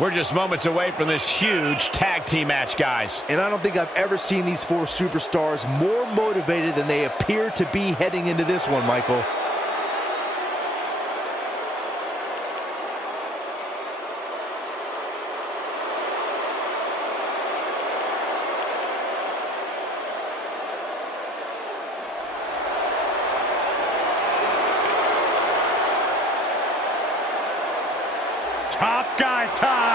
We're just moments away from this huge tag team match, guys. And I don't think I've ever seen these four superstars more motivated than they appear to be heading into this one, Michael. Top guy time.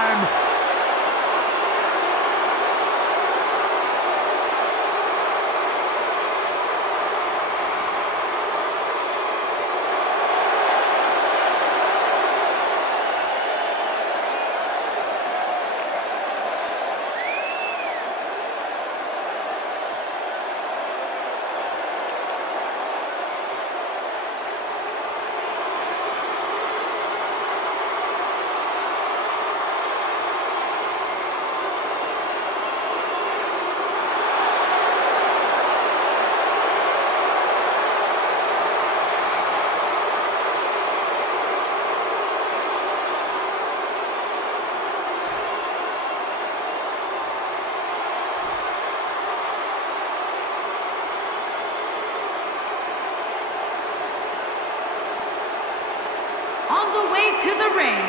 On the way to the ring,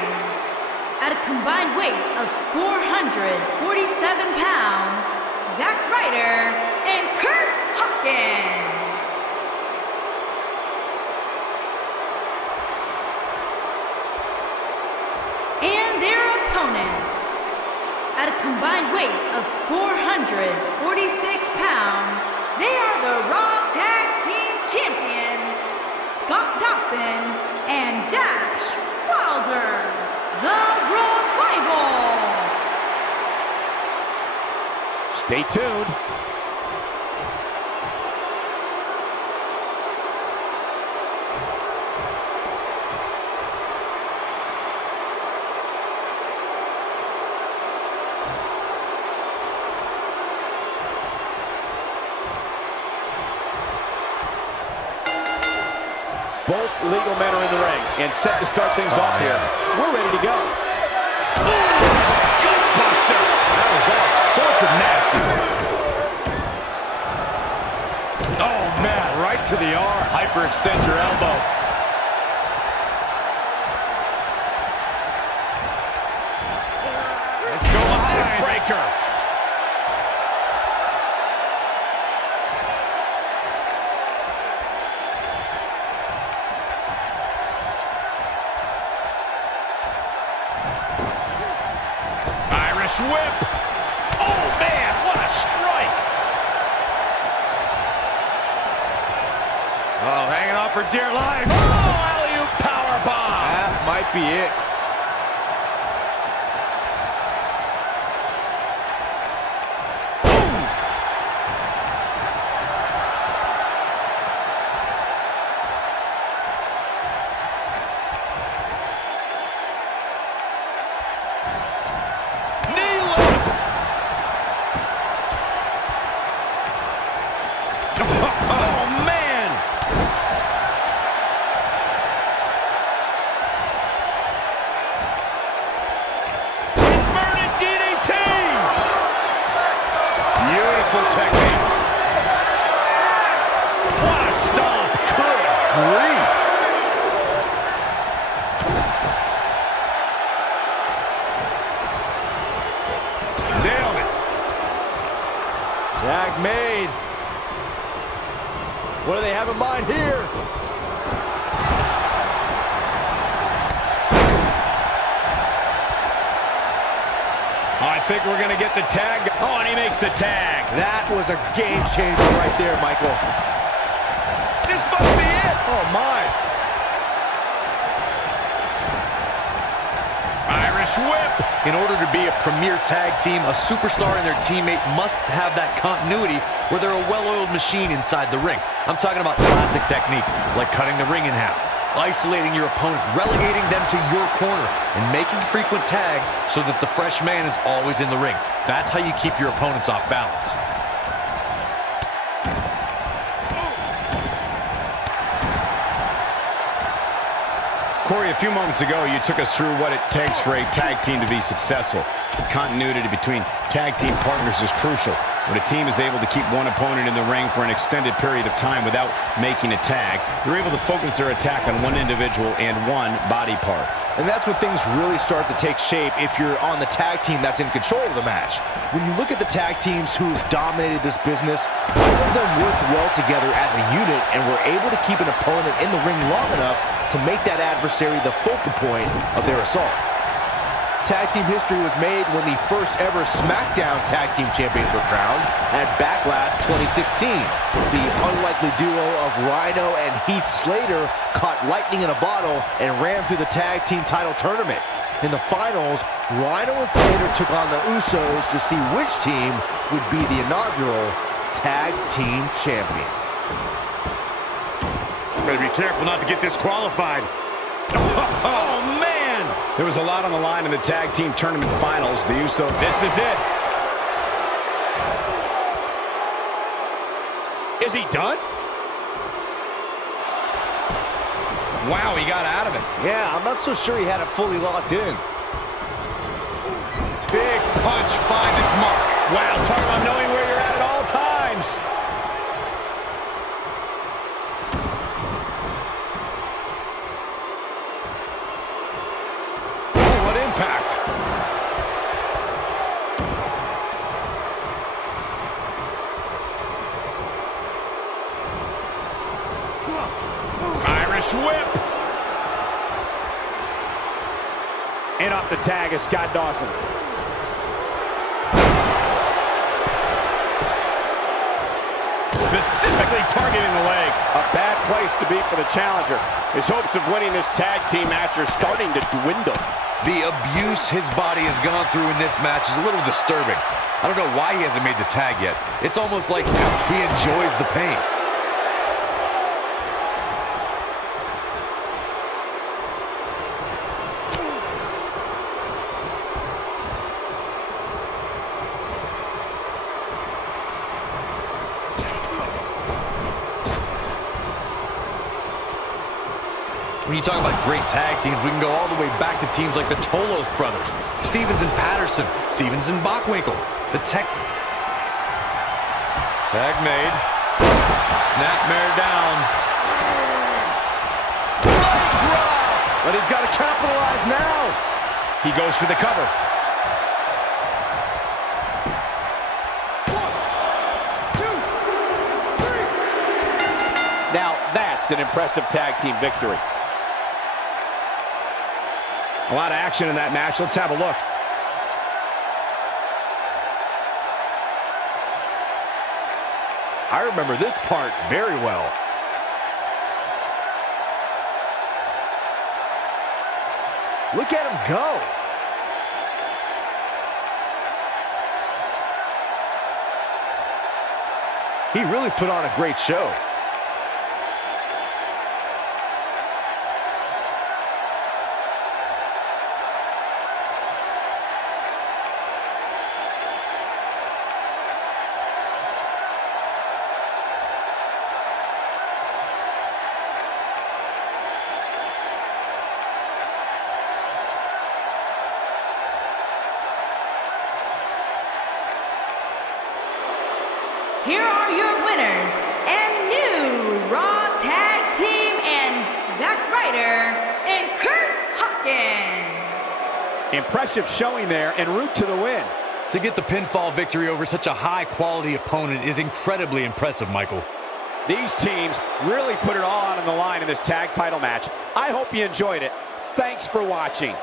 at a combined weight of 447 pounds, Zack Ryder and Kurt Hawkins. And their opponents, at a combined weight of 446 pounds, they are the Raw Tag Team Champions, Scott Dawson and Dash Wilder, the Revival. Stay tuned. Both legal men are in the ring and set to start things off here. We're ready to go. Gutbuster! That was all sorts of nasty. Oh, man, right to the arm. Hyperextend your elbow. Let's go behind. Breaker. Whip. Oh, man, what a strike. Oh, hanging on for dear life. Oh, alley-oop powerbomb. That might be it. Tag made. What do they have in mind here? I think we're going to get the tag. Oh, and he makes the tag. That was a game changer right there, Michael. This must be it. Oh, my. Irish whip. In order to be a premier tag team, a superstar and their teammate must have that continuity where they're a well-oiled machine inside the ring. I'm talking about classic techniques like cutting the ring in half, isolating your opponent, relegating them to your corner, and making frequent tags so that the fresh man is always in the ring. That's how you keep your opponents off balance. Corey, a few moments ago, you took us through what it takes for a tag team to be successful. The continuity between tag team partners is crucial. When a team is able to keep one opponent in the ring for an extended period of time without making a tag, they're able to focus their attack on one individual and one body part. And that's when things really start to take shape if you're on the tag team that's in control of the match. When you look at the tag teams who've dominated this business, all of them worked well together as a unit and were able to keep an opponent in the ring long enough to make that adversary the focal point of their assault. Tag team history was made when the first ever SmackDown Tag Team Champions were crowned at Backlash 2016. The unlikely duo of Rhino and Heath Slater caught lightning in a bottle and ran through the tag team title tournament. In the finals, Rhino and Slater took on the Usos to see which team would be the inaugural Tag Team Champions. Better be careful not to get disqualified. Oh, man! There was a lot on the line in the tag team tournament finals. The Usos, this is it. Is he done? Wow, he got out of it. Yeah, I'm not so sure he had it fully locked in. Big punch finds its mark. Wow, talk about knowing where you're at all times. Oh, what impact. Irish whip. In off the tag is Scott Dawson. Specifically targeting the leg. A bad place to be for the challenger. His hopes of winning this tag team match are starting to dwindle. The abuse his body has gone through in this match is a little disturbing. I don't know why he hasn't made the tag yet. It's almost like he enjoys the pain. When you talk about great tag teams, we can go all the way back to teams like the Tolos brothers, Stevens and Patterson, Stevens and Bockwinkel. The tag made. Snapmare down. Leg drop! But he's got to capitalize now. He goes for the cover. Now that's an impressive tag team victory. A lot of action in that match. Let's have a look. I remember this part very well. Look at him go. He really put on a great show. Here are your winners and new Raw Tag Team and Zack Ryder and Kurt Hawkins. Impressive showing there en route to the win. To get the pinfall victory over such a high-quality opponent is incredibly impressive, Michael. These teams really put it all out on the line in this tag title match. I hope you enjoyed it. Thanks for watching.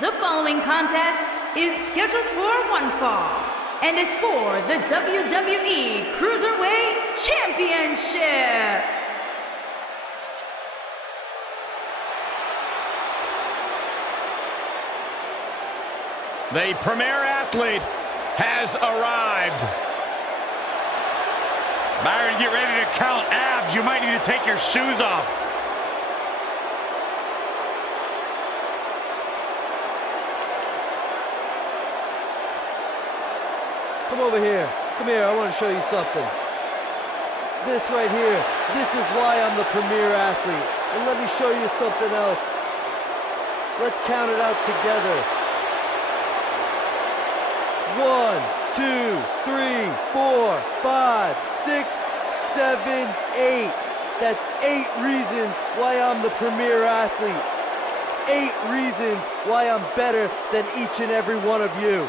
The following contest is scheduled for one fall and is for the WWE Cruiserweight Championship. The premier athlete has arrived. Byron, get ready to count abs. You might need to take your shoes off. Come over here. Come here, I want to show you something. This right here, this is why I'm the premier athlete. And let me show you something else. Let's count it out together. 1, 2, 3, 4, 5, 6, 7, 8. That's 8 reasons why I'm the premier athlete. 8 reasons why I'm better than each and every one of you.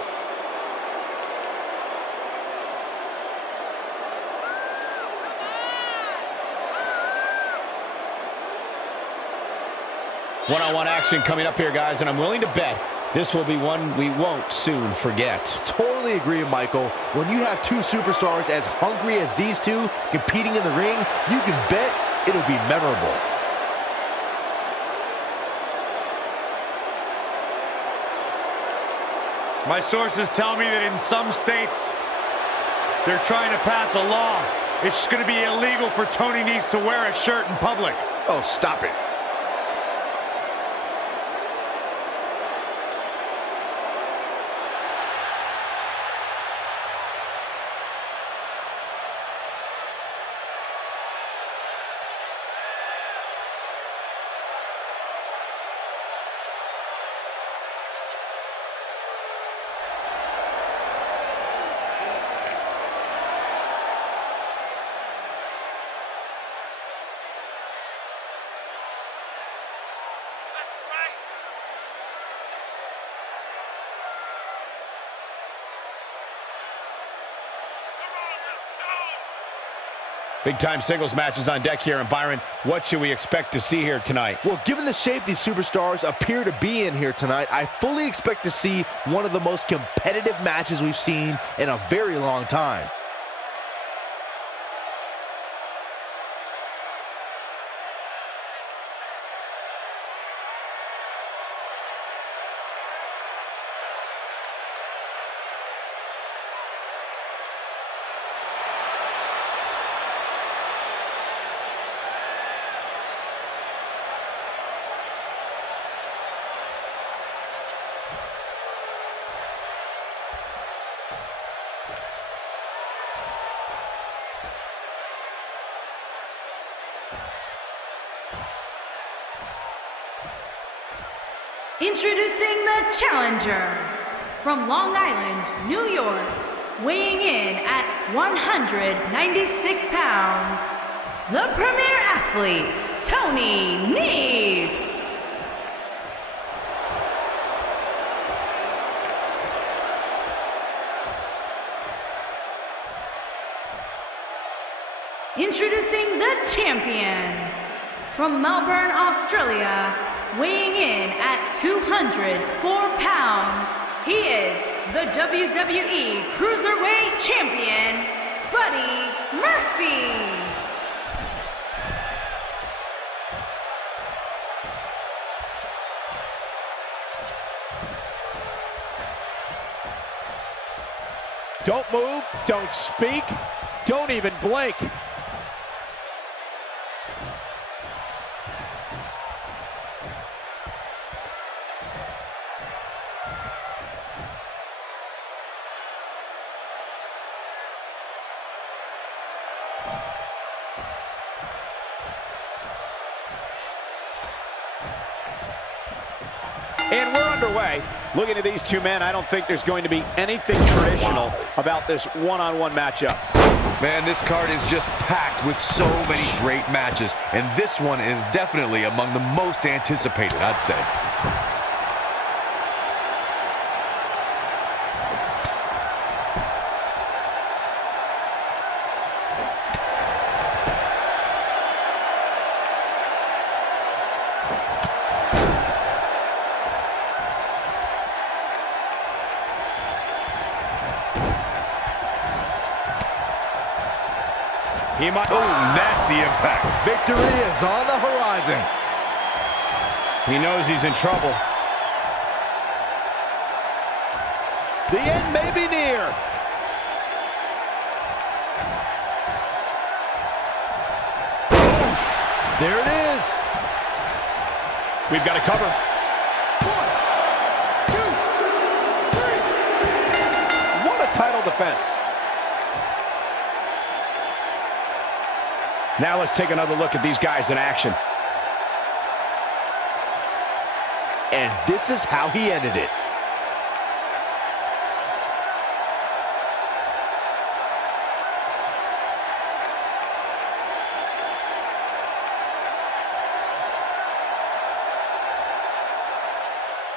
One-on-one action coming up here, guys, and I'm willing to bet this will be one we won't soon forget. Totally agree, Michael. When you have two superstars as hungry as these two competing in the ring, you can bet it'll be memorable. My sources tell me that in some states, they're trying to pass a law. It's going to be illegal for Tony Nese to wear a shirt in public. Oh, stop it. Big-time singles matches on deck here. And Byron, what should we expect to see here tonight? Well, given the shape these superstars appear to be in here tonight, I fully expect to see one of the most competitive matches we've seen in a very long time. Introducing the challenger from Long Island, New York, weighing in at 196 pounds, the premier athlete, Tony Nese. Introducing the champion from Melbourne, Australia, weighing in at 204 pounds, he is the WWE Cruiserweight Champion, Buddy Murphy. Don't move, don't speak, don't even blink. And we're underway. Looking at these two men, I don't think there's going to be anything traditional about this one-on-one matchup. Man, this card is just packed with so many great matches, and this one is definitely among the most anticipated, I'd say. He might. Oh, nasty impact. Victory is on the horizon. He knows he's in trouble. could be near. There it is. We've got to cover. 1, 2, 3. What a title defense. Now let's take another look at these guys in action. And this is how he ended it.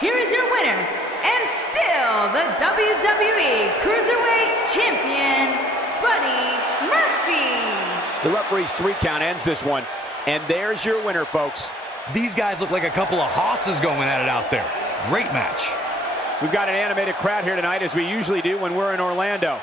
Here is your winner, and still the WWE Cruiserweight Champion, Buddy Murphy. The referee's 3 count ends this one. And there's your winner, folks. These guys look like a couple of hosses going at it out there. Great match. We've got an animated crowd here tonight, as we usually do when we're in Orlando.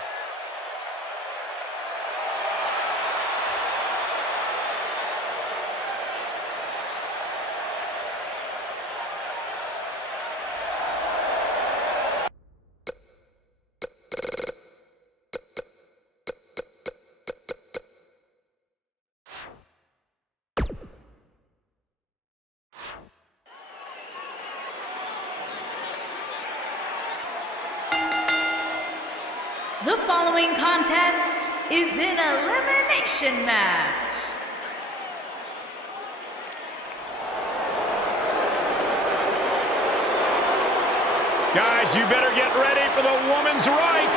The following contest is an elimination match. Guys, you better get ready for the woman's right.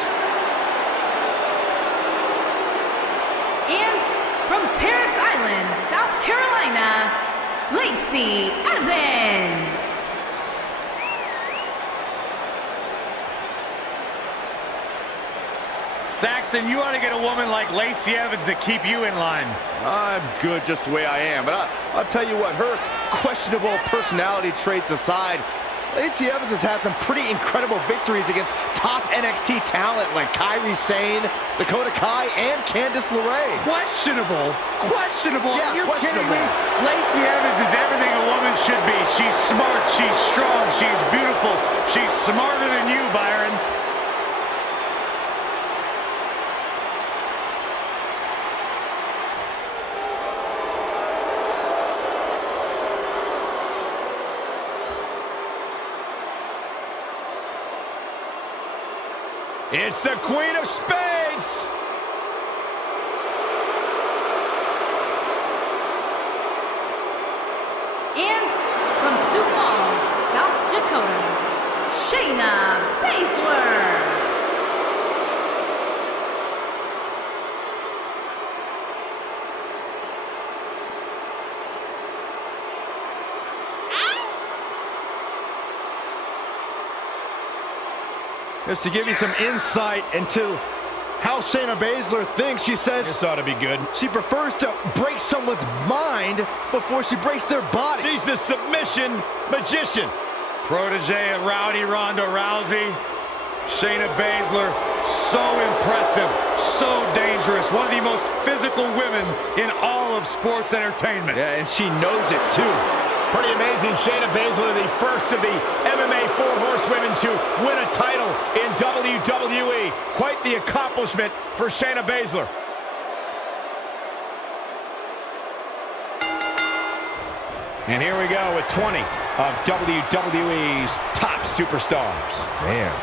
And from Paris Island, South Carolina, Lacey Evans. Saxton, you ought to get a woman like Lacey Evans to keep you in line. I'm good just the way I am. But I'll tell you what, her questionable personality traits aside, Lacey Evans has had some pretty incredible victories against top NXT talent like Kairi Sane, Dakota Kai, and Candice LeRae. Questionable? Questionable? Yeah, You're kidding questionable. me? Lacey Evans is everything a woman should be. She's smart, she's strong, she's beautiful, she's smarter than you, Byron. It's the Queen of Spades. And from Sioux Falls, South Dakota, Shayna Baszler. Just to give you some insight into how Shayna Baszler thinks, she says This ought to be good. she prefers to break someone's mind before she breaks their body. She's the submission magician. Protege of Rowdy Ronda Rousey. Shayna Baszler, so impressive, so dangerous. One of the most physical women in all of sports entertainment. Yeah, and she knows it too. Pretty amazing. Shayna Baszler, the first of the MMA 4 horsewomen to win a title in WWE. Quite the accomplishment for Shayna Baszler. And here we go with 20 of WWE's top superstars. Man.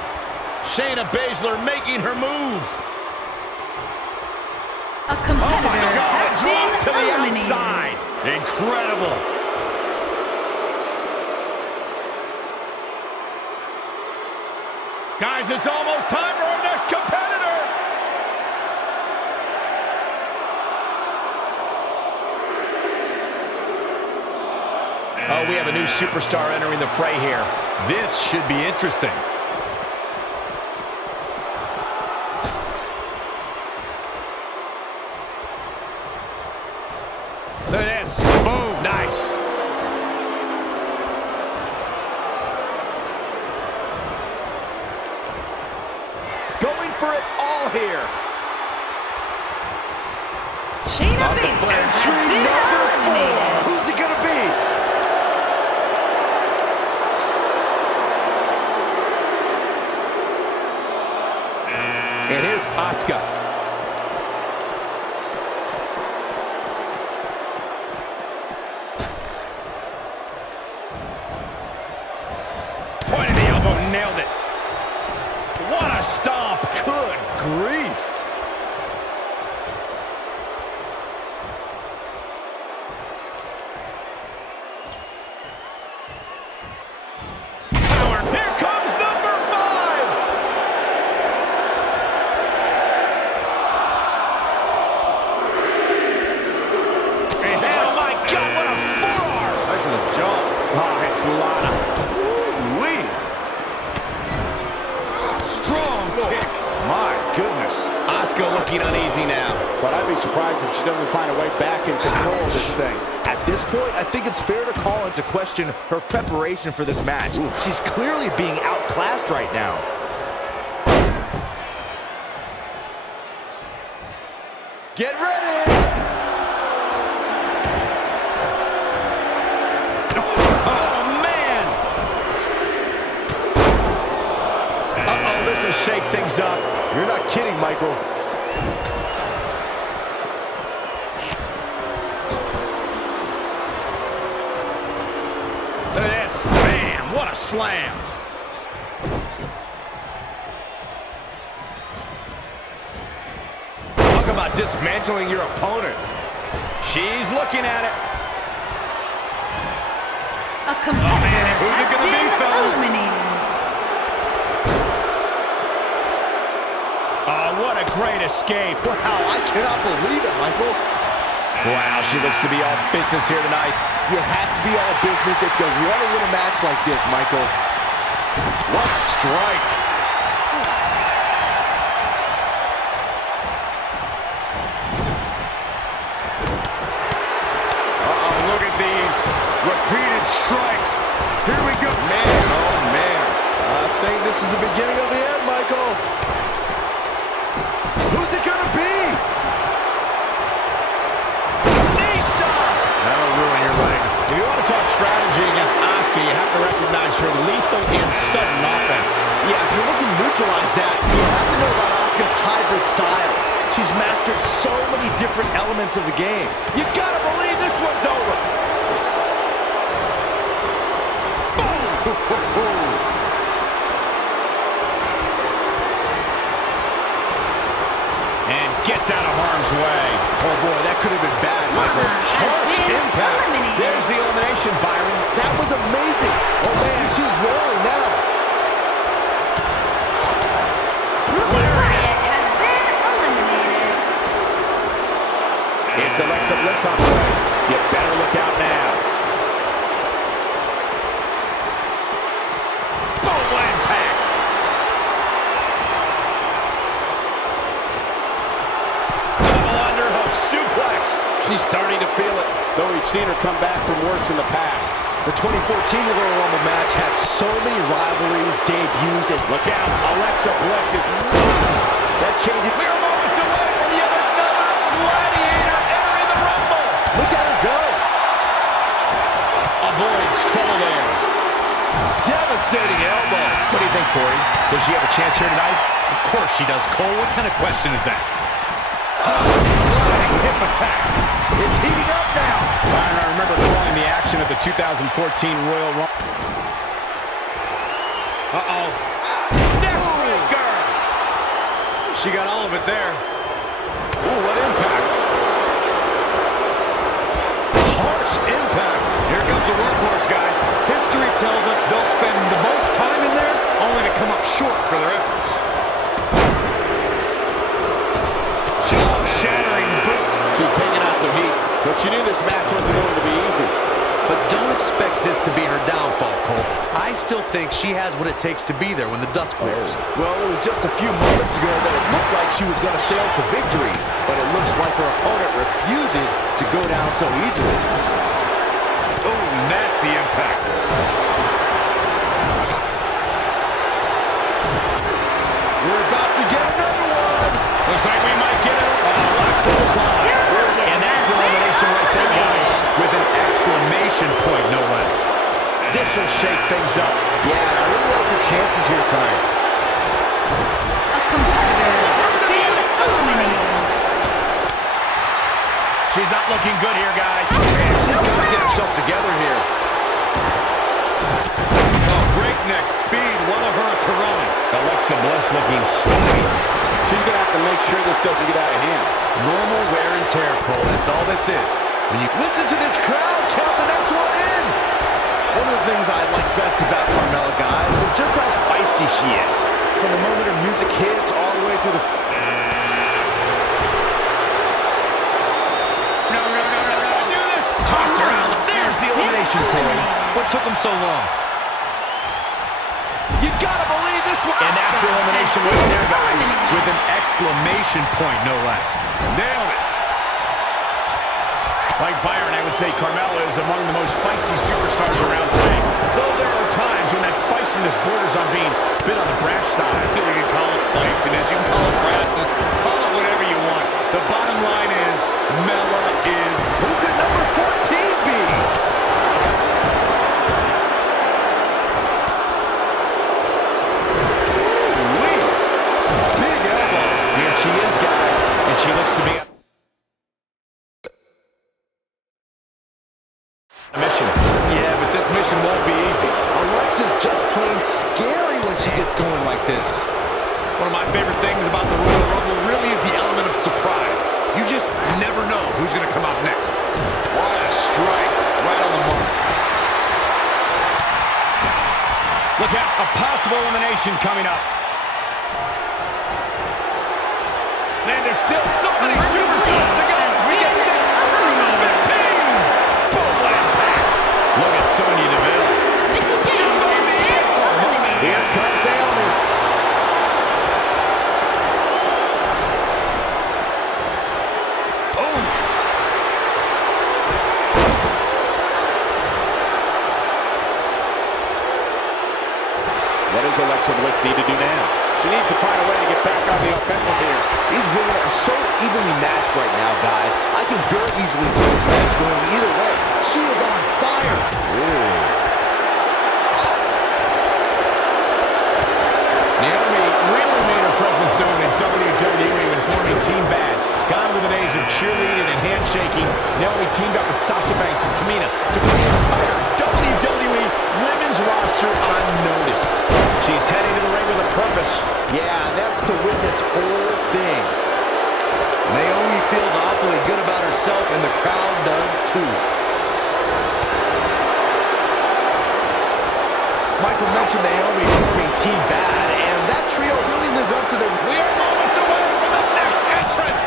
Shayna Baszler making her move. A competitor Oh my God, has a drop been to the eliminated. outside. Incredible. Guys, it's almost time for our next competitor. Oh, we have a new superstar entering the fray here. This should be interesting. Look at this. Boom. Nice. Going for it all here. Shayna Baszler has Entry been number 4. eliminated. Who's it gonna be? And here's Asuka. Point of the elbow, nailed it. What a stomp. Good grief. Power. Here comes number 5. And oh my God, what a forearm. Right to the jaw. Oh, it's Lana. Woo-wee. Strong kick. My goodness. Asuka looking uneasy now. But I'd be surprised if she doesn't find a way back in control of this thing. At this point, I think it's fair to call into question her preparation for this match. She's clearly being outclassed right now. Get ready! Oh, man! Uh-oh, this will shake things up. You're not kidding, Michael. Look at this. Bam! What a slam. Talk about dismantling your opponent. She's looking at it. A competitor Who's it has gonna be, been fellas? eliminated. Oh, what a great escape. Wow, I cannot believe it, Michael. Wow, she looks to be all business here tonight. You have to be all business if you want to win a match like this, Michael. What a strike. Uh-oh, look at these repeated strikes. Here we go. Man, oh man. I think this is the beginning of the end, Michael. Who's it gonna be? Knee stop. That'll ruin your leg. If you want to talk strategy against Asuka, you have to recognize her lethal and sudden offense. Yeah, if you're looking to neutralize that, you have to know about Asuka's hybrid style. She's mastered so many different elements of the game. You gotta believe this one's over. And gets out of harm's way. Oh boy, that could have been bad, Michael. Harsh been impact. eliminated. There's the elimination, Byron. That was amazing. Oh man, she's rolling now. Wyatt has been eliminated. It's Alexa Bliss on the way. You better look out now. Boom, what impact. Double underhook suplex. She's starting to feel it, though we've seen her come back from worse in the past. The 2014 Royal Rumble match has so many rivalries, debuts, and Look out, Alexa Bliss is... that changes. We're moments away from yet another gladiator entering the Rumble. Look at her go. Avoids trouble there. Devastating elbow. What do you think, Corey? Does she have a chance here tonight? Of course she does, Cole. What kind of question is that? Sliding hip attack. It's heating up now. Byron, I remember calling the action of the 2014 Royal Rumble. Uh-oh. Neckbreaker. She got all of it there. Ooh, what impact. Harsh impact. Here comes the workhorse, guys. History tells us they'll spend the most time in there only to come up short for their efforts. Jaw-shattering boot. She's taking out some heat, but she knew this match wasn't going to be easy. But don't expect this to be her downfall, Cole. I still think she has what it takes to be there when the dust clears. Well, it was just a few moments ago that it looked like she was going to sail to victory, but it looks like her opponent refuses to go down so easily. Oh, nasty impact. We're about to get another one. Looks like we might get it. And that's elimination right there, guys. With an exclamation point, no less. This will shake things up. Yeah, I really like her chances here tonight. A competitor She's not looking good here, guys. Man, she's got to get herself together here. Oh, breakneck speed. What a hurricanrana. Alexa Bliss looking stunning. She's going to have to make sure this doesn't get out of hand. Normal wear and tear, Cole. That's all this is. When you Listen to this crowd count the next one in. One of the things I like best about Carmella, guys, is just how feisty she is. From the moment her music hits all the way through the... Tossed around. There's the elimination, Corey. What took him so long? You gotta believe this one. And that's your elimination right there, guys. With an exclamation point, no less. Nailed it. Like Byron, I would say Carmella is among the most feisty superstars around today. Though there are times when that feistiness borders on being a bit on the brash side. You can call it feistiness, you can call it brashness, call it whatever you want. The bottom line is, Mella is... Who could number 14 be? Big elbow. Here she is, guys, and she looks to be a mission. Yeah, but this mission won't be easy. Alexa's just plain scary when she gets going like this. One of my favorite things about the Royal Rumble really is the element of surprise. You just never know who's going to come out next. What a strike. Right on the mark. Look out, a possible elimination coming up. Man, there's still so many superstars to go as we get set for number 15. Boom, what impact. Look at Sonya Deville. Mickey James has been eliminated. Here comes Naomi. What does Alexa Bliss need to do now? She needs to find a way to get back on the offensive here. These women are so evenly matched right now, guys. I can very easily see this match going either way. She is on fire. Naomi really made her presence known in WWE when forming Team Bad. Gone were the days of cheerleading and handshaking. Naomi teamed up with Sasha Banks and Tamina to put the entire WWE women's roster on notice. She's heading to the ring with a purpose. Yeah, and that's to win this whole thing. Naomi feels awfully good about herself, and the crowd does too. Michael mentioned Naomi forming Team Bad, and that trio really lived up to their... We are moments away from the next entrant.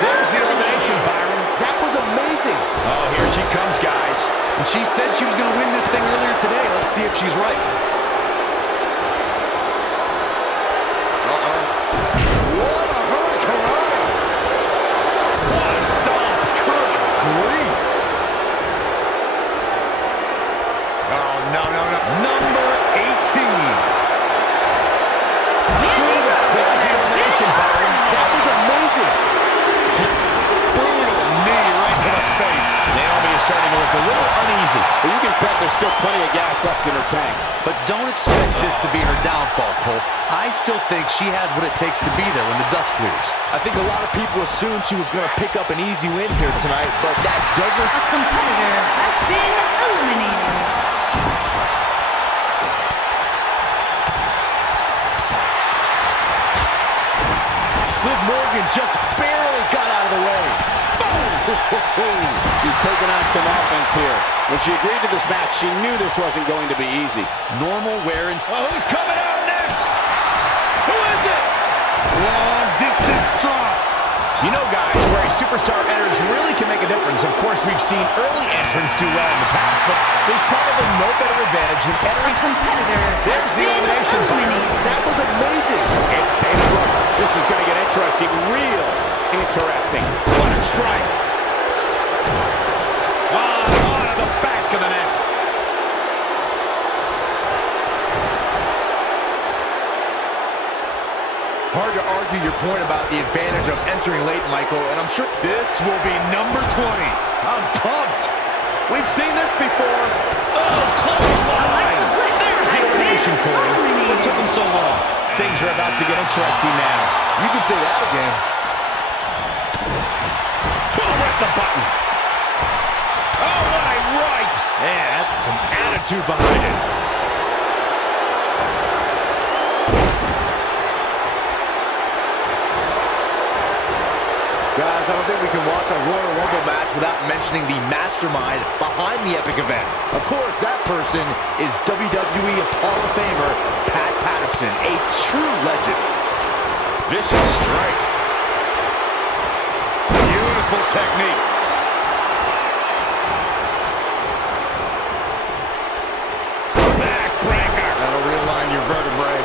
There's the elimination, Byron. That was amazing. Oh, here she comes, guys. And she said she was going to win this thing earlier today. Let's see if she's right. What a hurricanrana. What a stomp. Good grief. Oh, no, no, no. Number 18. There's the elimination, Byron. That was amazing. Brutal knee right to the face. Naomi is starting to look a little uneasy. But you can bet there's still plenty of gas left in her tank. But don't expect this to be her downfall, Cole. I still think she has what it takes to be there when the dust clears. I think a lot of people assumed she was going to pick up an easy win here tonight, but that doesn't... A competitor has been eliminated. Liv Morgan just barely got out of the way. She's taking on some offense here. When she agreed to this match, she knew this wasn't going to be easy. Normal wear and... Well, who's coming out next? Who is it? Long distance drop. You know, guys, where a superstar enters really can make a difference. Of course, we've seen early entrants do well in the past, but there's probably no better advantage than A entering. competitor has There's the been elimination, Byron. eliminated. That was amazing. It's Dana Brooke. This is going to get interesting. Real interesting. What a strike. On the back of the neck. Hard to argue your point about the advantage of entering late, Michael, and I'm sure This will be number 20. I'm pumped. We've seen this before. Oh, close line. There's the elimination, Corey. What took him so long? Things are about to get interesting now. You can say that again. Boom, right the button. Oh, what a right. Man, that's some attitude behind it. Guys, I don't think we can watch a Royal Rumble match without mentioning the mastermind behind the epic event. Of course, that person is WWE Hall of Famer Pat Patterson, a true legend. Vicious strike. Beautiful technique. Backbreaker. That'll realign your vertebrae.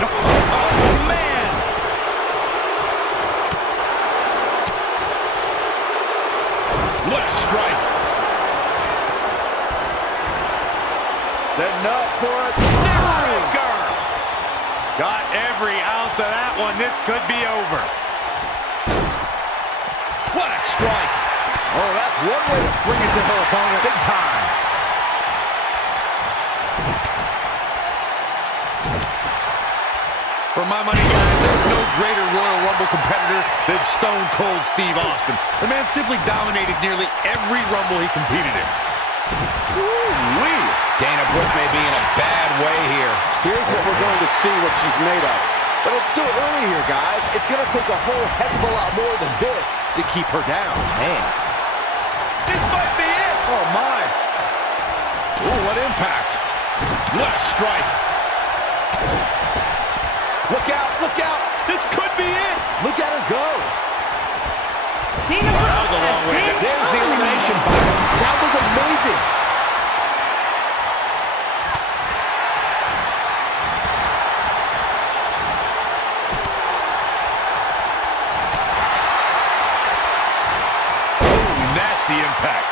Oh, man. What a strike. Setting up for it. Neckbreaker. Got every ounce of that one. This could be over. What a strike. Oh, that's one way to bring it to her opponent big time. For my money, guys, there's no greater Royal Rumble competitor than Stone Cold Steve Austin. The man simply dominated nearly every Rumble he competed in. Woo-wee. Dana Brooke may be in a bad way here. Here's what we're going to see what she's made of. But it's still early here, guys. It's going to take a whole heck of a lot more than this to keep her down. Man. This might be it. Oh, my. Ooh, what impact. What a strike. Look out, look out. This could be it. Look at her go. Dana That was Brooke a long has way. been There's the elimination eliminated. button. That was amazing. Ooh, nasty impact.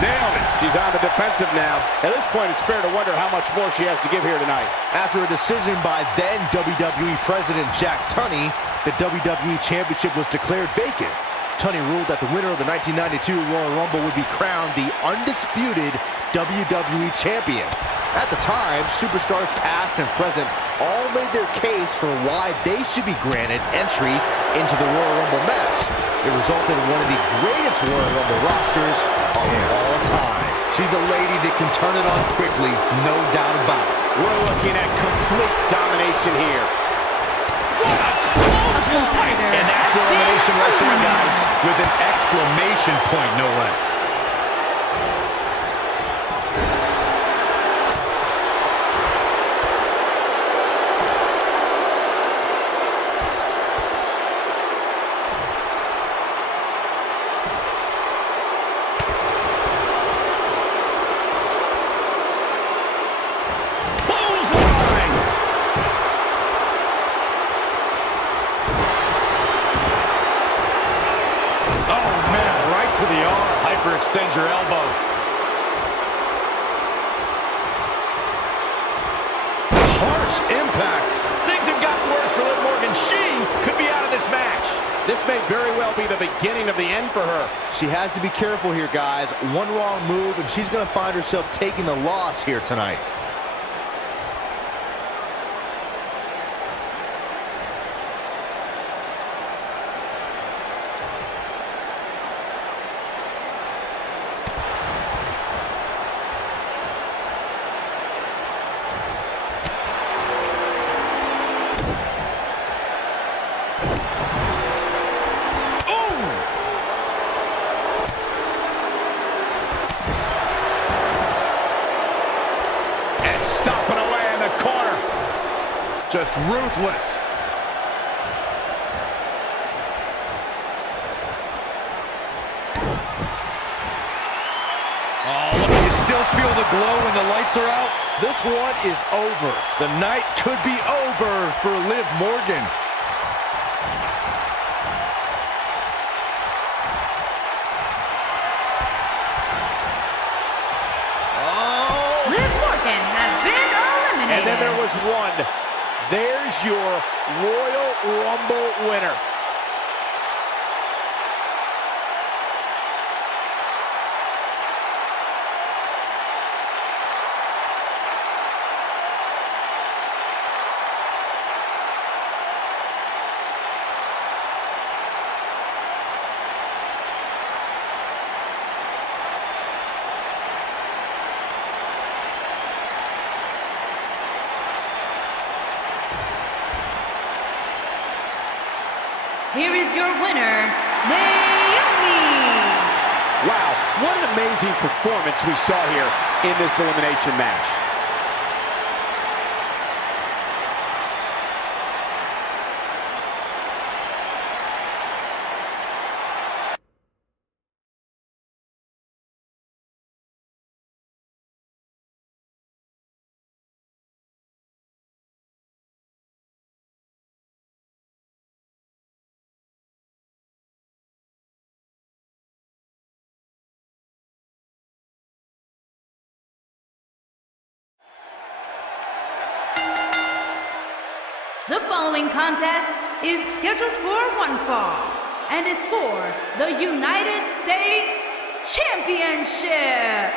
Nailed it. She's on the defensive now. At this point, it's fair to wonder how much more she has to give here tonight. After a decision by then WWE President Jack Tunney, the WWE Championship was declared vacant. Tunney ruled that the winner of the 1992 Royal Rumble would be crowned the undisputed WWE Champion. At the time, superstars past and present all made their case for why they should be granted entry into the Royal Rumble match. It resulted in one of the greatest Royal Rumble rosters of all time. She's a lady that can turn it on quickly, no doubt about it. We're looking at complete domination here. What a close line. And that's elimination right there, guys. With an exclamation point, no less. To the arm. Hyperextend your elbow. Harsh impact. Things have gotten worse for Liv Morgan. She could be out of this match. This may very well be the beginning of the end for her. She has to be careful here, guys. One wrong move, and she's going to find herself taking the loss here tonight. Stomping away in the corner. Just ruthless. Oh, look, you still feel the glow when the lights are out? This one is over. The night could be over for Liv Morgan. Liv Morgan has been eliminated. And then there was one There's your Royal Rumble winner. Here is your winner, Naomi. Wow, what an amazing performance we saw here in this elimination match. The following contest is scheduled for one fall and is for the United States Championship.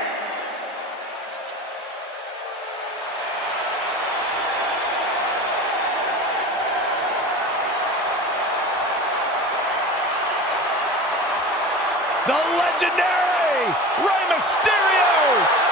The legendary Rey Mysterio!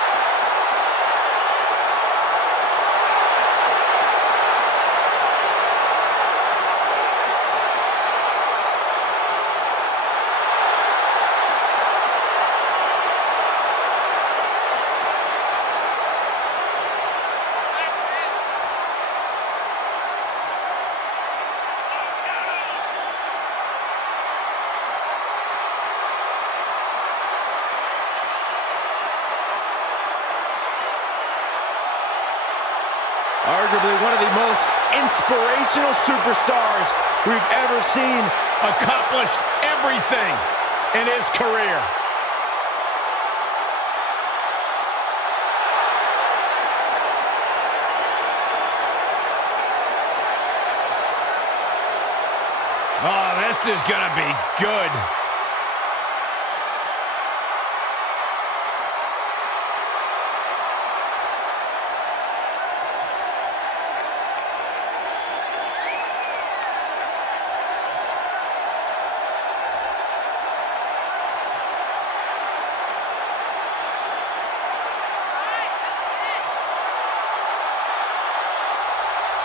Arguably one of the most inspirational superstars we've ever seen. Accomplished everything in his career. Oh, this is gonna be good.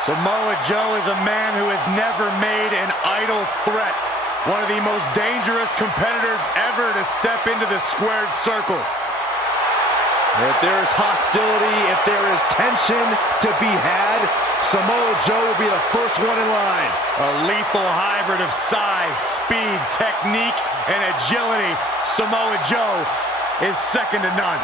Samoa Joe is a man who has never made an idle threat. One of the most dangerous competitors ever to step into the squared circle. If there's hostility, if there is tension to be had, Samoa Joe will be the first one in line. A lethal hybrid of size, speed, technique, and agility. Samoa Joe is second to none.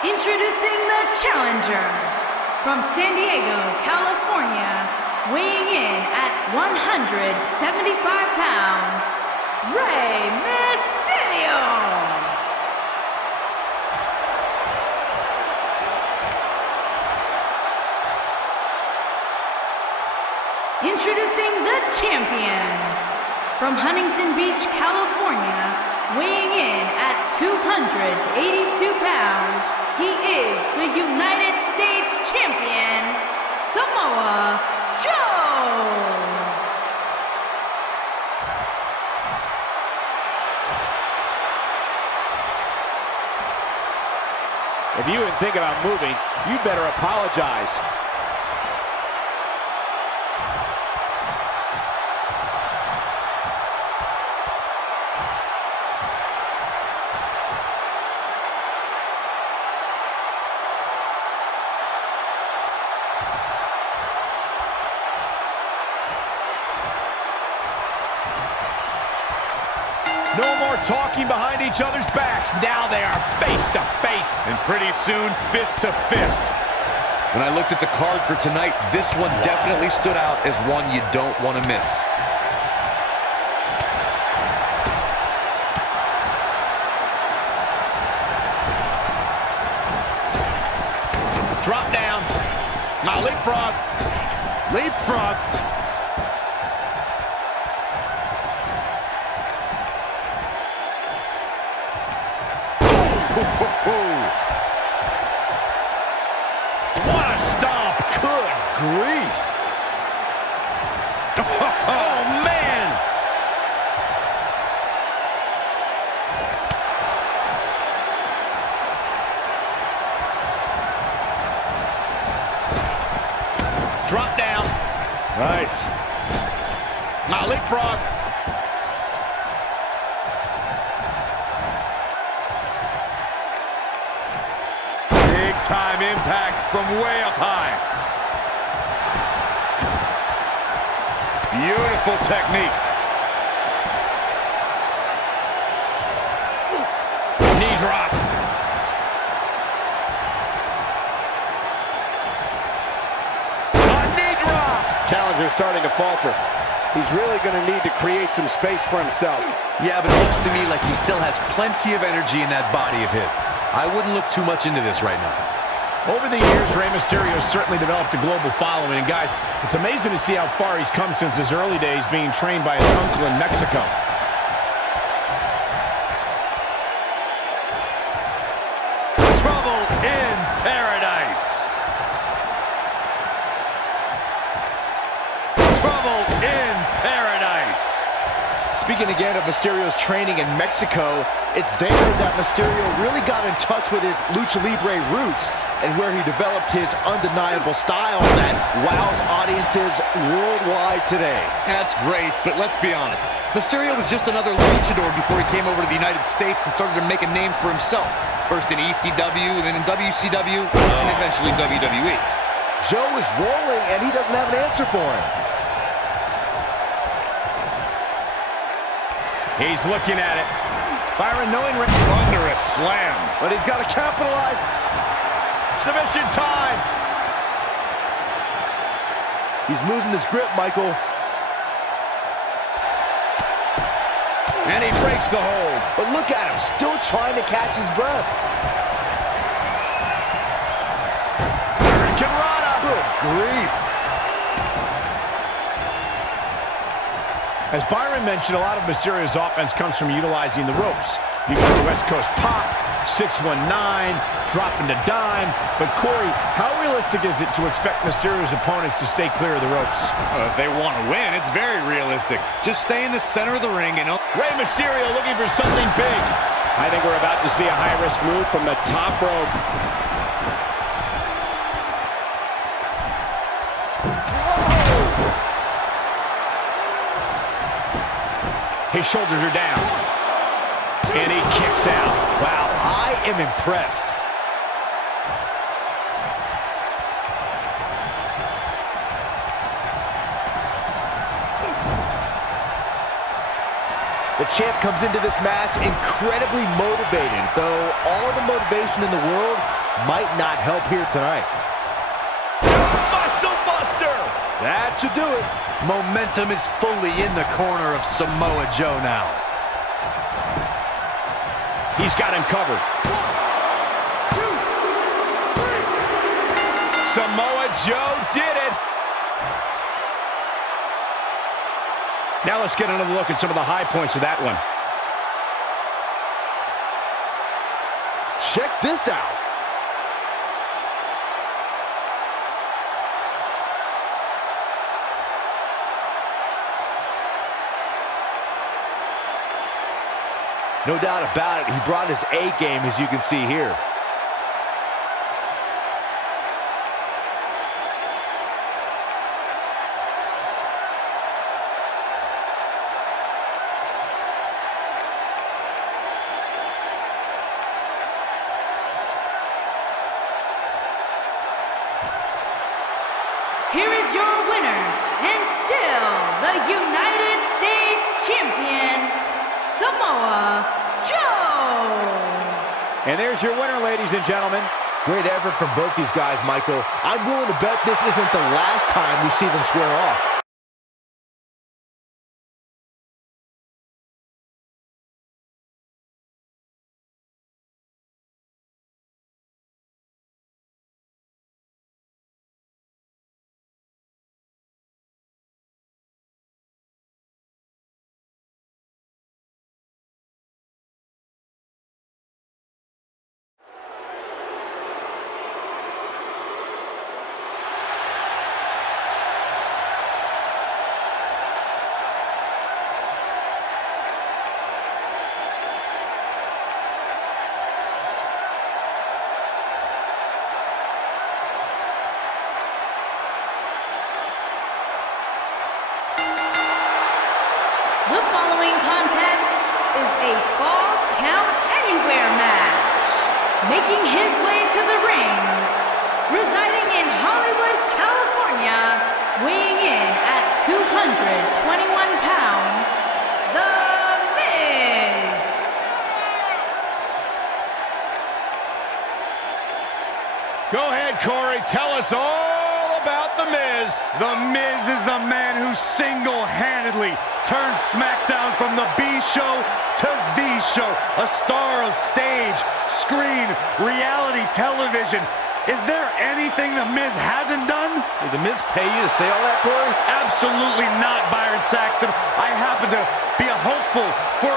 Introducing the challenger from San Diego, California, weighing in at 175 pounds, Rey Mysterio. Introducing the champion from Huntington Beach, California, weighing in at 282 pounds, he is the United States Champion, Samoa Joe! If you even think about moving, you better apologize. No more talking behind each other's backs. Now they are face to face. And pretty soon, fist to fist. When I looked at the card for tonight, this one definitely stood out as one you don't want to miss. Drop down. Now leapfrog. Leapfrog. What a stomp. Good grief. Oh, man. Drop down. Nice. Now leapfrog. Big time impact from way up high. Beautiful technique. Knee drop. Challenger starting to falter. He's really going to need to create some space for himself. Yeah, but it looks to me like he still has plenty of energy in that body of his. I wouldn't look too much into this right now. Over the years, Rey Mysterio has certainly developed a global following. And guys, it's amazing to see how far he's come since his early days being trained by his uncle in Mexico. Trouble in paradise. Trouble in paradise. Speaking again of Mysterio's training in Mexico, it's there that Mysterio really got in touch with his Lucha Libre roots and where he developed his undeniable style that wows audiences worldwide today. That's great, but let's be honest. Mysterio was just another luchador before he came over to the United States and started to make a name for himself. First in ECW, then in WCW, and eventually WWE. Joe is rolling, and he doesn't have an answer for him. He's looking at it. Byron knowing Thunderous slam. But he's got to capitalize. submission time. He's losing his grip, Michael. And he breaks the hold. But look at him, still trying to catch his breath. Good grief. As Byron mentioned, a lot of Mysterio's offense comes from utilizing the ropes. You got the West Coast pop, 619, dropping the dime. But Corey, how realistic is it to expect Mysterio's opponents to stay clear of the ropes? Well, if they want to win, it's very realistic. Just stay in the center of the ring and... Rey Mysterio looking for something big. I think we're about to see a high-risk move from the top rope. His shoulders are down. And he kicks out. Wow, I am impressed. The champ comes into this match incredibly motivated, though all the motivation in the world might not help here tonight. Muscle Buster! That should do it. Momentum is fully in the corner of Samoa Joe now. He's got him covered. 1, 2, 3. Samoa Joe did it. Now let's get another look at some of the high points of that one. Check this out. No doubt about it, he brought his A game, as you can see here. Here is your winner, and still the United States Champion, Samoa Joe. And there's your winner, ladies and gentlemen. Great effort from both these guys, Michael. I'm willing to bet this isn't the last time we see them square off. The following contest is a Falls Count Anywhere match. Making his way to the ring, residing in Hollywood, California, weighing in at 221 pounds, The Miz. Go ahead, Corey. Tell us all about The Miz. The Miz is the man who single-handedly turned SmackDown from the B show to the show. A star of stage, screen, reality television. Is there anything The Miz hasn't done? Did The Miz pay you to say all that, Corey? Absolutely not, Byron Saxton. I happen to be a hopeful for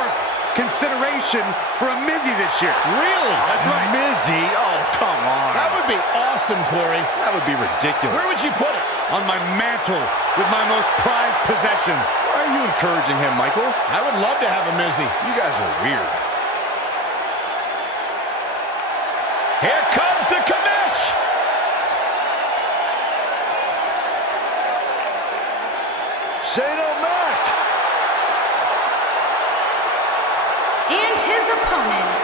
consideration for a Mizzy this year. Really? That's right. Mizzy? Oh, come on. That would be awesome, Corey. That would be ridiculous. Where would you put it? On my mantle with my most prized possessions. Why are you encouraging him, Michael? I would love to have a Mizzy. You guys are weird. Here comes the commish. Shane O'Mac. And his opponent,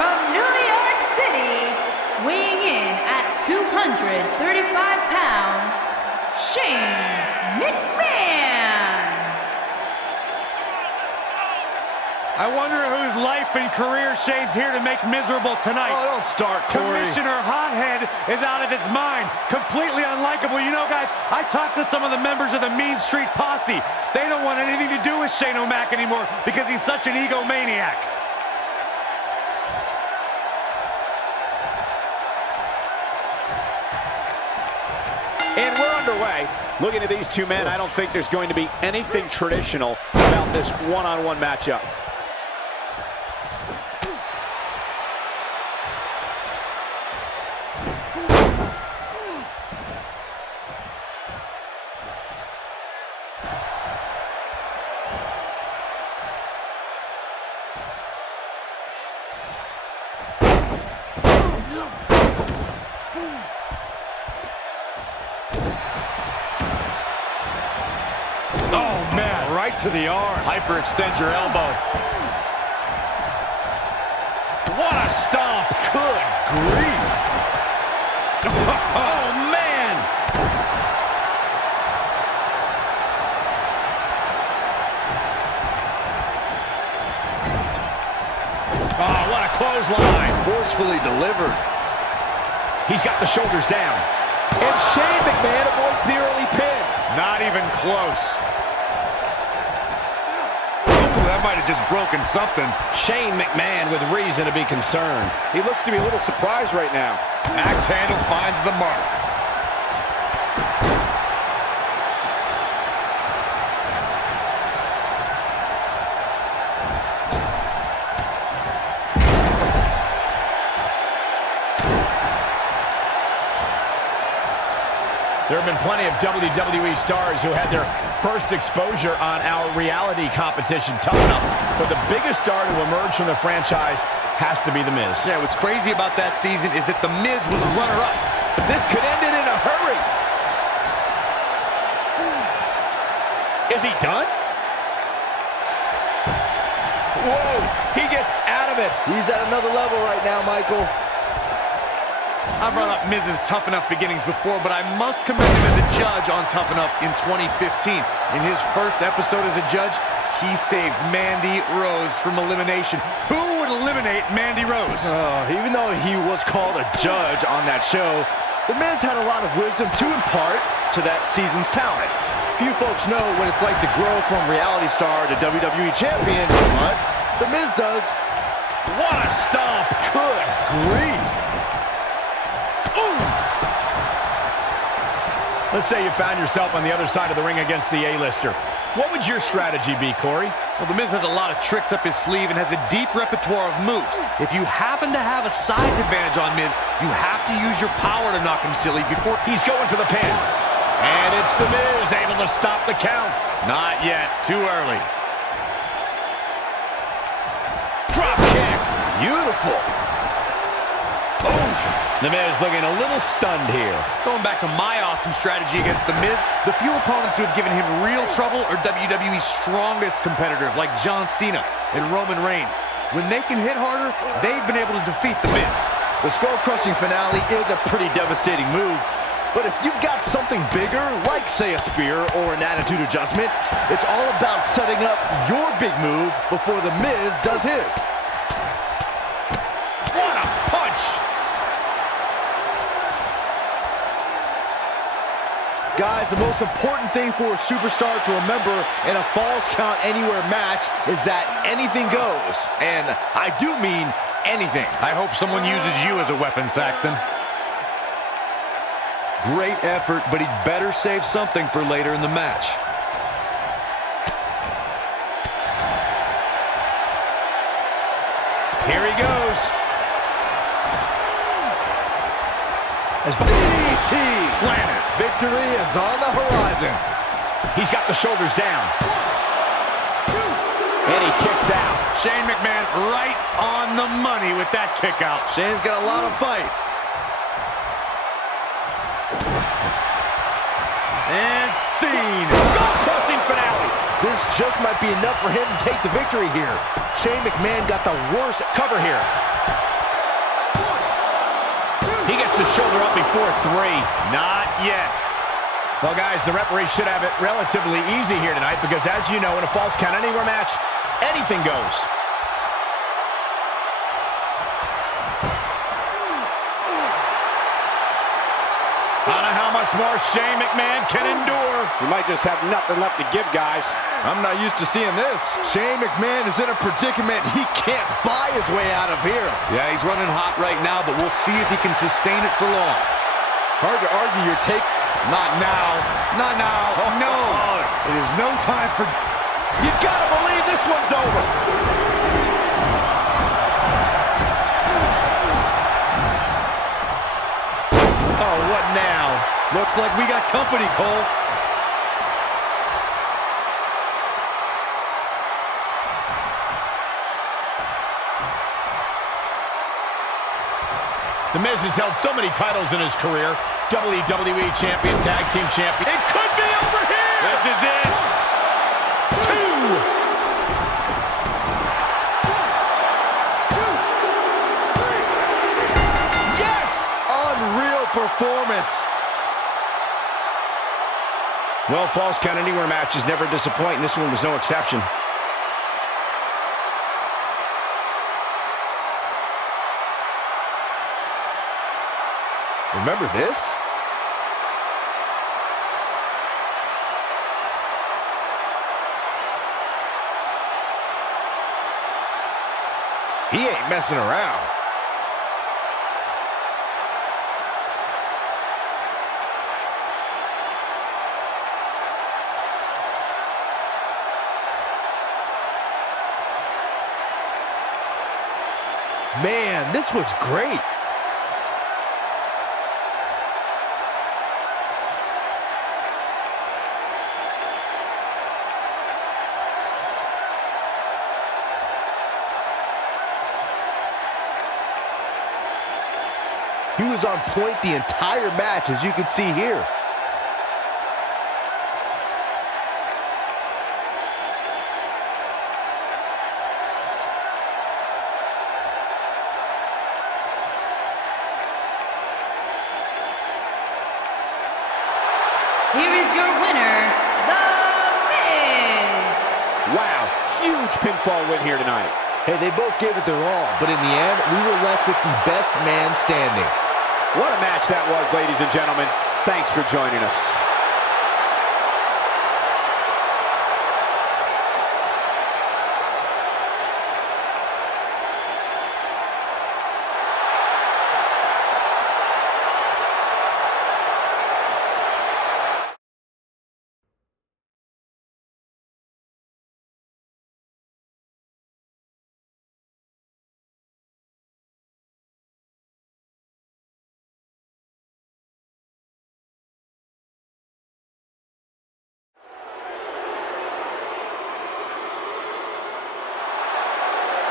from New York City, weighing in at 235 pounds, Shane McMahon. I wonder whose life and career Shane's here to make miserable tonight. Oh, don't start, Corey. Commissioner Hothead is out of his mind. Completely unlikable. You know, guys, I talked to some of the members of the Mean Street Posse. They don't want anything to do with Shane O'Mac anymore because he's such an egomaniac. And we're underway. Looking at these two men, I don't think there's going to be anything traditional about this one-on-one matchup. Oh, man. Right to the arm. Hyperextend your elbow. What a stomp. Good grief. Oh, man. Oh, what a clothesline. Forcefully delivered. He's got the shoulders down. And Shane McMahon avoids the early pin. Not even close. Ooh, that might have just broken something. Shane McMahon with reason to be concerned. He looks to be a little surprised right now. Axe handle finds the mark. There have been plenty of WWE stars who had their first exposure on our reality competition, Tough Enough. But the biggest star to emerge from the franchise has to be The Miz. Yeah, what's crazy about that season is that The Miz was runner-up. This could end it in a hurry. Is he done? Whoa, he gets out of it. He's at another level right now, Michael. I brought up Miz's Tough Enough beginnings before, but I must commend him as a judge on Tough Enough in 2015. In his first episode as a judge, he saved Mandy Rose from elimination. Who would eliminate Mandy Rose. Even though he was called a judge on that show, The Miz had a lot of wisdom to impart to that season's talent. Few folks know what it's like to grow from reality star to WWE champion, but The Miz does. What a stomp! Good grief! Ooh! Let's say you found yourself on the other side of the ring against the A-lister. What would your strategy be, Corey? Well, The Miz has a lot of tricks up his sleeve and has a deep repertoire of moves. If you happen to have a size advantage on Miz, you have to use your power to knock him silly before... He's going for the pin. And it's The Miz able to stop the count. Not yet. Too early. Drop kick. Beautiful. Oof. The Miz looking a little stunned here. Going back to my awesome strategy against The Miz, the few opponents who have given him real trouble are WWE's strongest competitors like John Cena and Roman Reigns. When they can hit harder, they've been able to defeat The Miz. The skull-crushing finale is a pretty devastating move, but if you've got something bigger, like, say, a spear or an attitude adjustment, it's all about setting up your big move before The Miz does his. What a punch! Guys, the most important thing for a superstar to remember in a Falls Count Anywhere match is that anything goes. And I do mean anything. I hope someone uses you as a weapon, Saxton. Great effort, but he'd better save something for later in the match. Here he goes. DDT! Planet. Victory is on the horizon. He's got the shoulders down. And he kicks out. Shane McMahon right on the money with that kick out. Shane's got a lot of fight. And scene. Skull-crushing finale. This just might be enough for him to take the victory here. Shane McMahon got the worst cover here. He gets his shoulder up before 3. Not yet. Well, guys, the referee should have it relatively easy here tonight because, as you know, in a Falls Count Anywhere match, anything goes. I don't know how much more Shane McMahon can endure. You might just have nothing left to give, guys. I'm not used to seeing this. Shane McMahon is in a predicament he can't buy his way out of here. Yeah, he's running hot right now, but we'll see if he can sustain it for long. Hard to argue your take. Not now. Not now. Oh, no. It is no time for... You gotta believe this one's over. Oh, what now? Looks like we got company, Cole. The Miz has held so many titles in his career. WWE Champion, Tag Team Champion. It could be over here! This is it! 2! Yes! Unreal performance. Well, Falls Count Anywhere matches never disappoint, and this one was no exception. Remember this? He ain't messing around. Man, this was great. He was on point the entire match, as you can see here. Here is your winner, The Miz. Wow, huge pinfall win here tonight. Hey, they both gave it their all, but in the end, we were left with the best man standing. What a match that was, ladies and gentlemen. Thanks for joining us.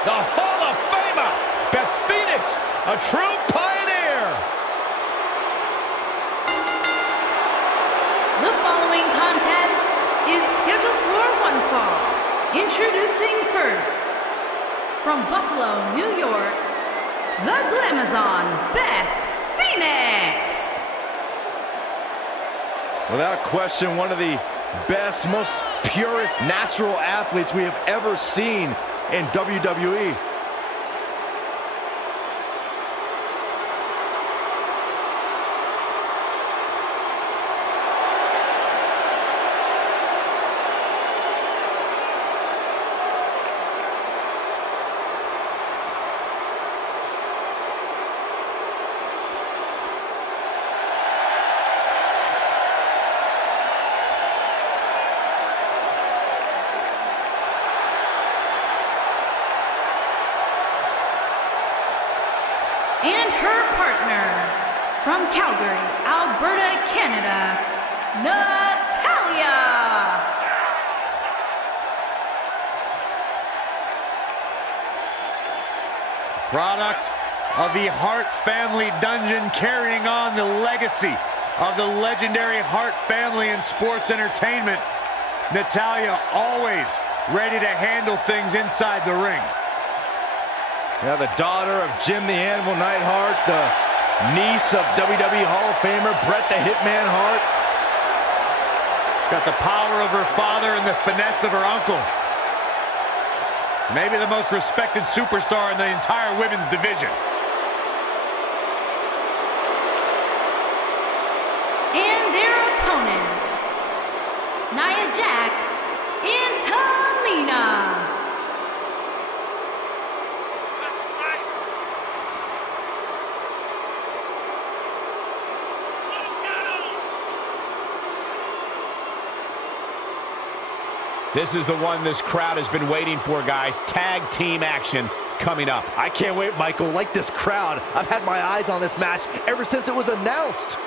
The Hall of Famer, Beth Phoenix, a true pioneer. The following contest is scheduled for one fall. Introducing first, from Buffalo, New York, the Glamazon, Beth Phoenix. Without question, one of the best, most purest natural athletes we have ever seen in WWE. And her partner, from Calgary, Alberta, Canada, Natalya. Product of the Hart family dungeon, carrying on the legacy of the legendary Hart family in sports entertainment. Natalya always ready to handle things inside the ring. Yeah, the daughter of Jim the Animal Neidhart, the niece of WWE Hall of Famer Bret the Hitman Hart. She's got the power of her father and the finesse of her uncle. Maybe the most respected superstar in the entire women's division. And their opponents, Nia Jax and Tamina. This is the one this crowd has been waiting for, guys. Tag team action coming up. I can't wait, Michael. Like this crowd, I've had my eyes on this match ever since it was announced.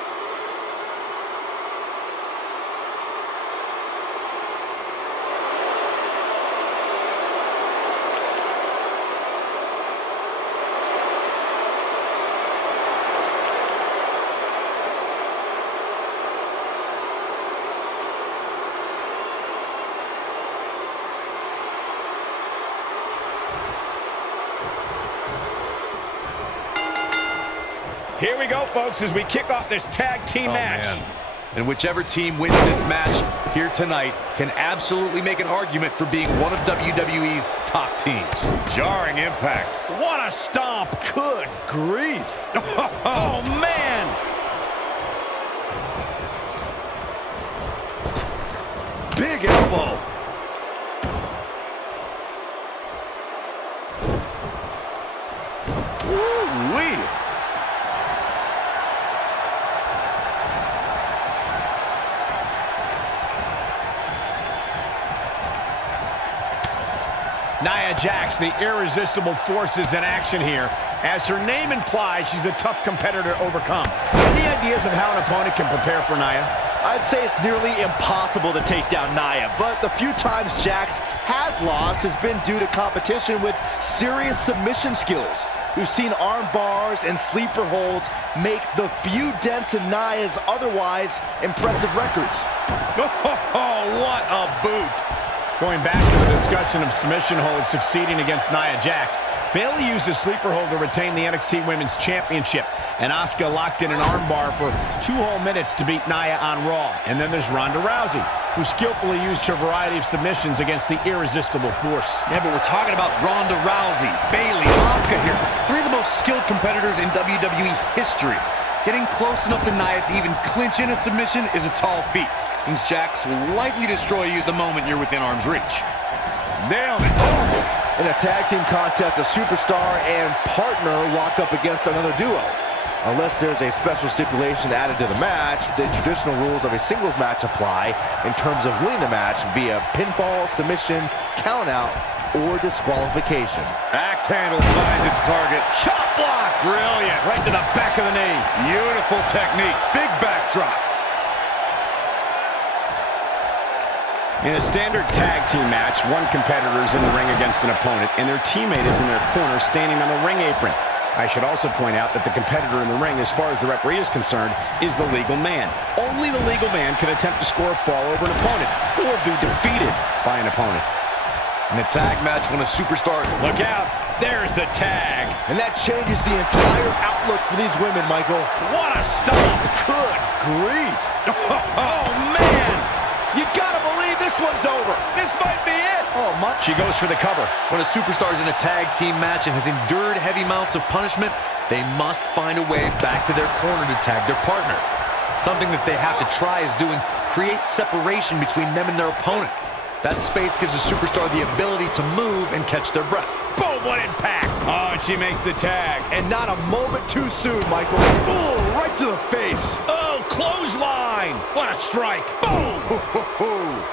Here we go, folks, as we kick off this tag team match. Man. And whichever team wins this match here tonight can absolutely make an argument for being one of WWE's top teams. Jarring impact. What a stomp. Good grief. Oh, man. Big elbow. Woo-wee. Nia Jax, the irresistible forces in action here. As her name implies, she's a tough competitor to overcome. Any ideas of how an opponent can prepare for Nia? I'd say it's nearly impossible to take down Nia, but the few times Jax has lost has been due to competition with serious submission skills. We've seen arm bars and sleeper holds make the few dents in Nia's otherwise impressive records. Oh, what a boot. Going back to the discussion of submission holds succeeding against Nia Jax, Bayley used a sleeper hold to retain the NXT Women's Championship, and Asuka locked in an armbar for 2 whole minutes to beat Nia on Raw. And then there's Ronda Rousey, who skillfully used her variety of submissions against the irresistible Force. Yeah, but we're talking about Ronda Rousey, Bayley, Asuka here. 3 of the most skilled competitors in WWE history. Getting close enough to Nia to even clinch in a submission is a tall feat, since Jax will likely destroy you the moment you're within arm's reach. Nailed it. Oh. In a tag team contest, a superstar and partner lock up against another duo. Unless there's a special stipulation added to the match, the traditional rules of a singles match apply in terms of winning the match via pinfall, submission, countout, or disqualification. Axe handle finds its target. Chop block! Brilliant! Right to the back of the knee. Beautiful technique. Big backdrop. In a standard tag team match, one competitor is in the ring against an opponent, and their teammate is in their corner standing on the ring apron. I should also point out that the competitor in the ring, as far as the referee is concerned, is the legal man. Only the legal man can attempt to score a fall over an opponent or be defeated by an opponent. In a tag match, when a superstar... Look out! There's the tag! And that changes the entire outlook for these women, Michael. What a stomp! Good grief! Oh, man! You gotta believe this one's over. This might be it. Oh, my. She goes for the cover. When a superstar is in a tag team match and has endured heavy amounts of punishment, they must find a way back to their corner to tag their partner. Something that they have to try is doing creates separation between them and their opponent. That space gives a superstar the ability to move and catch their breath. Boom, what impact. Oh, and she makes the tag. And not a moment too soon, Michael. Oh, right to the face. Oh, clothesline. What a strike. Boom.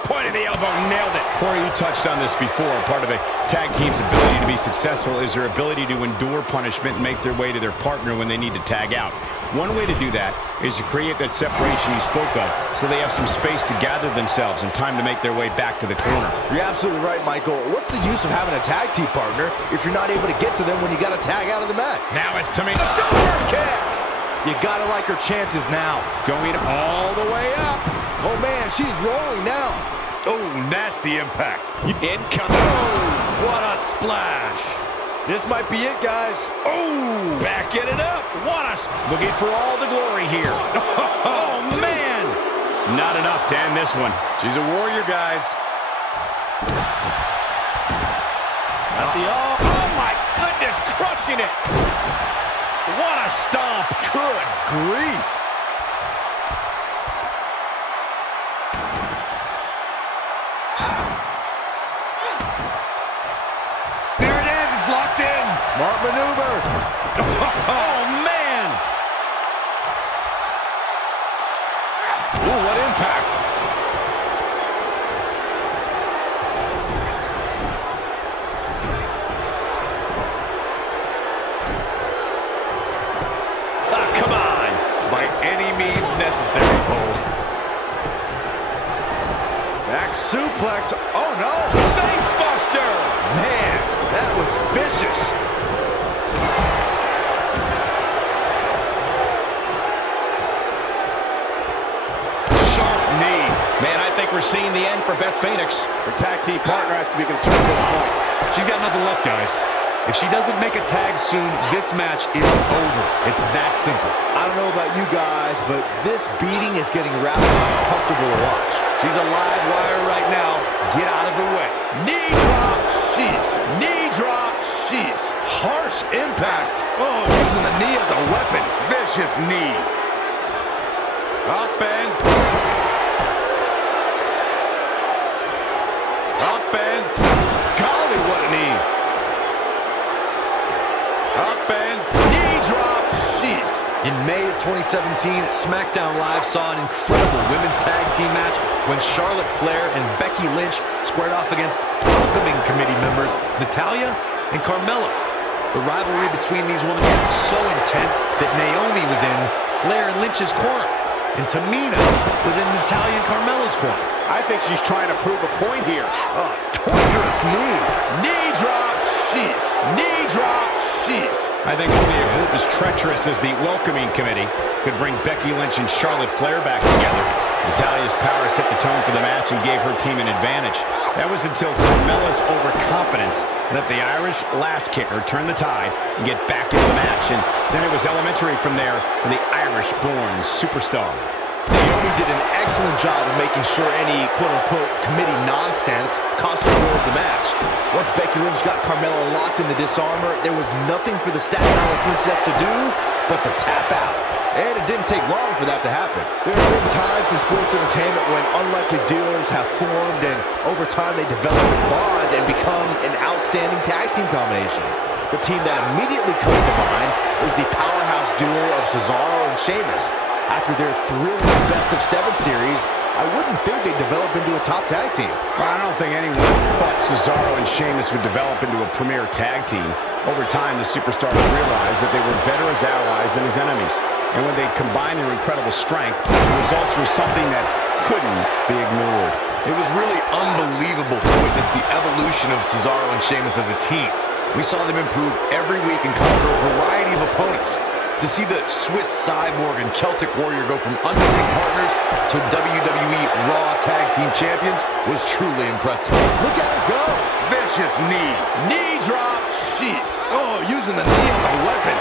Point of the elbow, nailed it. Corey, you touched on this before. Part of a tag team's ability to be successful is their ability to endure punishment and make their way to their partner when they need to tag out. One way to do that is to create that separation you spoke of so they have some space to gather themselves and time to make their way back to the corner. You're absolutely right, Michael. What's the use of having a tag team partner if you're not able to get to them when you got to tag out of the mat? Now it's Tamina. Super kick! You got to like her chances now. Going all the way up. Oh, man, she's rolling now. Oh, nasty impact. Incoming. Oh, what a splash. This might be it, guys. Oh, backing it up. What a... Looking for all the glory here. Oh, man. Not enough to end this one. She's a warrior, guys. Not the... Oh, my goodness, crushing it. What a stomp. Good grief. There it is. It's locked in. Smart maneuver. Oh, man. Ooh, what impact. Ah, come on. By any means necessary, Cole. Back suplex. Oh, no. Face buster. Man, that was vicious. Sharp knee. Man, I think we're seeing the end for Beth Phoenix. Her tag team partner has to be concerned at this point. She's got nothing left, guys. If she doesn't make a tag soon, this match is over. It's that simple. I don't know about you guys, but this beating is getting rather uncomfortable to watch. She's a live wire right now. Get out of her way. Knee drop. Jeez. Knee drop. Jeez. Harsh impact. Oh, using the knee as a weapon. Vicious knee. Up and... Up and... Golly, what a knee. Up and... Knee drop. Jeez. In May of 2017, SmackDown Live saw an incredible women's tag team match when Charlotte Flair and Becky Lynch squared off against welcoming committee members Natalya and Carmella. The rivalry between these women got so intense that Naomi was in Flair and Lynch's corner, and Tamina was in Natalya and Carmella's corner. I think she's trying to prove a point here. Oh, torturous knee. Knee drop. Jeez. Knee drop. Jeez. I think only a group as treacherous as the welcoming committee could bring Becky Lynch and Charlotte Flair back together. Natalia's power set the tone for the match and gave her team an advantage. That was until Carmella's overconfidence let the Irish last kicker turn the tide and get back into the match. And then it was elementary from there for the Irish-born superstar. Naomi did an excellent job of making sure any quote-unquote committee nonsense cost her girls the match. Once Becky Lynch got Carmella locked in the disarmor, there was nothing for the Staten Island Princess to do but to tap out. And it didn't take long for that to happen. There have been times in sports entertainment when unlikely duos have formed, and over time they develop a bond and become an outstanding tag team combination. The team that immediately comes to mind is the powerhouse duo of Cesaro and Sheamus. After their thrilling best-of-7 series, I wouldn't think they'd develop into a top tag team. Well, I don't think anyone thought Cesaro and Sheamus would develop into a premier tag team. Over time, the superstars realized that they were better as allies than as enemies. And when they combined their incredible strength, the results were something that couldn't be ignored. It was really unbelievable to witness the evolution of Cesaro and Sheamus as a team. We saw them improve every week and conquer a variety of opponents. To see the Swiss Cyborg and Celtic Warrior go from underling partners to WWE Raw Tag Team Champions was truly impressive. Look at him go! Vicious knee. Knee drop! Jeez. Oh, using the knee as a weapon.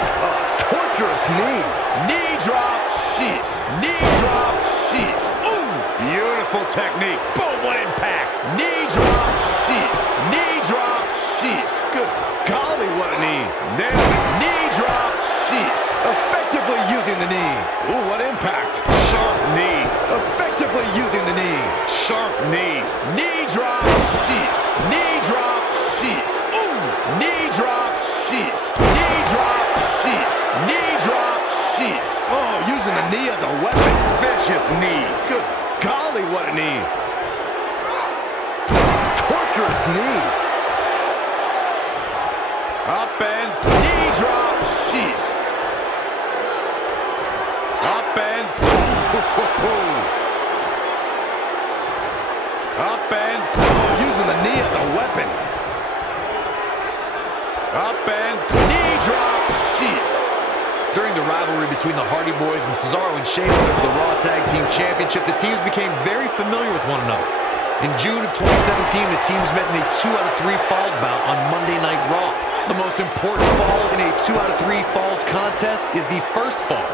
Torturous knee. Knee drop! Jeez. Knee drop! Jeez. Ooh! Beautiful technique. Boom, what impact! Knee drop! Jeez. Knee drop! Jeez. Good golly, what a knee. Nailed it. Knee drop! Jeez. Effectively using the knee. Ooh, what impact. Sharp knee. Effectively using the knee. Sharp knee. Knee drop. Jeez. Knee drop. Jeez. Ooh. Knee drop. Jeez. Knee drop. Jeez. Knee drop. Jeez. Oh, using the knee as a weapon. Vicious knee. Good golly, what a knee. Torturous knee. Up and Knee drop. Jeez. up and up and Oh, using the knee as a weapon. up and Knee drop. Jeez. During the rivalry between the Hardy Boys and Cesaro and Sheamus over the Raw Tag Team Championship, the teams became very familiar with one another. In June of 2017, the teams met in a 2-out-of-3 falls bout on Monday Night Raw. The most important fall in a 2-out-of-3 falls contest is the first fall.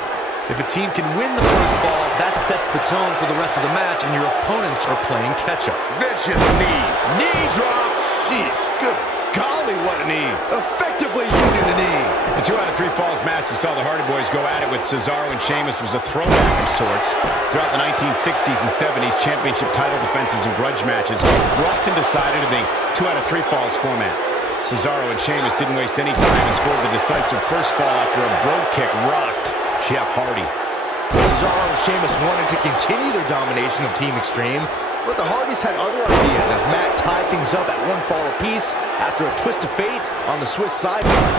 If a team can win the first fall, that sets the tone for the rest of the match, and your opponents are playing catch-up. vicious knee. Knee drop. Jeez. Good golly, what a knee. Effectively using the knee. The 2-out-of-3 falls match that saw the Hardy Boys go at it with Cesaro and Sheamus was a throwback of sorts. Throughout the 1960s and 70s, championship title defenses and grudge matches were often decided in the 2-out-of-3 falls format. Cesaro and Sheamus didn't waste any time and scored the decisive first fall after a brogue kick rocked Jeff Hardy. Cesaro and Sheamus wanted to continue their domination of Team Extreme, but the Hardys had other ideas as Matt tied things up at one fall apiece after a twist of fate on the Swiss sideline.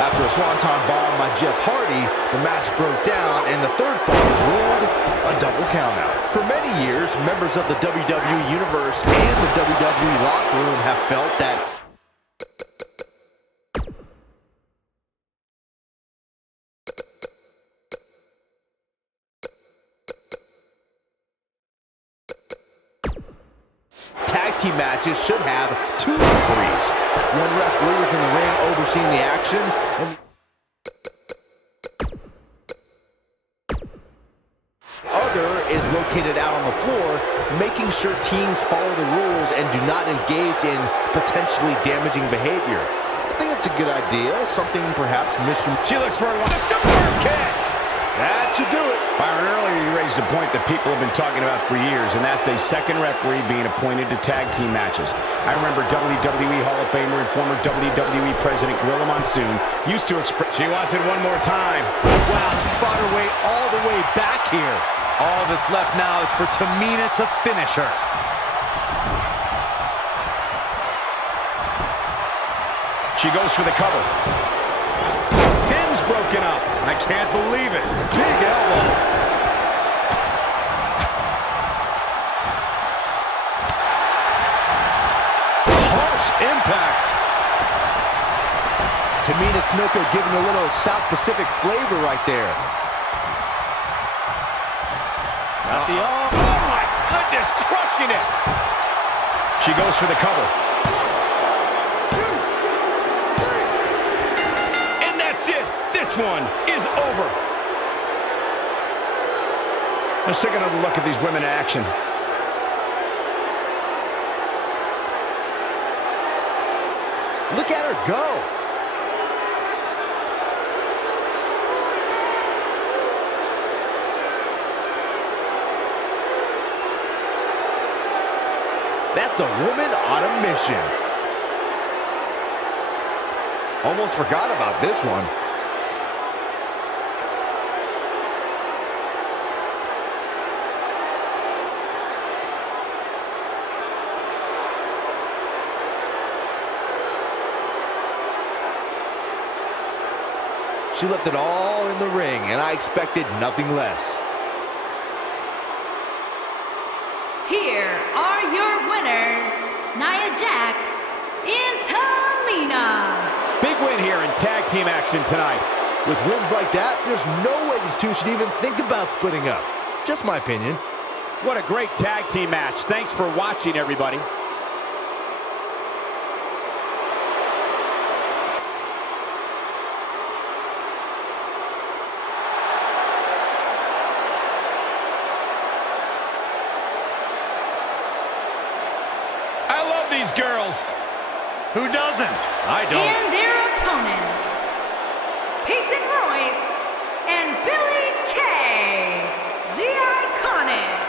After a swanton bomb by Jeff Hardy, the match broke down and the third fall was ruled a double countout. For many years, members of the WWE Universe and the WWE locker room have felt that tag team matches should have two referees. One referee is in the ring overseeing the action, and the other is located out on the floor, making sure teams follow the rules and do not engage in potentially damaging behavior. I think it's a good idea, something perhaps Mr. She looks for one. Super kick! That should do it. Byron, earlier you raised a point that people have been talking about for years, and that's a second referee being appointed to tag team matches. I remember WWE Hall of Famer and former WWE President Gorilla Monsoon used to express... She wants it one more time. Wow, she's fought her way all the way back here. All that's left now is for Tamina to finish her. She goes for the cover. Pin's broken up. I can't believe it. Big elbow. Harsh impact. Tamina Snuka giving a little South Pacific flavor right there. Oh my pushing it. She goes for the cover. 1, 2, 3. And that's it. This one is over. Let's take another look at these women in action. Look at her go. That's a woman on a mission. Almost forgot about this one. She left it all in the ring, and I expected nothing less. Here are your winners, Nia Jax and Tamina. Big win here in tag team action tonight. With wins like that, there's no way these two should even think about splitting up. Just my opinion. What a great tag team match. Thanks for watching, everybody. These girls. Who doesn't? I don't. And their opponents, Peyton Royce and Billie Kay, the Iconics.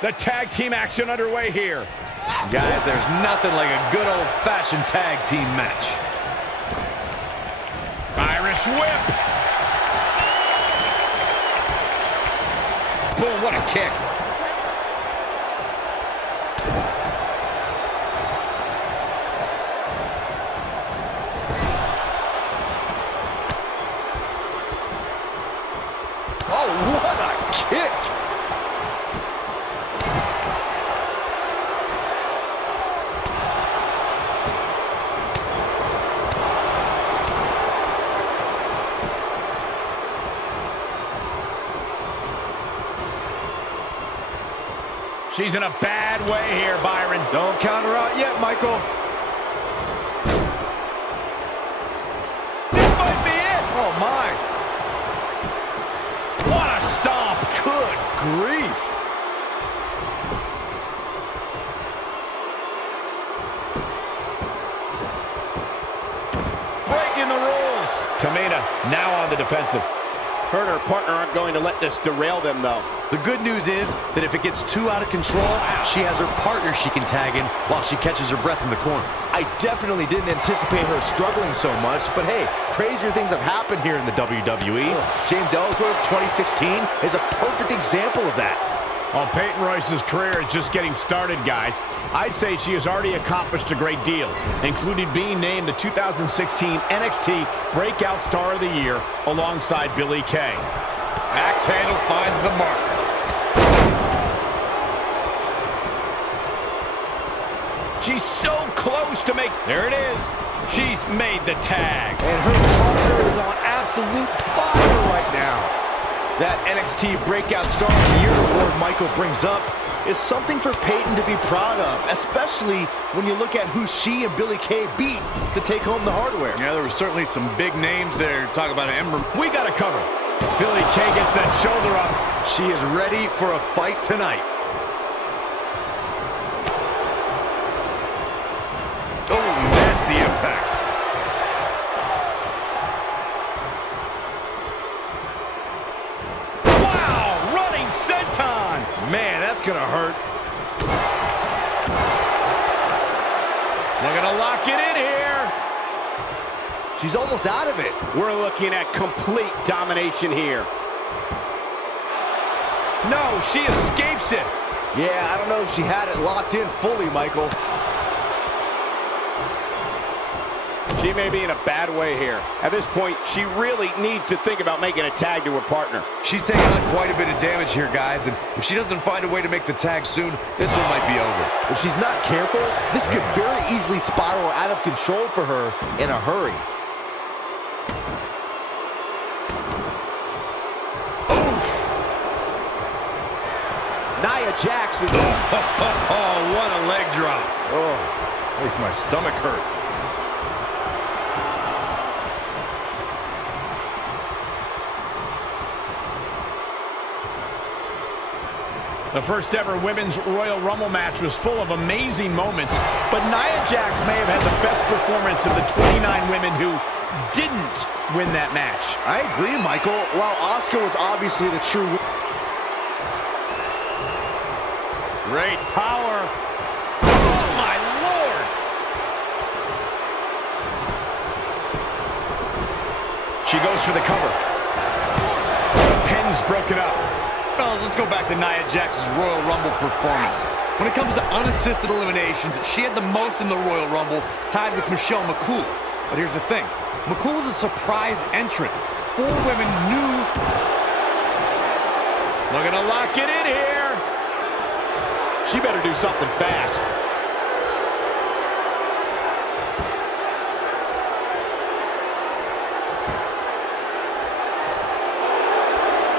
The tag team action underway here. Guys, there's nothing like a good old-fashioned tag team match. Irish whip. Boom, what a kick. Oh, what a kick! She's in a bad way here, Byron. Don't count her out yet, Michael. This might be it. Oh, my. What a stomp. Good grief. Breaking the rules. Tamina now on the defensive. Her and her partner aren't going to let this derail them, though. The good news is that if it gets too out of control, she has her partner she can tag in while she catches her breath in the corner. I definitely didn't anticipate her struggling so much, but hey, crazier things have happened here in the WWE. James Ellsworth, 2016, is a perfect example of that. While Peyton Royce's career is just getting started, guys, I'd say she has already accomplished a great deal, including being named the 2016 NXT Breakout Star of the Year alongside Billie Kay. Axe handle finds the mark. She's so close to make... There it is. She's made the tag. And her partner is on absolute fire right now. That NXT Breakout Star of the Year award Michael brings up is something for Peyton to be proud of, especially when you look at who she and Billie Kay beat to take home the hardware. Yeah, there were certainly some big names there. Talk about Ember. We got to cover. Billie Kay gets that shoulder up. She is ready for a fight tonight. Oh, nasty impact. Wow, running senton. Man, that's gonna hurt. They're gonna lock it in here. She's almost out of it. We're looking at complete domination here. No, she escapes it. Yeah, I don't know if she had it locked in fully, Michael. She may be in a bad way here. At this point, she really needs to think about making a tag to her partner. She's taking on quite a bit of damage here, guys, and if she doesn't find a way to make the tag soon, this one might be over. If she's not careful, this could very easily spiral out of control for her in a hurry. Nia Jax. Oh, what a leg drop. Oh, makes my stomach hurt. The first ever Women's Royal Rumble match was full of amazing moments, but Nia Jax may have had the best performance of the 29 women who didn't win that match. I agree, Michael. While Asuka was obviously the true winner. Great power. Oh, my Lord. She goes for the cover. The pin's broken up. Fellas, let's go back to Nia Jax's Royal Rumble performance. When it comes to unassisted eliminations, she had the most in the Royal Rumble, tied with Michelle McCool. But here's the thing. McCool was a surprise entrant. 4 women knew. Looking to lock it in here. She better do something fast.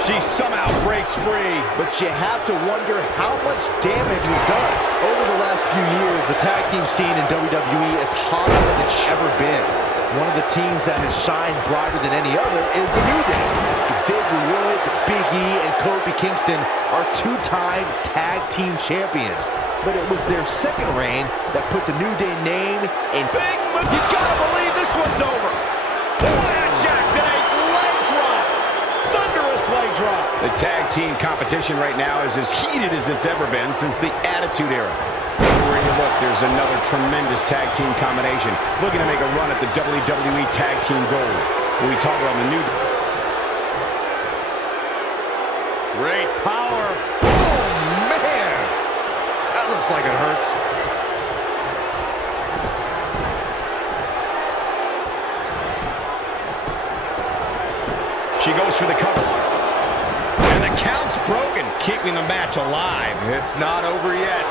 She somehow breaks free. But you have to wonder how much damage was done. Over the last few years, the tag team scene in WWE is hotter than it's ever been. One of the teams that has shined brighter than any other is the New Day. Xavier Woods, Big E, and Kofi Kingston are 2-time tag team champions. But it was their second reign that put the New Day name in big. You gotta believe this one's over. Nia Jax in a leg drop. Thunderous leg drop. The tag team competition right now is as heated as it's ever been since the Attitude Era. Everywhere you look, there's another tremendous tag team combination looking to make a run at the WWE Tag Team Gold. When we talk about the New Day. Great power. Oh, man! That looks like it hurts. She goes for the cover. And the count's broken, keeping the match alive. It's not over yet.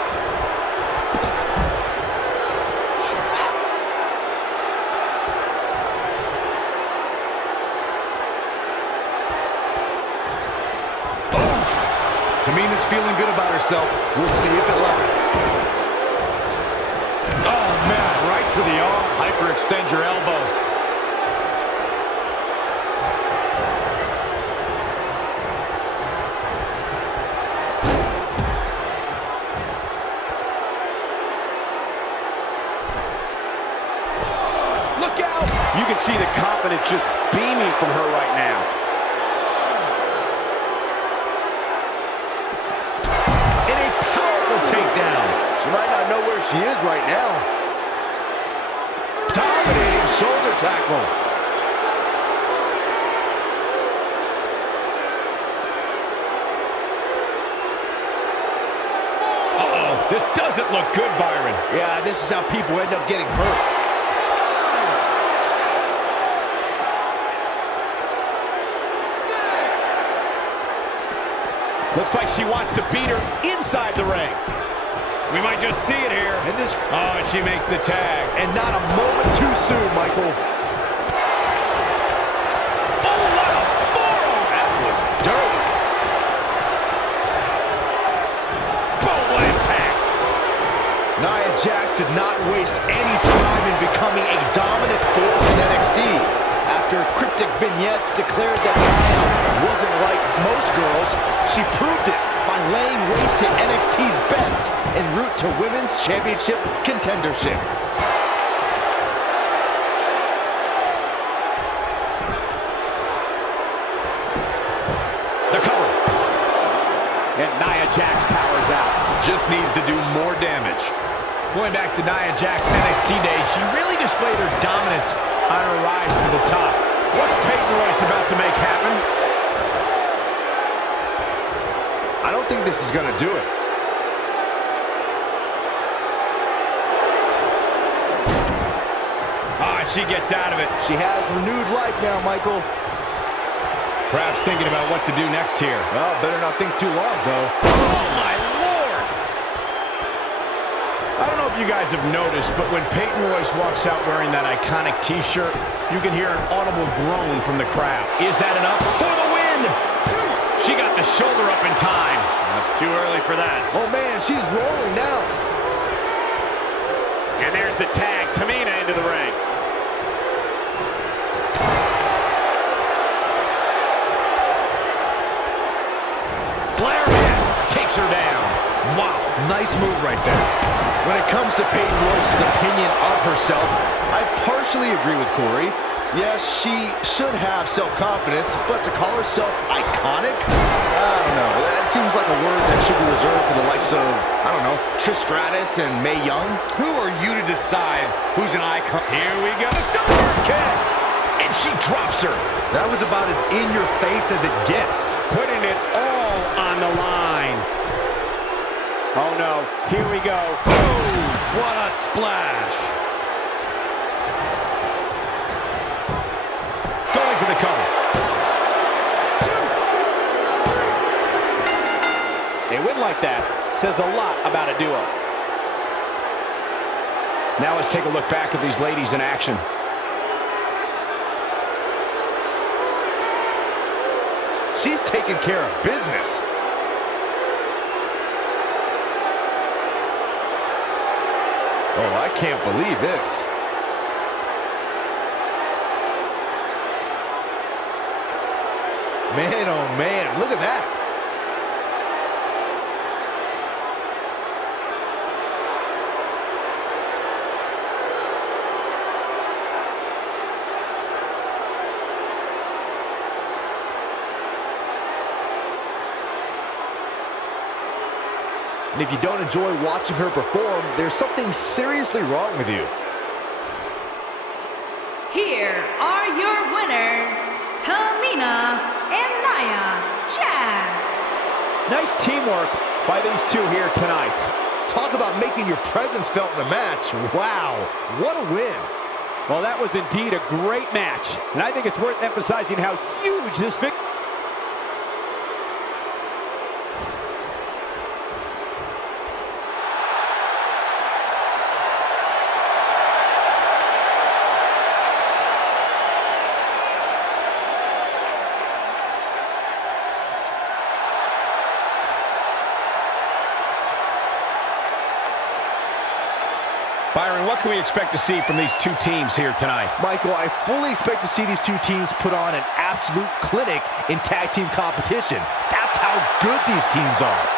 Tamina's feeling good about herself. We'll see if it lasts. Oh, man, right to the arm. Hyperextend your elbow. Look out! You can see the confidence just beaming from her right now. Takedown. She might not know where she is right now. Dominating shoulder tackle. Uh-oh, this doesn't look good, Byron. Yeah, this is how people end up getting hurt. Looks like she wants to beat her inside the ring. We might just see it here. And this, and she makes the tag. And not a moment too soon, Michael. Oh, what a forearm! That was dirty. Boom, waste any time in becoming a dominant force in NXT. After cryptic vignettes declared that Nia wasn't like most girls, she proved it by laying waste to NXT's best en route to Women's Championship contendership. The cover. And Nia Jax powers out. Just needs to do more damage. Going back to Nia Jax's NXT days, she really displayed her dominance on her rise to the top. What's Peyton Royce about to make happen? I don't think this is going to do it. Ah, she gets out of it. She has renewed life now, Michael. Perhaps thinking about what to do next here. Well, better not think too long, though. Oh, my Lord! I don't know if you guys have noticed, but when Peyton Royce walks out wearing that iconic T-shirt, you can hear an audible groan from the crowd. Is that enough for the win? She got the shoulder up in time. That's too early for that. Oh, man, she's rolling now. And there's the tag. Tamina into the ring. Blair takes her down. Wow, nice move right there. When it comes to Peyton Royce's opinion of herself, I partially agree with Corey. Yes, she should have self-confidence, but to call herself iconic? I don't know. That seems like a word that should be reserved for the likes of, I don't know, Trish Stratus and Mae Young. Who are you to decide who's an icon? Here we go. Silver kick. And she drops her. That was about as in your face as it gets. Putting it all on the line. Oh, no. Here we go. Boom! What a splash. Going for the cover. A win like that says a lot about a duo. Now let's take a look back at these ladies in action. She's taking care of business. Oh, I can't believe this. Man, oh man, look at that. And if you don't enjoy watching her perform, there's something seriously wrong with you. Here are your winners, Tamina and Nia Jax. Nice teamwork by these two here tonight. Talk about making your presence felt in a match. Wow, what a win. Well, that was indeed a great match. And I think it's worth emphasizing how huge this victory. Byron, what can we expect to see from these two teams here tonight? Michael, I fully expect to see these two teams put on an absolute clinic in tag team competition. That's how good these teams are.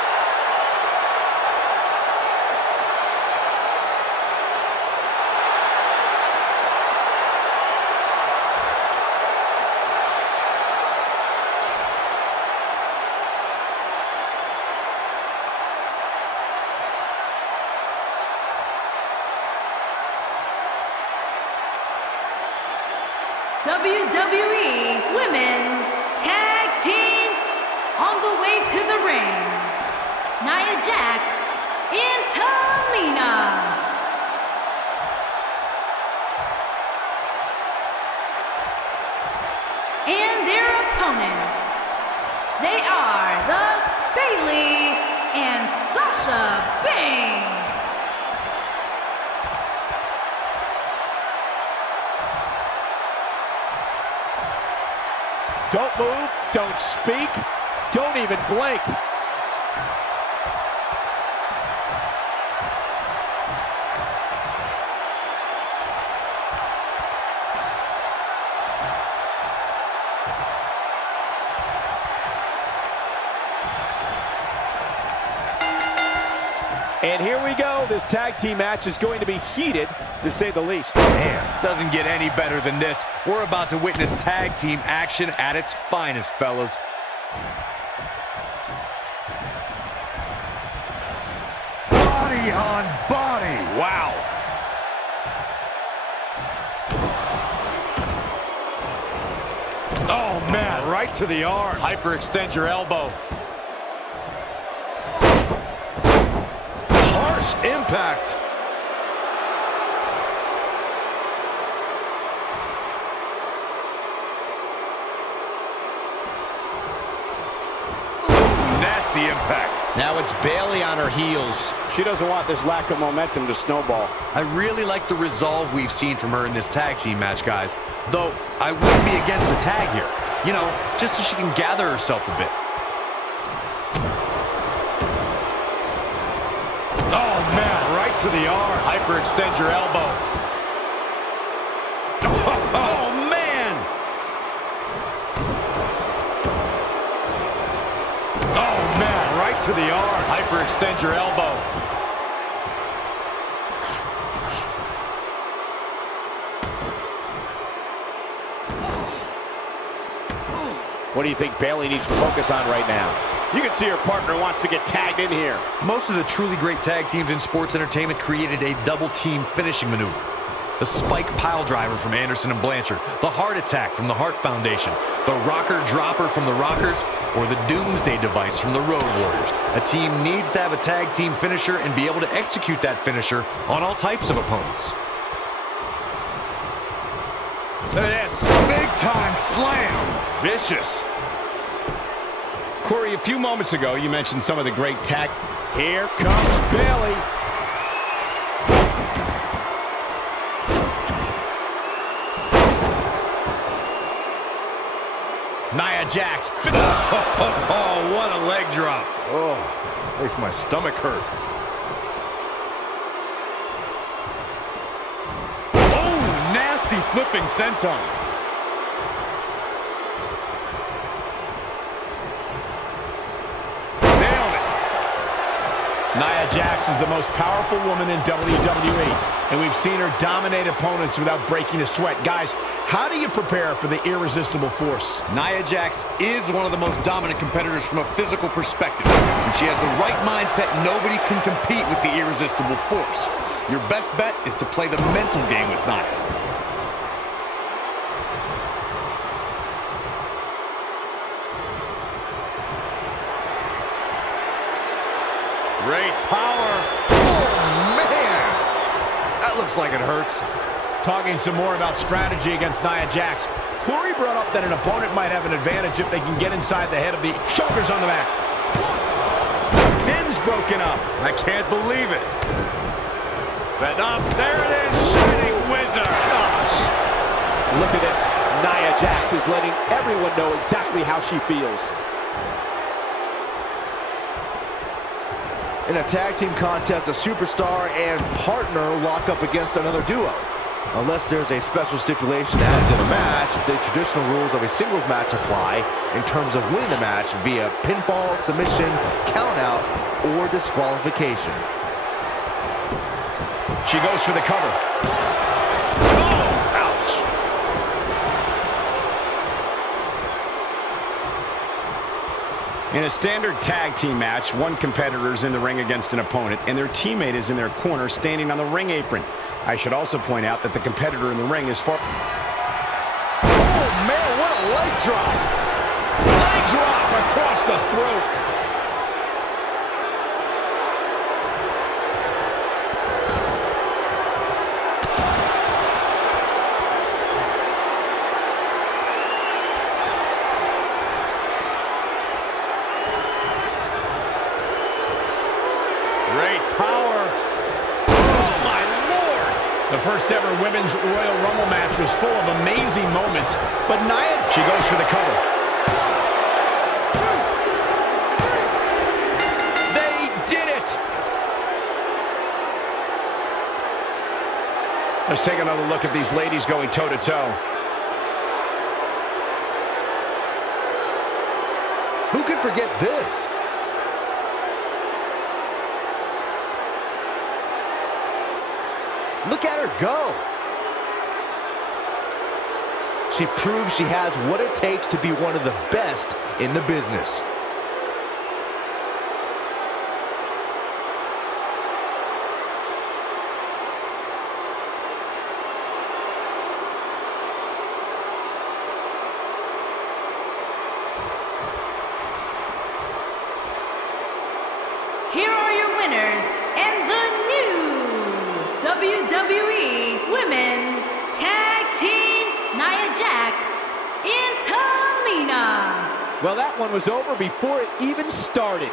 WWE Women's Tag Team on the way to the ring. Nia Jax and Tamina. And their opponents, they are the Bayley and Sasha Banks. Don't move, don't speak, don't even blink. And here we go. This tag team match is going to be heated, to say the least. Man, doesn't get any better than this. We're about to witness tag team action at its finest, fellas. Body on body. Wow. Oh, man, right to the arm. Hyperextend your elbow. Harsh impact. Nasty impact. Now it's Bayley on her heels. She doesn't want this lack of momentum to snowball. I really like the resolve we've seen from her in this tag team match, guys. Though, I wouldn't be against the tag here. You know, just so she can gather herself a bit. Oh, man, right to the arm. Hyperextend your elbow. Oh, man. Oh, man, right to the arm. Hyperextend your elbow. What do you think Bayley needs to focus on right now? You can see her partner wants to get tagged in here. Most of the truly great tag teams in sports entertainment created a double team finishing maneuver. The spike pile driver from Anderson and Blanchard, the heart attack from the Hart Foundation, the rocker dropper from the Rockers, or the doomsday device from the Road Warriors. A team needs to have a tag team finisher and be able to execute that finisher on all types of opponents. Look at this. Big time slam. Vicious. Corey, a few moments ago, you mentioned some of the great tag. Here comes Bayley. Nia Jax. Oh, what a leg drop. Oh, makes my stomach hurt. Oh, nasty flipping senton. Nia Jax is the most powerful woman in WWE, and we've seen her dominate opponents without breaking a sweat. Guys, how do you prepare for the irresistible force? Nia Jax is one of the most dominant competitors from a physical perspective. When she has the right mindset, nobody can compete with the irresistible force. Your best bet is to play the mental game with Nia. Great power. Oh, man. That looks like it hurts. Talking some more about strategy against Nia Jax. Corey brought up that an opponent might have an advantage if they can get inside the head of the shoulders on the back. Pin's broken up. I can't believe it. Set up. There it is. Shining Wizard. Gosh. Look at this. Nia Jax is letting everyone know exactly how she feels. In a tag team contest, a superstar and partner lock up against another duo. Unless there's a special stipulation added to the match, the traditional rules of a singles match apply in terms of winning the match via pinfall, submission, countout, or disqualification. She goes for the cover. Oh, ouch. In a standard tag team match, one competitor is in the ring against an opponent, and their teammate is in their corner standing on the ring apron. I should also point out that the competitor in the ring is far... Oh, man, what a leg drop. Leg drop across the throat. Great power. Oh, my Lord. The first ever Women's Royal Rumble match was full of amazing moments, but Nia, she goes for the cover. They did it. Let's take another look at these ladies going toe-to-toe. Who could forget this? Look at her go. She proves she has what it takes to be one of the best in the business. Here are your winners and the new WWE Women's Tag Team Nia Jax and Tamina. Well, that one was over before it even started.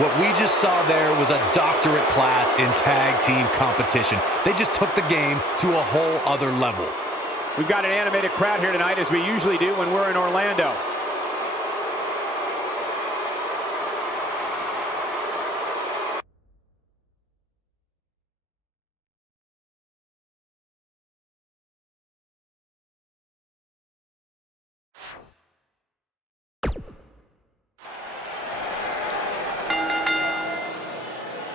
What we just saw there was a doctorate class in tag team competition. They just took the game to a whole other level. We've got an animated crowd here tonight, as we usually do when we're in Orlando.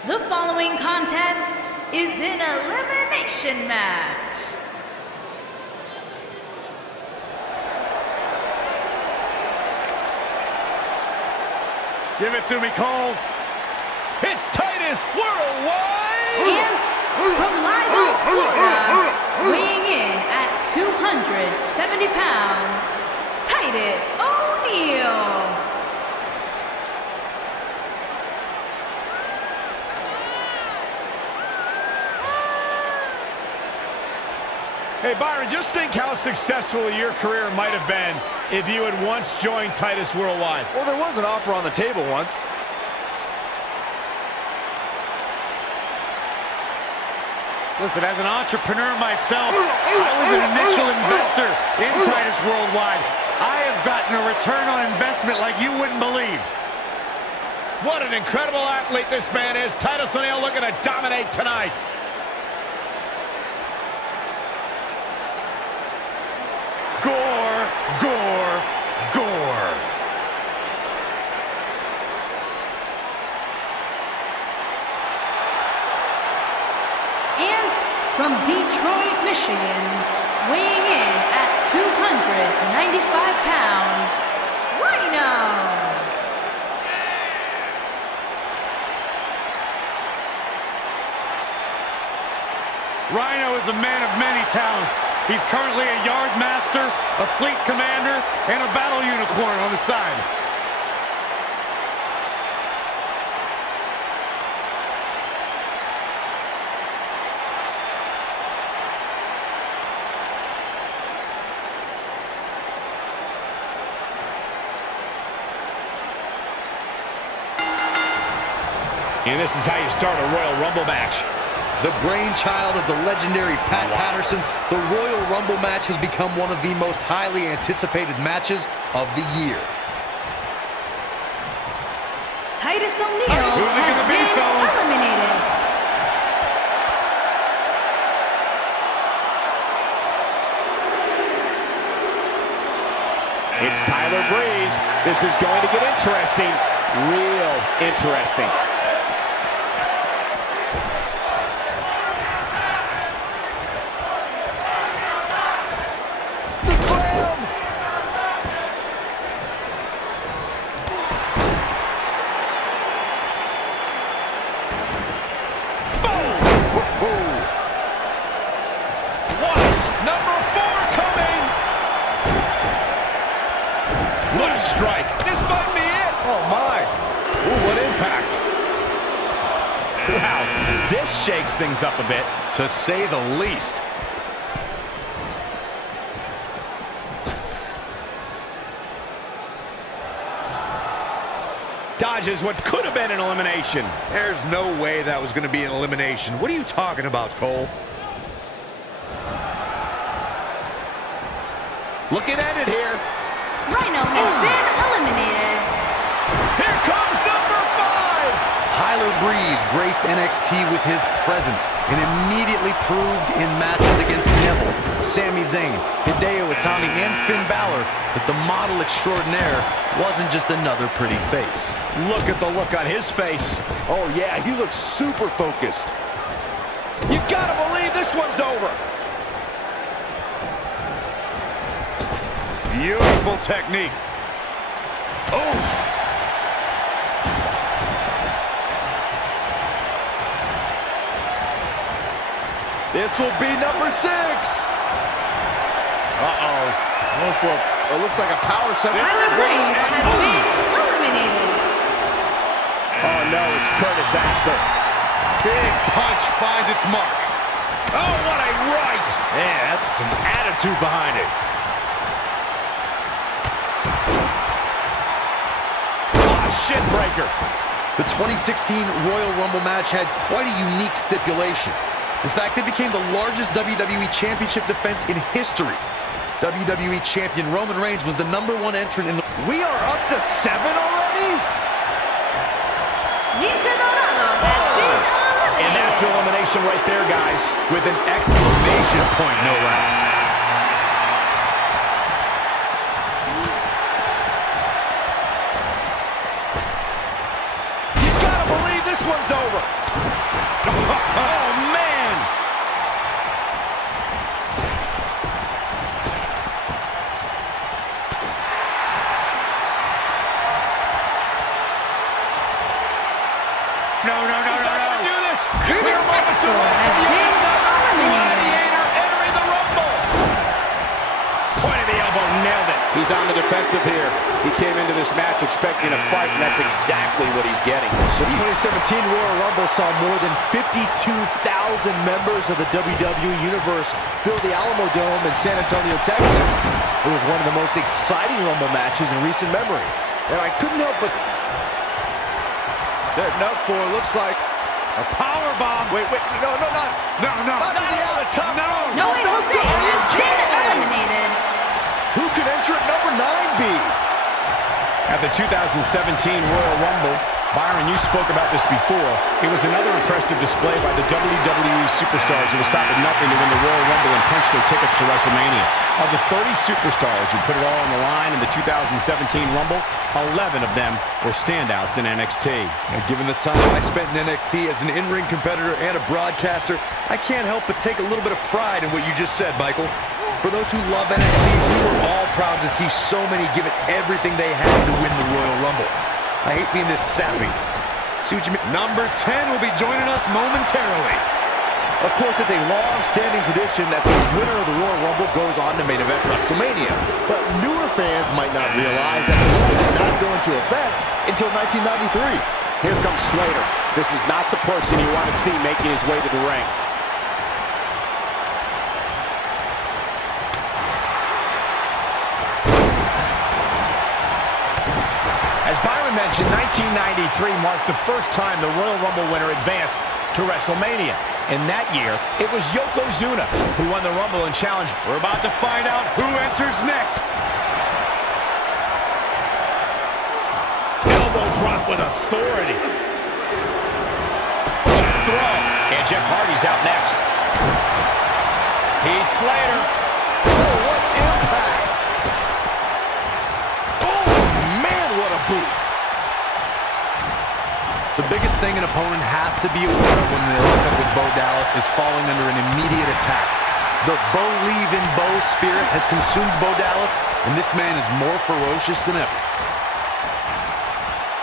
The following contest is an elimination match. Give it to me, Cole. It's Titus Worldwide! And from Live Oak, Florida, weighing in at 270 pounds, Titus O'Neil. Hey, Byron, just think how successful your career might have been if you had once joined Titus Worldwide. Well, there was an offer on the table once. Listen, as an entrepreneur myself, I was an initial investor in Titus Worldwide. I have gotten a return on investment like you wouldn't believe. What an incredible athlete this man is. Titus O'Neil looking to dominate tonight. Gore, gore, gore. And from Detroit, Michigan, weighing in at 295 pounds, Rhino. Rhino is a man of many talents. He's currently a yard master, a fleet commander, and a battle unicorn on the side. And this is how you start a Royal Rumble match. The brainchild of the legendary Pat Patterson, the Royal Rumble match has become one of the most highly anticipated matches of the year. Titus O'Neil Who's it has gonna be, been fellas? eliminated. It's Tyler Breeze. This is going to get interesting. Real interesting. What a strike. This might be it. Oh, my. Ooh, what impact. Wow, this shakes things up a bit, To say the least. dodges what could have been an elimination. There's no way that was going to be an elimination. What are you talking about, Cole? Looking at it here. Rhino has been eliminated. Here comes number 5. Tyler Breeze graced NXT with his presence and immediately proved in matches against Neville, Sami Zayn, Hideo Itami, and Finn Balor that the model extraordinaire wasn't just another pretty face. Look at the look on his face. Oh, yeah, he looks super focused. You gotta believe this one's over. Beautiful technique. Oh! This will be number 6. Uh-oh. It looks like a power set. Tyler Breeze has been eliminated. Oh no, it's Curtis Axel. Big punch finds its mark. Oh, what a right! Man, that's some attitude behind it. Shin breaker. The 2016 Royal Rumble match had quite a unique stipulation. In fact, it became the largest WWE Championship defense in history. WWE Champion Roman Reigns was the #1 entrant in the... We are up to 7 already? Lince Dorado has been eliminated. And that's elimination right there, guys, with an exclamation point, no less. This one's over. Oh, man. No. Do this. Curtis Axel has been eliminated. Gladiator entering the Rumble. Point of the elbow, nailed it. He's on the defensive here. He came into this match expecting a fight, and that's exactly what he's getting. The 2017 Royal Rumble saw more than 52,000 members of the WWE Universe fill the Alamo Dome in San Antonio, Texas. It was one of the most exciting Rumble matches in recent memory. And I couldn't help but... Setting up for, looks like... A power bomb. Wait, no. No. Not to the outside. No. Noe Jose has been eliminated. Who could entrant number 9 be? At the 2017 Royal Rumble, Byron, you spoke about this before. It was another impressive display by the WWE superstars who will stop at nothing to win the Royal Rumble and punch their tickets to WrestleMania. Of the 30 superstars who put it all on the line in the 2017 Rumble, 11 of them were standouts in NXT. And given the time I spent in NXT as an in-ring competitor and a broadcaster, I can't help but take a little bit of pride in what you just said, Michael. For those who love NXT, we were all proud to see so many give it everything they had to win the Royal Rumble. I hate being this sappy. See what you mean? Number 10 will be joining us momentarily. Of course, it's a long-standing tradition that the winner of the Royal Rumble goes on to main event WrestleMania. But newer fans might not realize that the rule did not go into effect until 1993. Here comes Slater. This is not the person you want to see making his way to the ring. As Byron mentioned, 1993 marked the first time the Royal Rumble winner advanced to WrestleMania. In that year, it was Yokozuna who won the Rumble and challenged. We're about to find out who enters next. Elbow drop with authority. What a throw. And Jeff Hardy's out next. Heath Slater. Oh, what impact! Oh, man, what a boot! The biggest thing an opponent has to be aware of when they look up with Bo Dallas is falling under an immediate attack. The Bo-Leave-in Bo spirit has consumed Bo Dallas, and this man is more ferocious than ever.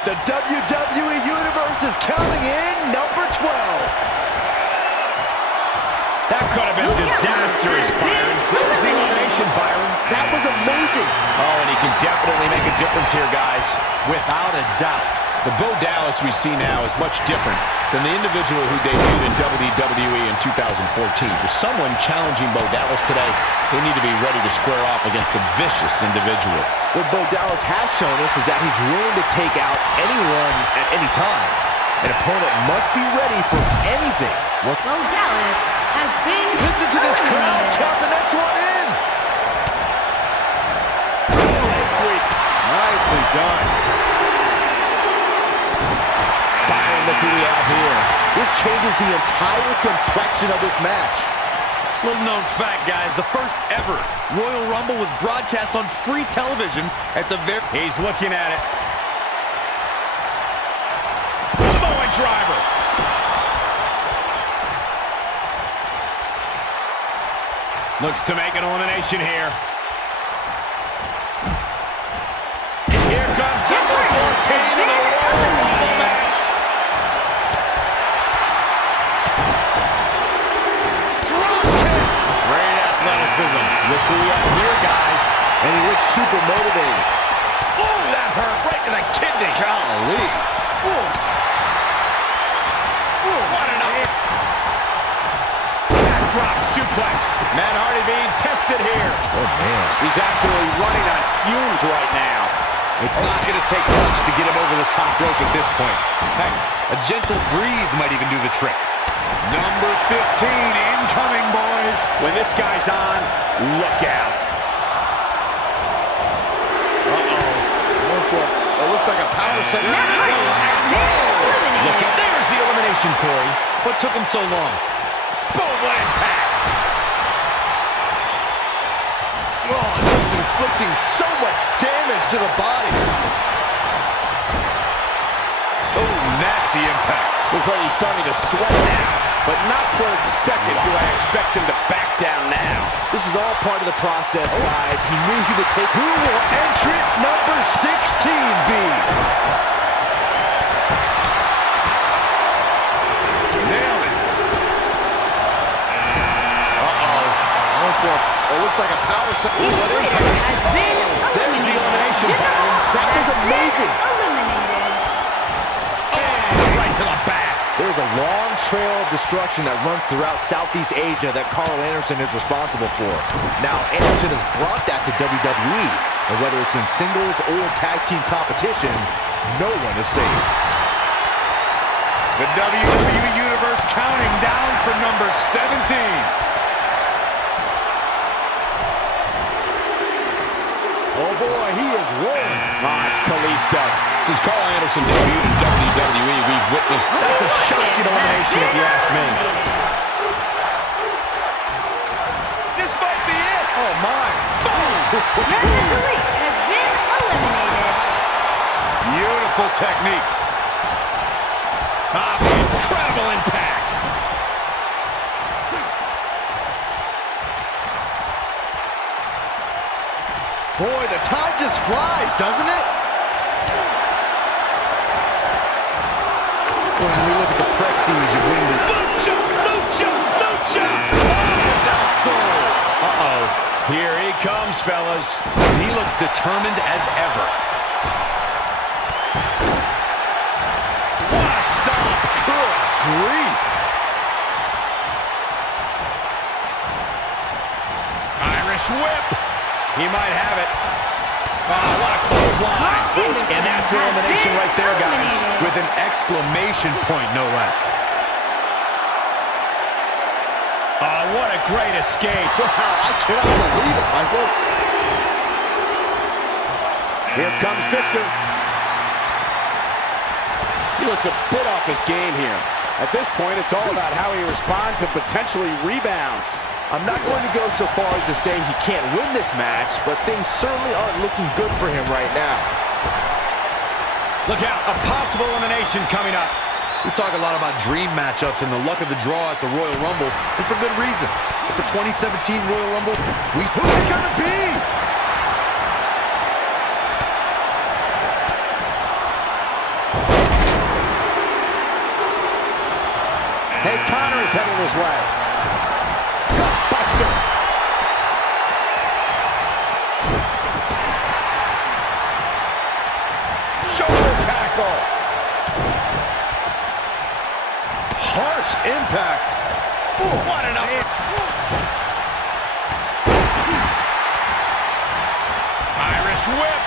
The WWE Universe is counting in number 12. That could have been disastrous, Byron. What was the elimination, Byron? That was amazing. Oh, and he can definitely make a difference here, guys. Without a doubt. The Bo Dallas we see now is much different than the individual who debuted in WWE in 2014. For someone challenging Bo Dallas today, they need to be ready to square off against a vicious individual. What Bo Dallas has shown us is that he's willing to take out anyone at any time. An opponent must be ready for anything. Bo Dallas has been Listen to this crowd eliminated. count the next one in. Sweet. Nicely done. Byron, look who we have here. This changes the entire complexion of this match. Little known fact, guys, the first ever Royal Rumble was broadcast on free television at the very... He's looking at it. Samoa driver. Looks to make an elimination here. Here comes number 14 in the Royal Rumble match. Drop kick. Great athleticism. Look who we have here, guys. And he looks super motivated. Ooh, that hurt right to the kidney. Golly. Ooh. Ooh, what an up. Backdrop suplex. Matt Hardy being tested here. Oh, man. He's absolutely running on fumes right now. It's not going to take much to get him over the top rope at this point. Heck, a gentle breeze might even do the trick. Number 15 incoming, boys. When this guy's on, look out. It looks like a power set. Look at, there's the elimination, Corey. What took him so long? Boom, what impact. Oh, just inflicting so much damage to the body. Oh, nasty impact. Looks like he's starting to sweat now, but not for a second do I expect him to back down now. This is all part of the process, guys. He knew he would take. Who will entrant number 16 be? Nailed it. It looks like a power set. Each leader has been There's the elimination, Jinder Byron. Mahal That was has been amazing. eliminated. Right to the back. There's a long trail of destruction that runs throughout Southeast Asia that Carl Anderson is responsible for. Now, Anderson has brought that to WWE, and whether it's in singles or tag team competition, no one is safe. The WWE Universe counting down for number 17. Oh boy, he is rolling. It's Kalisto. Since Carl Anderson debuted in WWE, we've witnessed... That's a shocking elimination, if you ask me. This might be it. Oh my. Memphis Elite has been eliminated. Beautiful technique. Incredible impact. Boy, the time just flies, doesn't it? When we look at the prestige of winning the... Lucha, lucha, lucha. Del Sol. Uh-oh. Here he comes, fellas. He looks determined as ever. What a stomp. Good grief. Irish whip. He might have it. What a clothesline. And that's an elimination right there, guys. With an exclamation point, no less. What a great escape. Wow, I cannot believe it, Michael. Here comes Victor. He looks a bit off his game here. At this point, it's all about how he responds and potentially rebounds. I'm not going to go so far as to say he can't win this match, but things certainly aren't looking good for him right now. Look out, a possible elimination coming up. We talk a lot about dream matchups and the luck of the draw at the Royal Rumble, and for good reason. At the 2017 Royal Rumble, Who's it gonna be? Hey, Connor is heading his way. Buster. Shoulder tackle. Harsh impact. Ooh, what an up. Irish whip.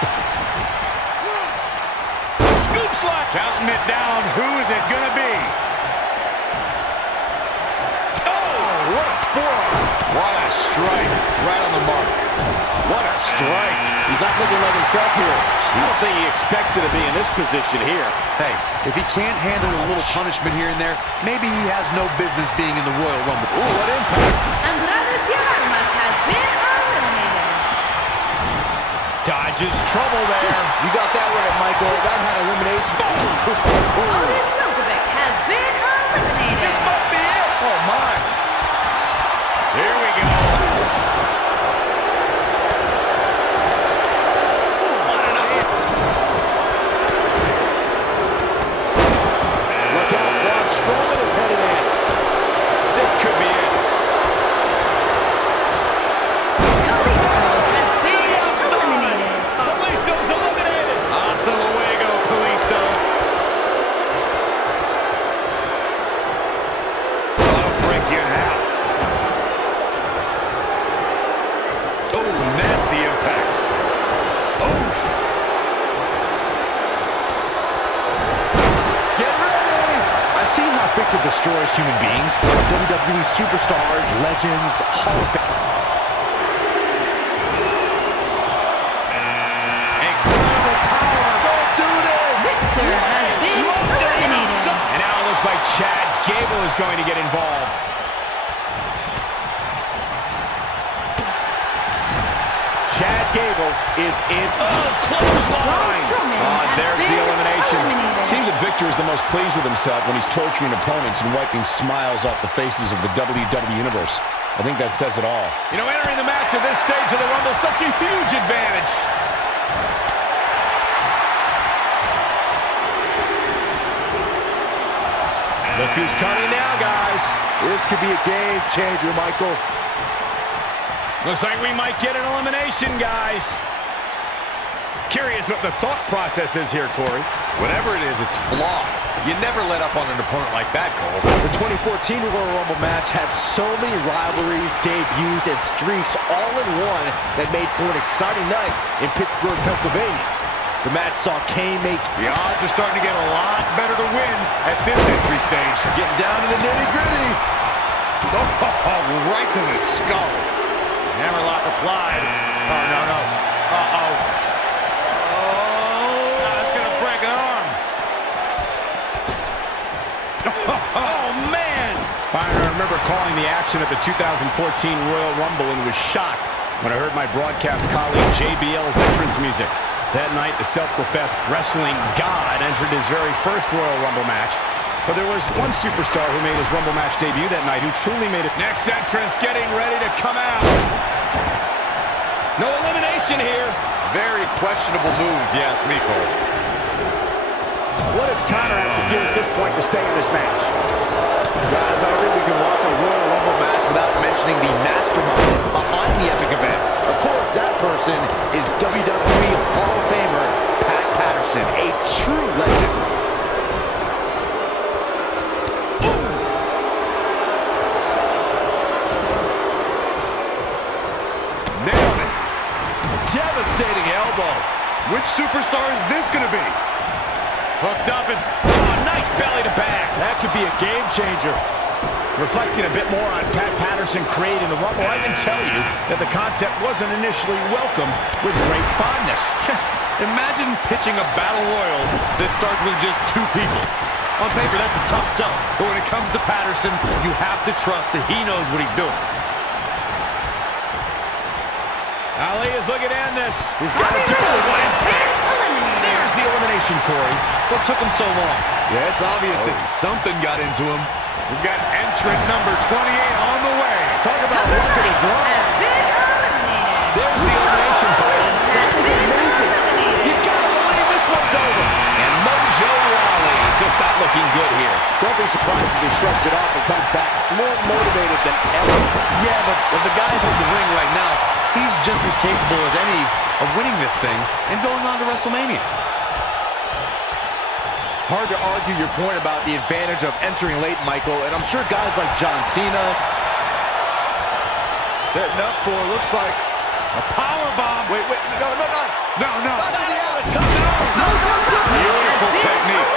Scoop slap. Counting it down. Who is it going to be? What a forearm. What a strike. Right on the mark. What a strike. He's not looking like himself here. I don't think he expected to be in this position here. hey, if he can't handle a little punishment here and there, maybe he has no business being in the Royal Rumble. Ooh, what impact. Andrade Cien Almas has been eliminated. Dodges trouble there. You got that right, Michael. That had elimination. Otis Dozovic has been eliminated. This might be it. Oh, my. Here we go. Victor destroys human beings. WWE superstars, legends, Hall of Fame. Incredible power. Don't do this! Victor has been eliminated. And now it looks like Chad Gable is going to get involved. Chad Gable is in. Oh, clothesline. There's the elimination. Eliminated. Seems that Victor is the most pleased with himself when he's torturing opponents and wiping smiles off the faces of the WWE Universe. I think that says it all. You know, entering the match at this stage of the Rumble, such a huge advantage. Look who's coming now, guys. This could be a game changer, Michael. Looks like we might get an elimination, guys. Curious what the thought process is here, Corey. Whatever it is, it's flawed. You never let up on an opponent like that, Cole. The 2014 Royal Rumble match had so many rivalries, debuts, and streaks all in one that made for an exciting night in Pittsburgh, Pennsylvania. The match saw Kane make... The odds are starting to get a lot better to win at this entry stage. Getting down to the nitty-gritty. Oh, right to the skull. Hammerlock applied. Oh, no. Uh-oh. Oh, that's going to break an arm. Oh, man! I remember calling the action at the 2014 Royal Rumble and was shocked when I heard my broadcast colleague JBL's entrance music. That night, the self-professed wrestling god entered his very first Royal Rumble match. But there was one superstar who made his Rumble match debut that night who truly made it. Next entrance getting ready to come out. No elimination here. Very questionable move, if you ask me, Cole. What does Connor have to do at this point to stay in this match? Guys, I don't think we can watch a Royal Rumble match without mentioning the mastermind behind the epic event. Of course, that person is WWE Hall of Famer Pat Patterson, a true legend. Nailed it. Devastating elbow. Which superstar is this going to be? Hooked up and... Nice belly to back. That could be a game changer. Reflecting a bit more on Pat Patterson creating the Rumble, I can tell you that the concept wasn't initially welcomed with great fondness. Imagine pitching a battle royal that starts with just two people. On paper, that's a tough sell. But when it comes to Patterson, you have to trust that he knows what he's doing. Ali is looking to end this. He's got to do it. There's the elimination, Corey. What took him so long? Yeah, it's obvious that something got into him. We've got entrant number 28 on the way. Talk about luck of the draw. There's the elimination, Byron. That was amazing. You gotta believe this one's over. And Mojo Rawley just not looking good here. Don't be surprised if he shrugs it off and comes back more motivated than ever. Yeah, but of the guys in the ring right now, he's just as capable as any of winning this thing and going on to WrestleMania. Hard to argue your point about the advantage of entering late, Michael, and I'm sure guys like John Cena setting up for, looks like, A power bomb. wait, no. No. Not on the outside. Beautiful technique.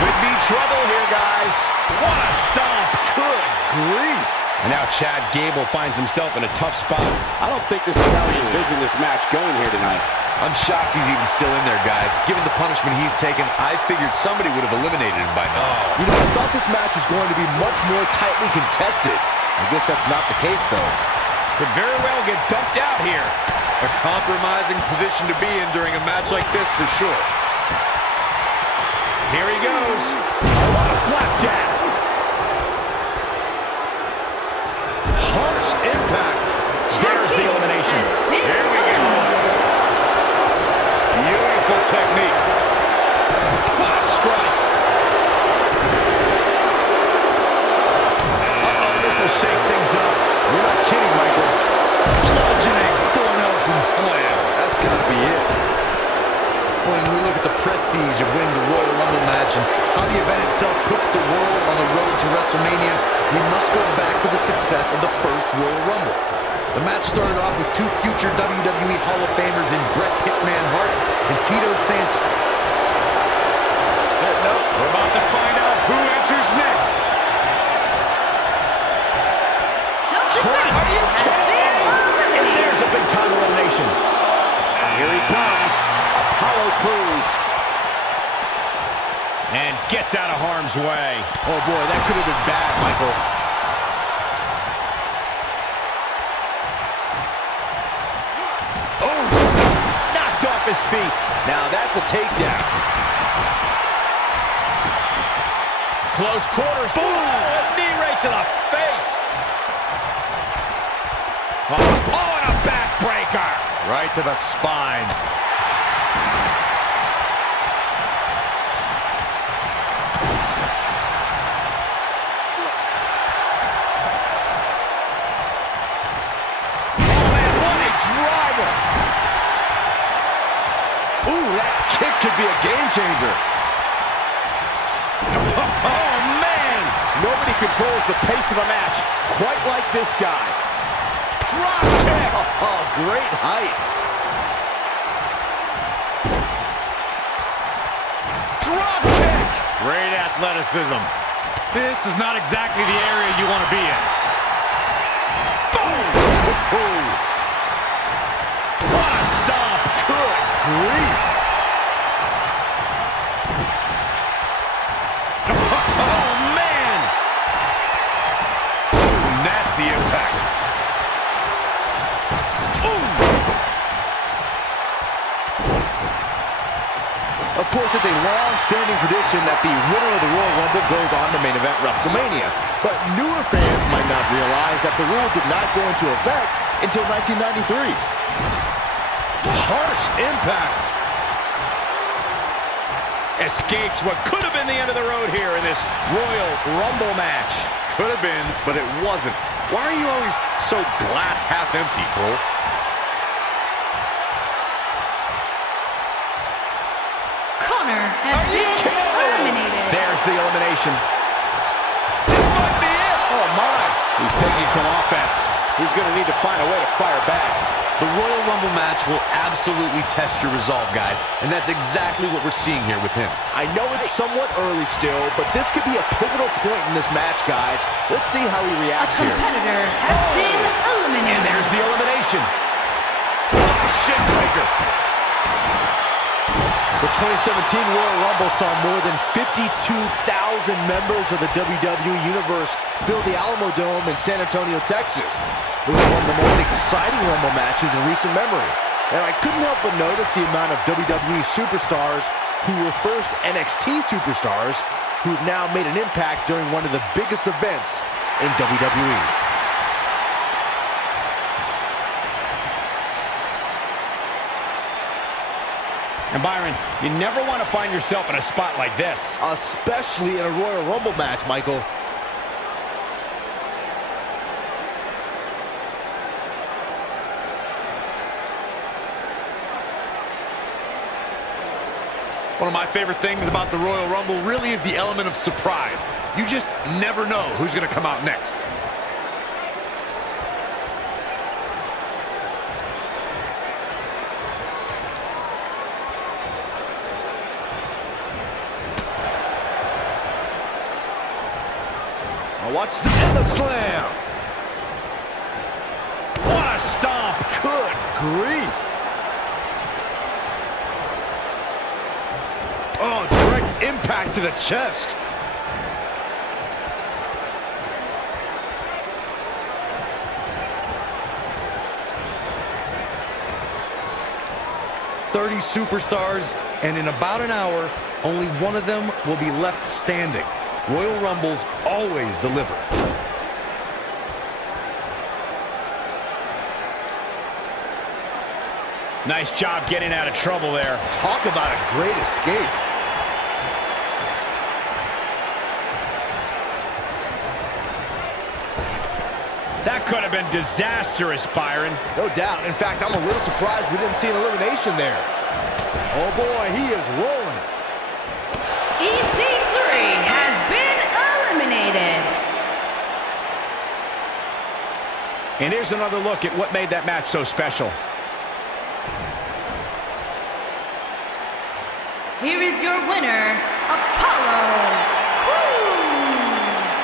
Could be trouble here, guys. What a stomp. Good grief. And now Chad Gable finds himself in a tough spot. I don't think this is how he envisioned this match going here tonight. I'm shocked he's even still in there, guys. Given the punishment he's taken, I figured somebody would have eliminated him by now. You know, I thought this match was going to be much more tightly contested. I guess that's not the case, though. Could very well get dumped out here. A compromising position to be in during a match like this, for sure. Here he goes. What a flapjack. Harsh impact. There's the elimination. Here we go. Beautiful technique. What a strike. Uh-oh, this will shake things up. You're not kidding, Michael. Bludgeoning full Nelson slam. That's got to be it. When we look at the prestige of winning the Royal Rumble match and how the event itself puts the world on the road to WrestleMania, we must go back to the success of the first Royal Rumble. The match started off with two future WWE Hall of Famers in Bret Hitman Hart and Tito Santana. no. We're about to find out who enters next. Are you kidding? And there's a big-time elimination. Here he comes. Hollow Cruz. And gets out of harm's way. Oh, boy, that could have been bad, Michael. Oh, knocked off his feet. Now that's a takedown. Close quarters. Boom! A knee right to the face. Oh, and a backbreaker. Right to the spine. Ooh, that kick could be a game changer. Oh, man! Nobody controls the pace of a match quite like this guy. Drop kick! Oh, great height. Drop kick! Great athleticism. This is not exactly the area you want to be in. Boom! What a stomp! Good grief! Oh, man! Nasty impact. Of course, it's a long-standing tradition that the winner of the Royal Rumble goes on to main event WrestleMania. But newer fans might not realize that the rule did not go into effect until 1993. Harsh impact. Escapes what could have been the end of the road here in this Royal Rumble match. Could have been, but it wasn't. Why are you always so glass half empty, Cole? Connor has been eliminated. There's the elimination. This might be it. Oh, my. He's taking some offense. He's going to need to find a way to fire back. The Royal Rumble match will absolutely test your resolve, guys, and that's exactly what we're seeing here with him. I know it's somewhat early still, but this could be a pivotal point in this match, guys. Let's see how he A reacts here. competitor has been eliminated. And there's the elimination. Oh, shit breaker. The 2017 Royal Rumble saw more than 52,000 members of the WWE Universe fill the Alamo Dome in San Antonio, Texas. It was one of the most exciting Rumble matches in recent memory. And I couldn't help but notice the amount of WWE superstars who were first NXT superstars who've now made an impact during one of the biggest events in WWE. And Byron, you never want to find yourself in a spot like this. Especially in a Royal Rumble match, Michael. One of my favorite things about the Royal Rumble really is the element of surprise. You just never know who's going to come out next. Watch the end of slam. What a stomp. Good grief. Oh, direct impact to the chest. "30 superstars, and in about an hour, only one of them will be left standing. Royal Rumbles always deliver." Nice job getting out of trouble there. Talk about a great escape. That could have been disastrous, Byron. No doubt. In fact, I'm a little surprised we didn't see an elimination there. Oh, boy, he is rolling. EC3 has been eliminated. And here's another look at what made that match so special. Here is your winner, Apollo Crews.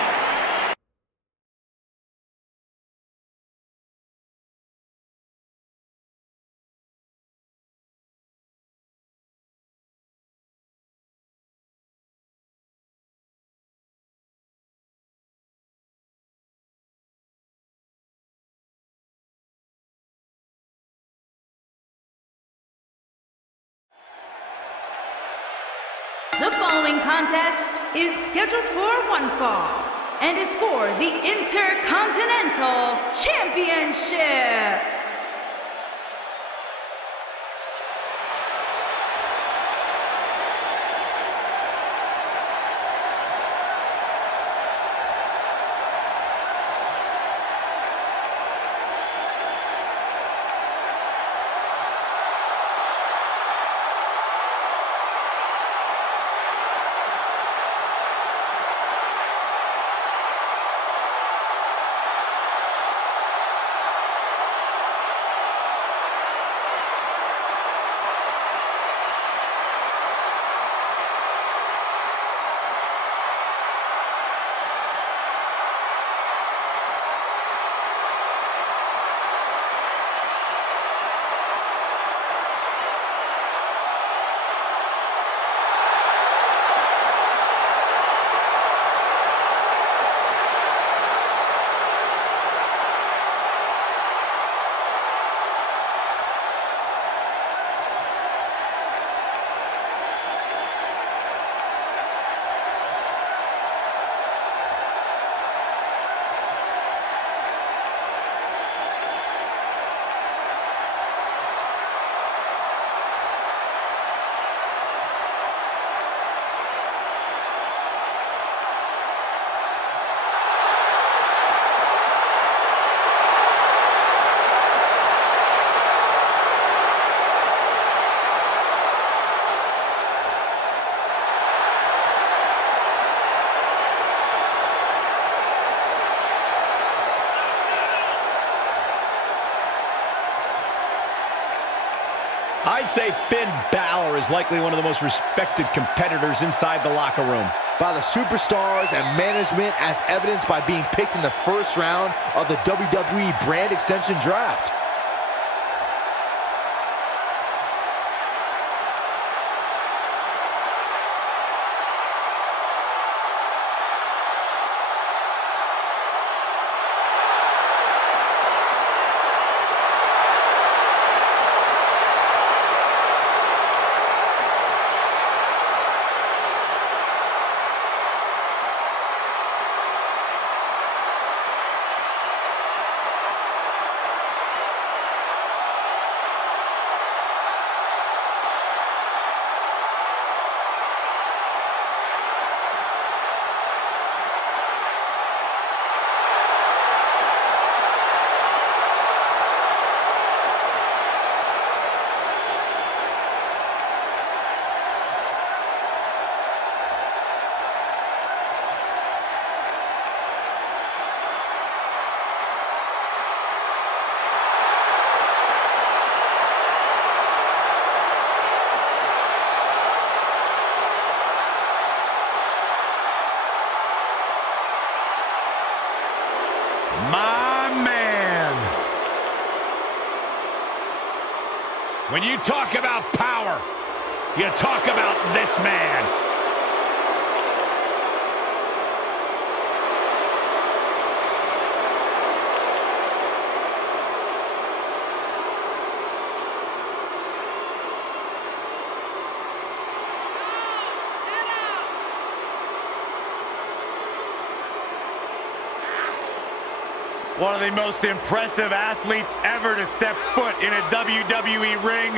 The following contest is scheduled for one fall and is for the Intercontinental Championship. I'd say Finn Balor is likely one of the most respected competitors inside the locker room. By the superstars and management, as evidenced by being picked in the first round of the WWE brand extension draft. My man. When you talk about power, you talk about this man. One of the most impressive athletes ever to step foot in a WWE ring.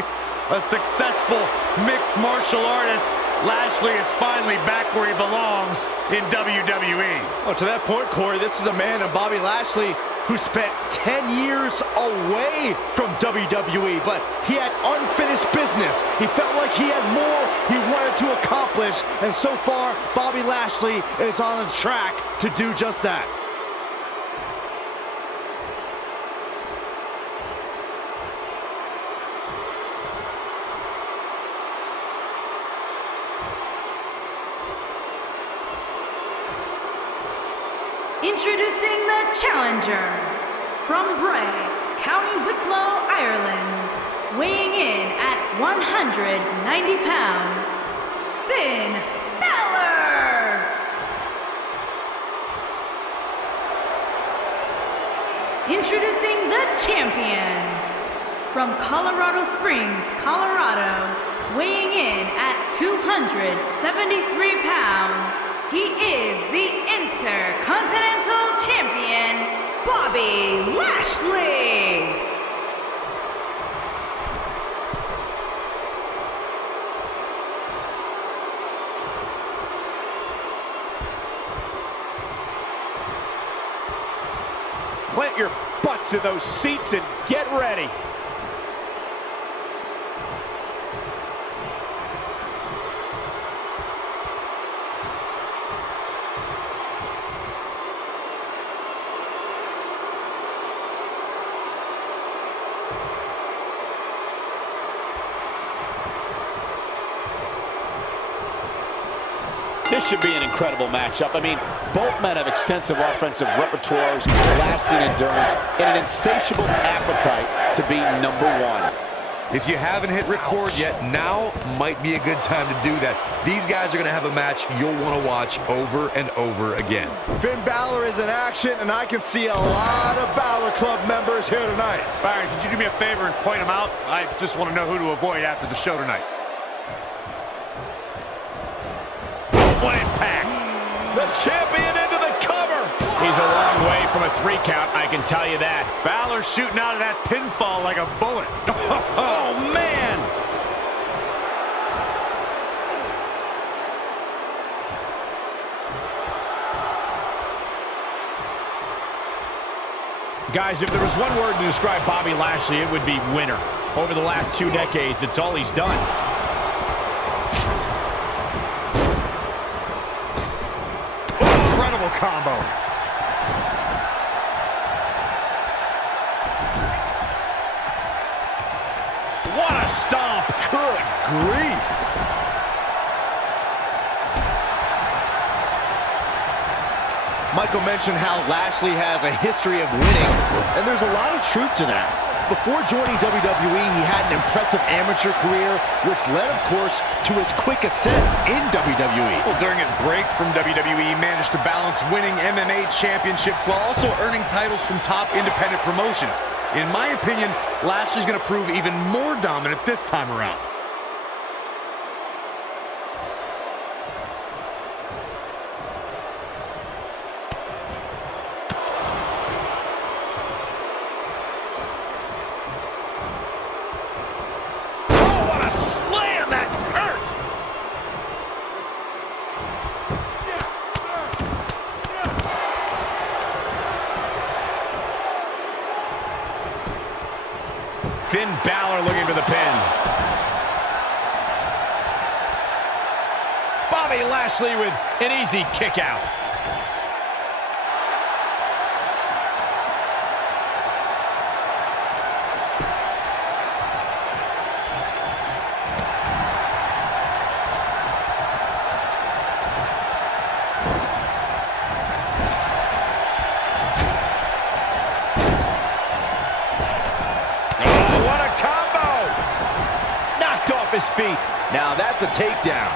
A successful mixed martial artist. Lashley is finally back where he belongs in WWE. Oh, to that point, Corey, this is a man of Bobby Lashley who spent 10 years away from WWE, but he had unfinished business. He felt like he had more he wanted to accomplish, and so far, Bobby Lashley is on the track to do just that. Introducing the challenger from Bray, County Wicklow, Ireland, weighing in at 190 pounds, Finn Balor! Introducing the champion from Colorado Springs, Colorado, weighing in at 273 pounds, he is the Intercontinental Champion, Bobby Lashley! Plant your butts in those seats and get ready. This should be an incredible matchup. I mean, both men have extensive offensive repertoires, lasting endurance, and an insatiable appetite to be #1. If you haven't hit record yet, now might be a good time to do that. These guys are going to have a match you'll want to watch over and over again. Finn Balor is in action, and I can see a lot of Balor Club members here tonight. Byron, could you do me a favor and point them out? I just want to know who to avoid after the show tonight. What impact! The champion into the cover! He's a long way from a 3 count, I can tell you that. Balor shooting out of that pinfall like a bullet. Oh, man! Guys, if there was one word to describe Bobby Lashley, it would be winner. Over the last 2 decades, it's all he's done. Incredible combo. What a stomp! Good grief! Michael mentioned how Lashley has a history of winning, and there's a lot of truth to that. Before joining WWE, he had an impressive amateur career, which led, of course, to his quick ascent in WWE. Well, during his break from WWE, he managed to balance winning MMA championships while also earning titles from top independent promotions. In my opinion, Lashley's going to prove even more dominant this time around. Finn Balor looking for the pin. Bobby Lashley with an easy kick out. His feet. Now that's a takedown.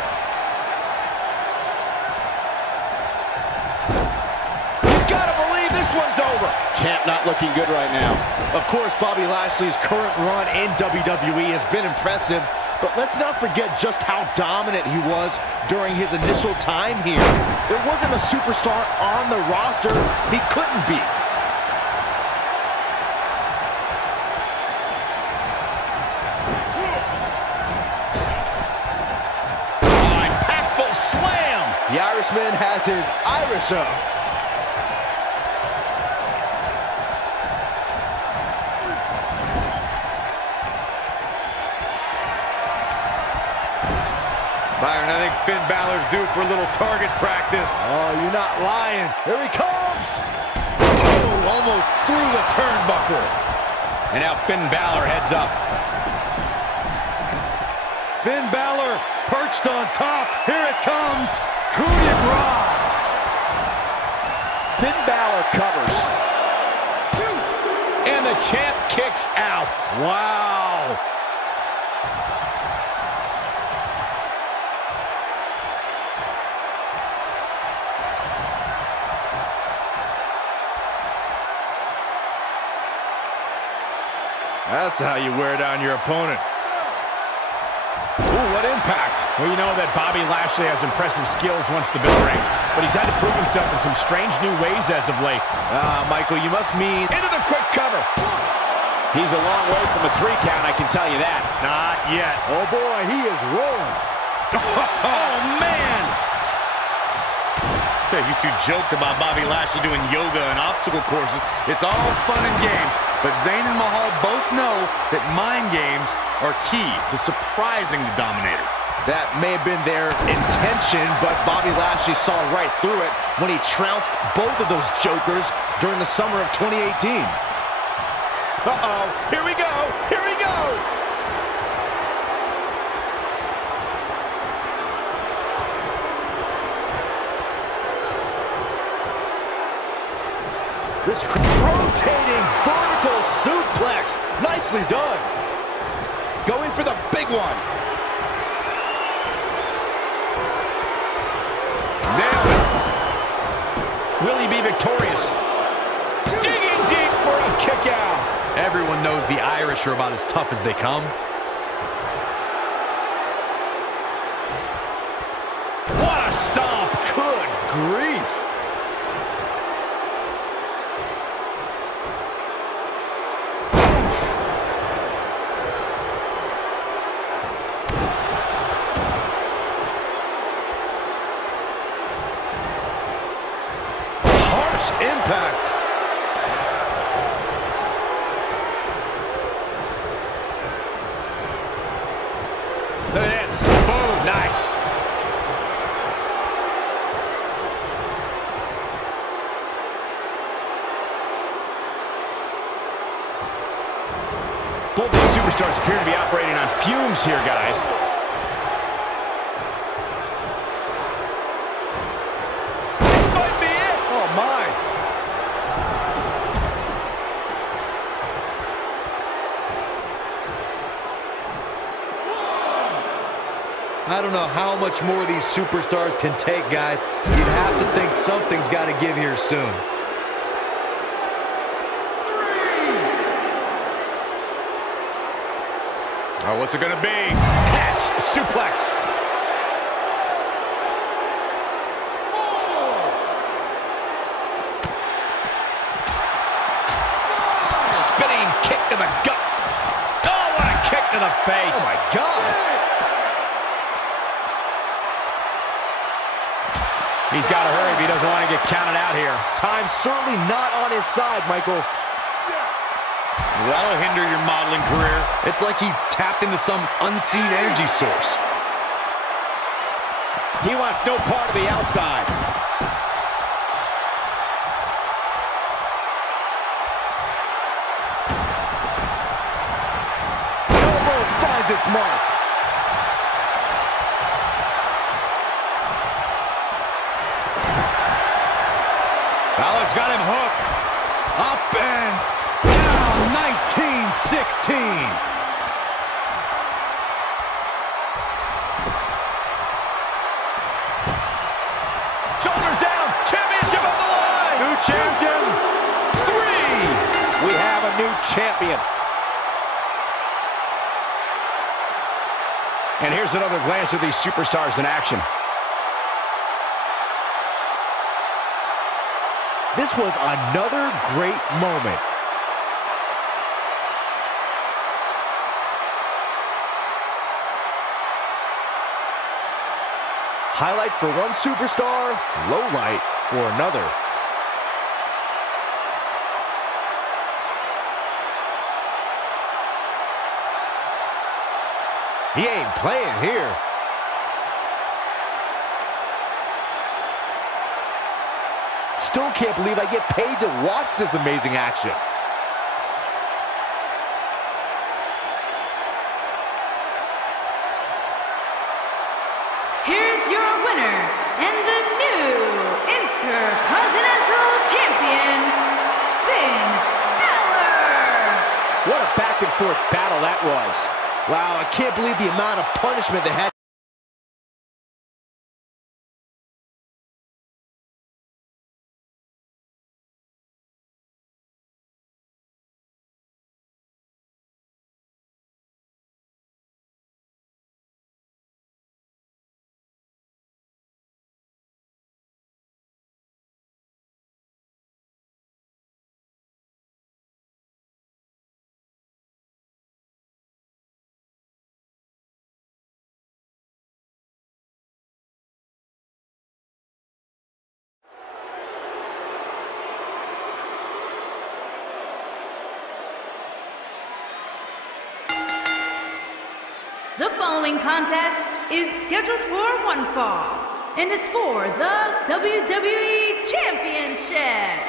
You gotta believe this one's over. Champ not looking good right now. Of course, Bobby Lashley's current run in WWE has been impressive, but let's not forget just how dominant he was during his initial time here. There wasn't a superstar on the roster he couldn't beat. The Irishman has his Irish up. Byron, I think Finn Balor's due for a little target practice. Oh, you're not lying. Here he comes. Oh, almost through the turnbuckle. And now Finn Balor heads up. Finn Balor perched on top. Here it comes. Coup de grace. Finn Balor covers. And the champ kicks out. Wow. That's how you wear down your opponent. Ooh, what impact. Well, you know that Bobby Lashley has impressive skills once the bell rings, but he's had to prove himself in some strange new ways as of late. Michael, you must mean Into the quick cover. He's a long way from a 3 count, I can tell you that. Not yet. Oh boy, he is rolling. Oh, man. You two joked about Bobby Lashley doing yoga and obstacle courses. It's all fun and games, but Zayn and Mahal both know that mind games are key to surprising the Dominator. that may have been their intention, but Bobby Lashley saw right through it when he trounced both of those jokers during the summer of 2018. Uh-oh, here we go, here we go! This rotating vertical suplex, nicely done. Going for the big one. Nailed it. Will he be victorious? Digging deep for a kick out. Everyone knows the Irish are about as tough as they come. What a stomp. Good grief. Impact. Look at this. Boom. Nice. Both these superstars appear to be operating on fumes here, guys. This might be it. Oh, my. I don't know how much more these superstars can take, guys. You'd have to think something's got to give here soon. Oh, what's it going to be? Catch. Suplex. Spinning kick to the gut. Oh, what a kick to the face. Oh, my God. He's got to hurry if he doesn't want to get counted out here. Time's certainly not on his side, Michael. That'll hinder your modeling career. It's like he tapped into some unseen energy source. He wants no part of the outside. Elbow finds its mark. Balor's got him hooked. Up and down, 1916. Shoulders down. Championship on the line. New champion. 3. We have a new champion. And here's another glance at these superstars in action. This was another great moment. Highlight for one superstar, low light for another. He ain't playing here. Still can't believe I get paid to watch this amazing action. Here's your winner and the new Intercontinental Champion, Finn Balor. What a back-and-forth battle that was. Wow, I can't believe the amount of punishment they had. The following contest is scheduled for one fall and is for the WWE Championship.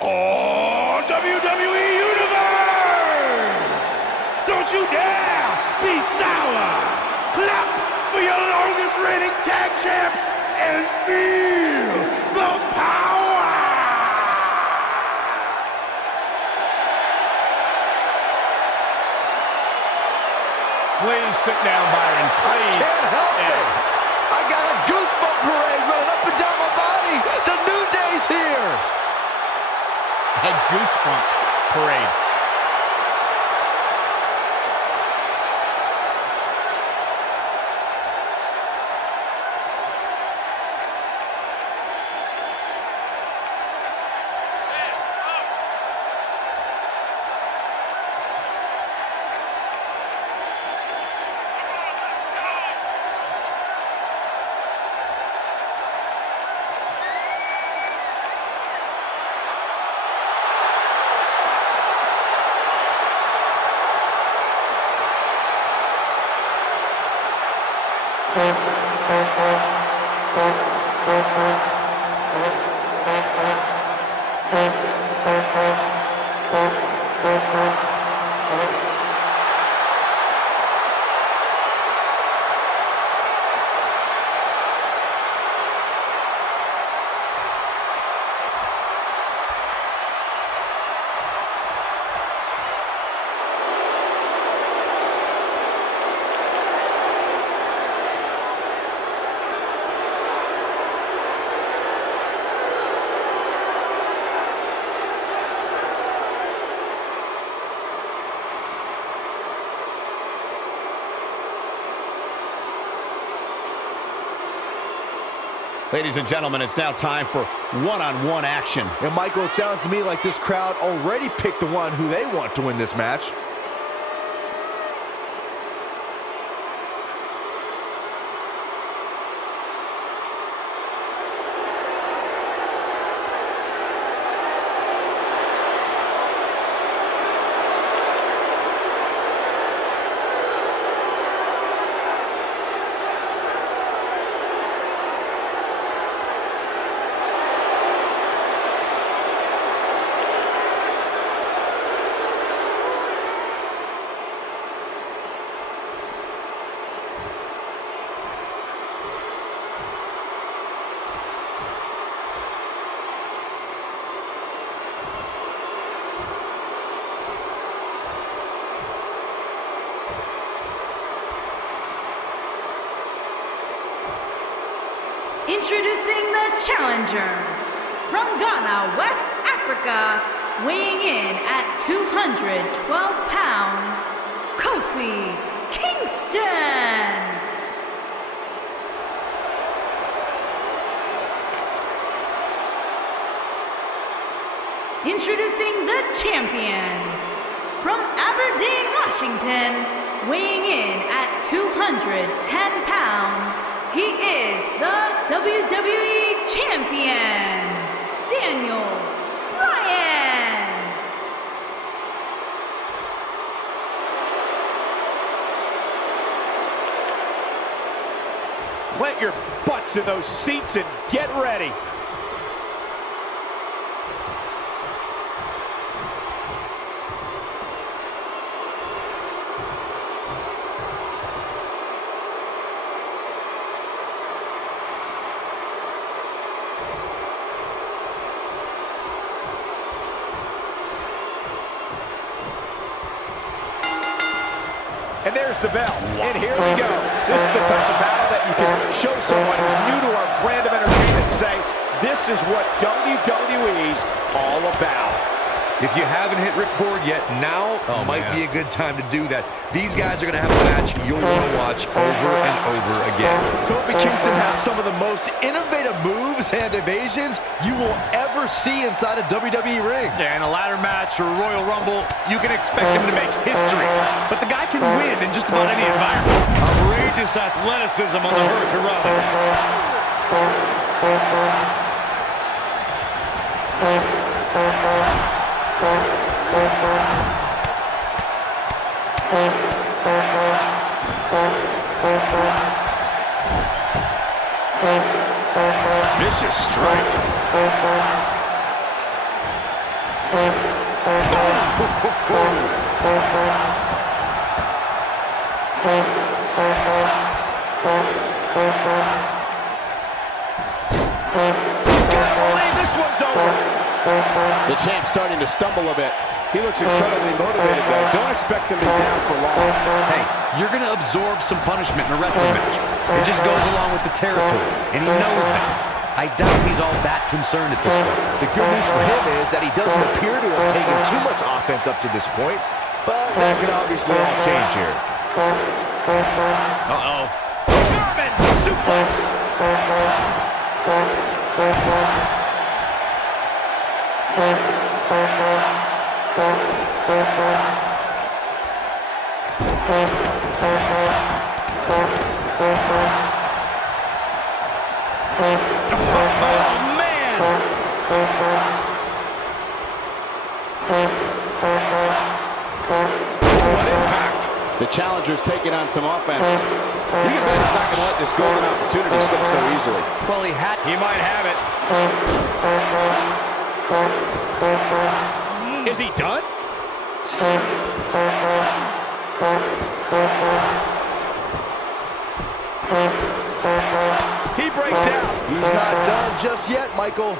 Oh, WWE Universe! Don't you dare be sour! Clap for your longest reigning tag champs and feel the power! Please sit down, Byron. Please. Can't help it. I got a goosebump parade running up and down my body. The New Day's here. A goosebump parade. Ladies and gentlemen, it's now time for one-on-one action. And Michael, it sounds to me like this crowd already picked the one who they want to win this match. Introducing the challenger from Ghana, West Africa, weighing in at 212 pounds, Kofi Kingston. Introducing the champion from Aberdeen, Washington, weighing in at 210 pounds. He is the WWE Champion, Daniel Bryan. Plant your butts in those seats and get ready. And there's the bell. And here we go. This is the type of battle that you can show someone who's new to our brand of entertainment and say, this is what WWE's all about. If you haven't hit record yet, now might be a good time to do that. These guys are going to have a match you'll want to watch over and over again. Kofi Kingston has some of the most innovative moves and evasions you will ever see inside a WWE ring. Yeah, in a ladder match or a Royal Rumble, you can expect him to make history. But the guy can win in just about any environment. Outrageous athleticism on the Hurricane Run. Vicious strike. The champ's starting to stumble a bit. He looks incredibly motivated, though. Don't expect him to be down for long. Hey, you're going to absorb some punishment in a wrestling match. It just goes along with the territory, and he knows that. I doubt he's all that concerned at this point. The good news for him is that he doesn't appear to have taken too much offense up to this point, but that could obviously all change here. Uh-oh. German suplex. The challenger's taking on some offense. You can bet he's not going to let this golden opportunity slip so easily. Well, he might have it. Is he done? He breaks out. He's not done just yet, Michael.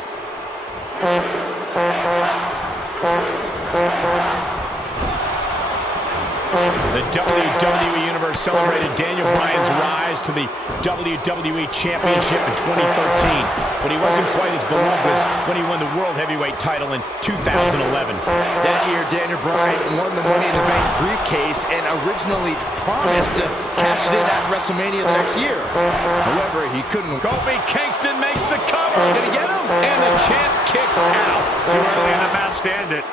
The WWE Universe celebrated Daniel Bryan's rise to the WWE Championship in 2013, but he wasn't quite as beloved as when he won the World Heavyweight title in 2011. That year, Daniel Bryan won the Money in the Bank briefcase and originally promised to cash it in at WrestleMania the next year. However, he couldn't. Kofi Kingston makes the cover. Did he get him? And the champ kicks out. Too early in the match to end it.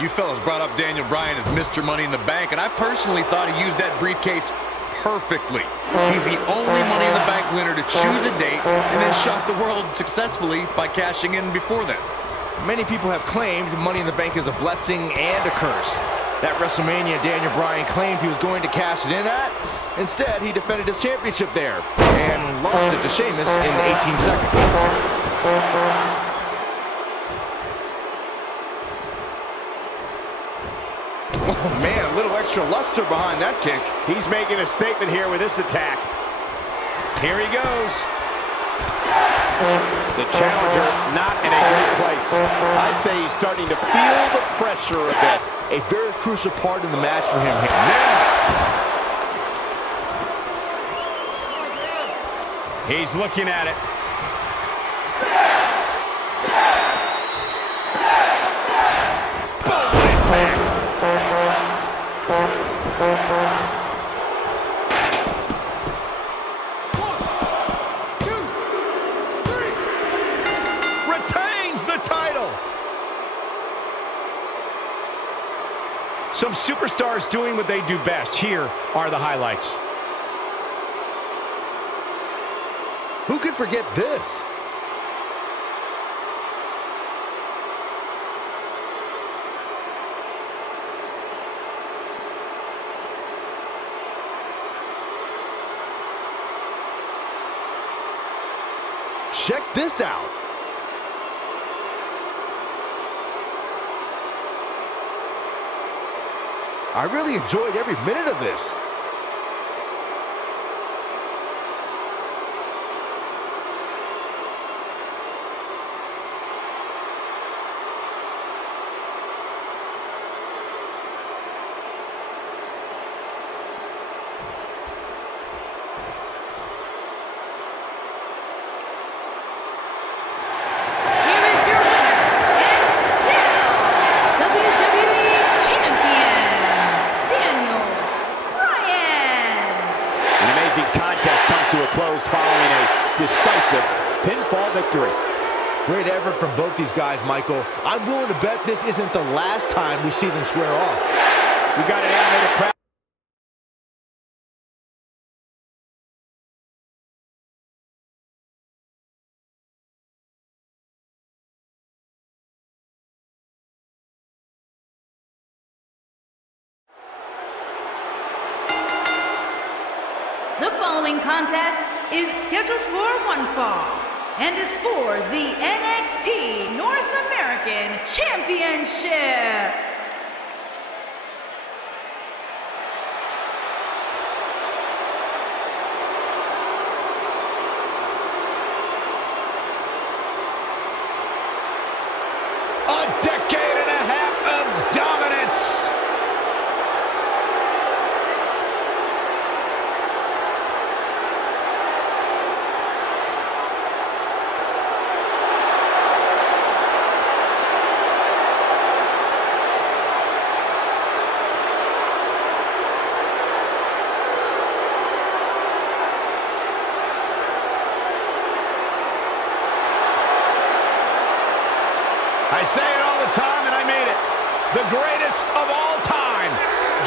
You fellas brought up Daniel Bryan as Mr. Money in the Bank, and I personally thought he used that briefcase perfectly. He's the only Money in the Bank winner to choose a date and then shock the world successfully by cashing in before then. Many people have claimed Money in the Bank is a blessing and a curse. That WrestleMania Daniel Bryan claimed he was going to cash it in at. Instead, he defended his championship there and lost it to Sheamus in 18 seconds. Oh, man, a little extra luster behind that kick. He's making a statement here with this attack. Here he goes. The challenger not in a good place. I'd say he's starting to feel the pressure a bit. A very crucial part in the match for him here. He's looking at it. Boom! Impact. Retains the title. Some superstars doing what they do best. Here are the highlights. Who could forget this? Check this out. I really enjoyed every minute of this. victory. Great effort from both these guys, Michael. I'm willing to bet this isn't the last time we see them square off. We got an animated crowd. The following contest is scheduled for one fall and is for the NXT North American Championship. A decade and a half of dominance. I say it all the time, and I mean it. The greatest of all time,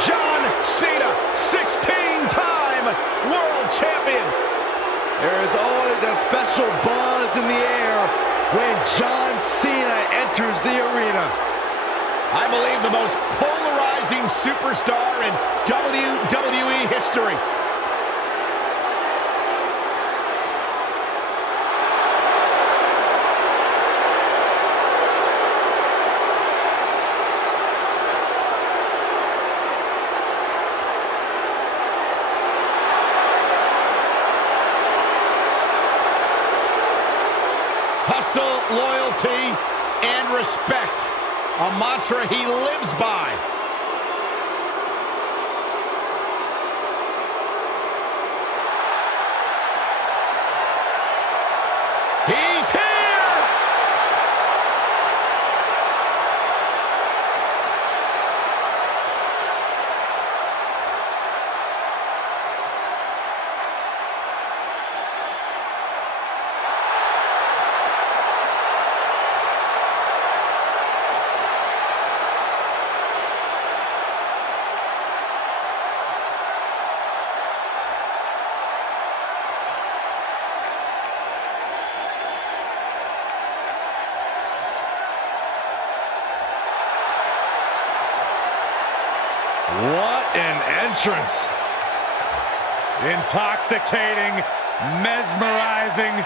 John Cena, 16-time world champion. There is always a special buzz in the air when John Cena enters the arena. I believe the most polarizing superstar in WWE history. Hustle, loyalty, and respect. A mantra he lives by. He's here! What an entrance. Intoxicating, mesmerizing.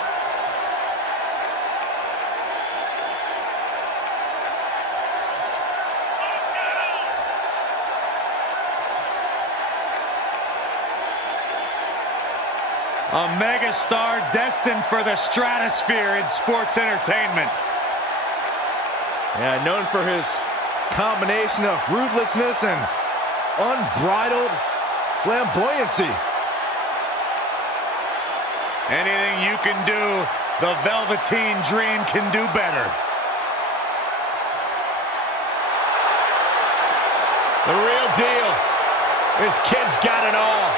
A megastar destined for the stratosphere in sports entertainment. Yeah, known for his combination of ruthlessness and unbridled flamboyancy. Anything you can do, the Velveteen Dream can do better. The real deal. This kid's got it all.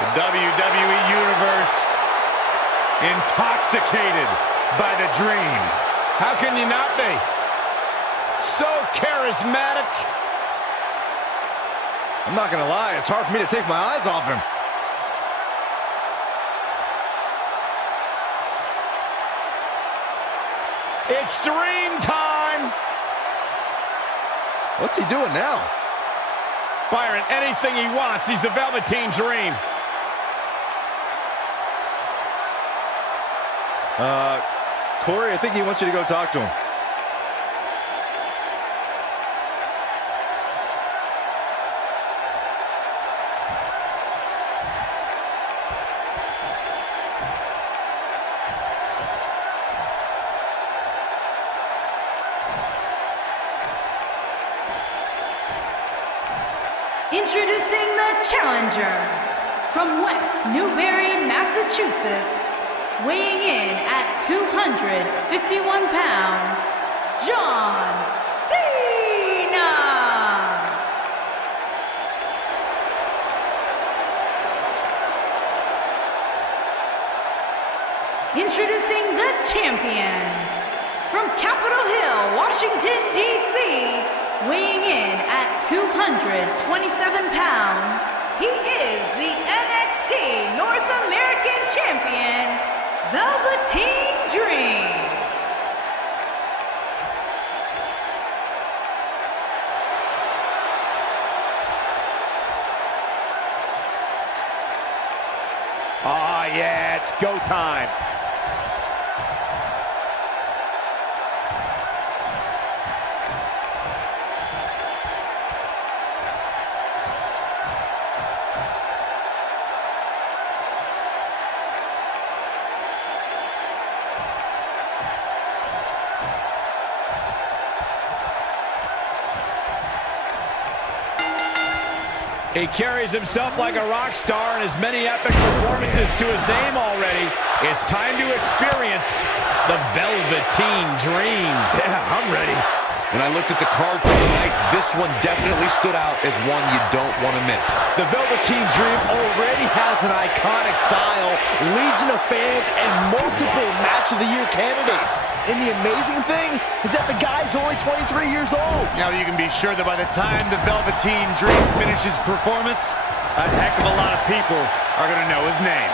The WWE Universe intoxicated by the Dream. How can you not be? So charismatic. I'm not gonna lie, it's hard for me to take my eyes off him. It's Dream time. What's he doing now? Byron, anything he wants. He's the Velveteen Dream. Corey, I think he wants you to go talk to him. Introducing the challenger from West Newbury, Massachusetts, weighing in at 251 pounds, John Cena! introducing the champion. From Capitol Hill, Washington, D.C., weighing in at 227 pounds, he is the NXT North American Champion, Velveteen Dream. Oh, yeah, it's go time. He carries himself like a rock star and has many epic performances to his name already. It's time to experience the Velveteen Dream. Yeah, I'm ready. When I looked at the card for tonight, this one definitely stood out as one you don't want to miss. The Velveteen Dream already has an iconic style, legion of fans, and multiple Match of the Year candidates. And the amazing thing is that the guy's only 23 years old. Now you can be sure that by the time the Velveteen Dream finishes performance, a heck of a lot of people are going to know his name.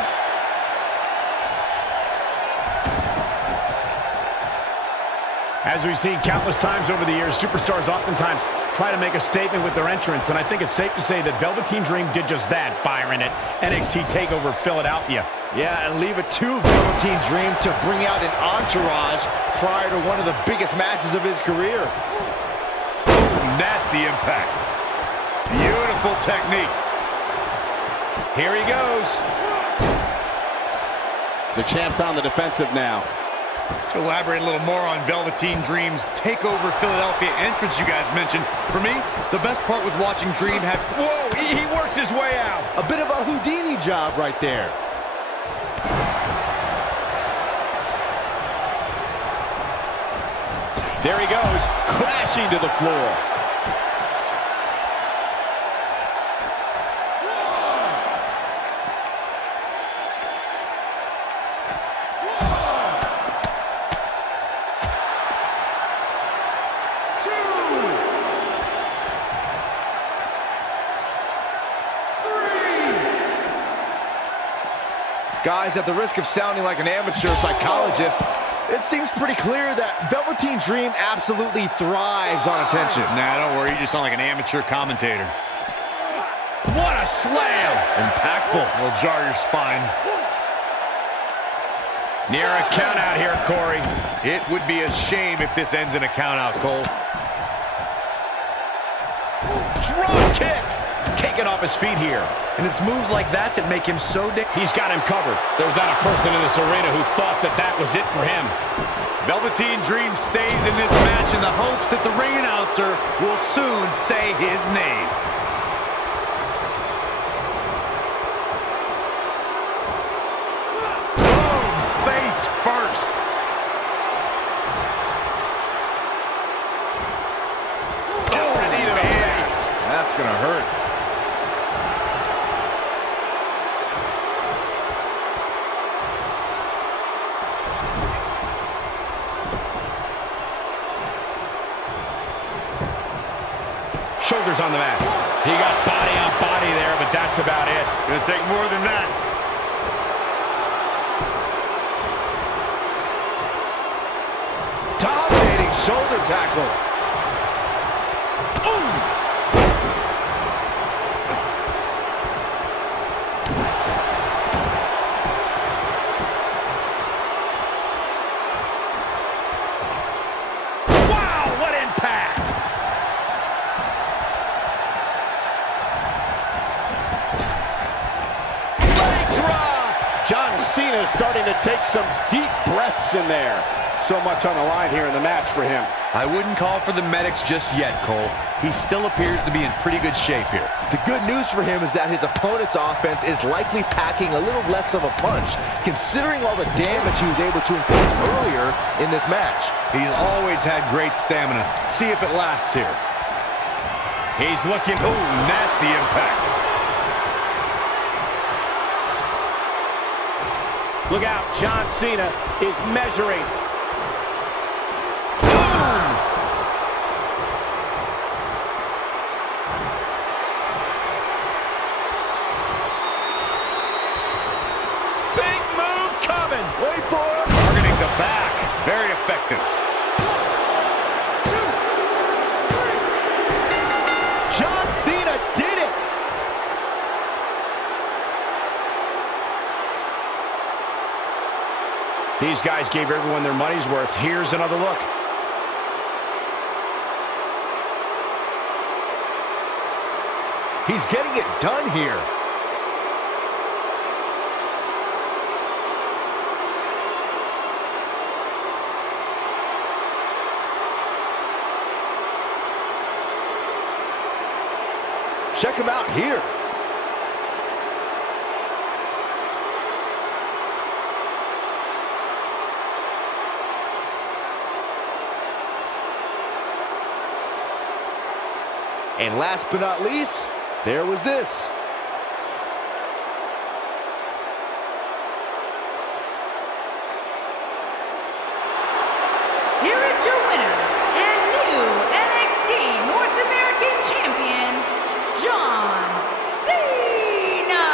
As we've seen countless times over the years, superstars oftentimes try to make a statement with their entrance, and I think it's safe to say that Velveteen Dream did just that, Byron, at NXT TakeOver Philadelphia. Yeah, and leave it to Velveteen Dream to bring out an entourage prior to one of the biggest matches of his career. Ooh, nasty impact. Beautiful technique. Here he goes. The champ's on the defensive now. To elaborate a little more on Velveteen Dream's TakeOver Philadelphia entrance you guys mentioned, for me, the best part was watching Dream have... Whoa, he works his way out. A bit of a Houdini job right there. There he goes, crashing to the floor. Guys, at the risk of sounding like an amateur psychologist, it seems pretty clear that Velveteen Dream absolutely thrives on attention. Nah, don't worry, you just sound like an amateur commentator. What a slam! Impactful. Will jar your spine. Near a count out here, Corey. It would be a shame if this ends in a count out, Cole. Drop kick! Taken off his feet here. And it's moves like that that make him so... He's got him covered. There's not a person in this arena who thought that that was it for him. Velveteen Dream stays in this match in the hopes that the ring announcer will soon say his name. Boom! Face first. Oh, knee to the face. That's gonna hurt. Shoulders on the mat. He got body on body there, but that's about it. Gonna take more than that. Dominating shoulder tackle. Wow, what impact! John Cena starting to take some deep breaths in there. So much on the line here in the match for him. I wouldn't call for the medics just yet, Cole. He still appears to be in pretty good shape here. The good news for him is that his opponent's offense is likely packing a little less of a punch, considering all the damage he was able to inflict earlier in this match. He's always had great stamina. See if it lasts here. He's looking... Ooh, nasty impact. Look out, John Cena is measuring. Big move coming. Wait for it. Targeting the back. Very effective. 2, 3. John Cena did it. These guys gave everyone their money's worth. Here's another look. He's getting it done here. Check him out here. And last but not least, there was this. Here is your winner and new NXT North American Champion, John Cena.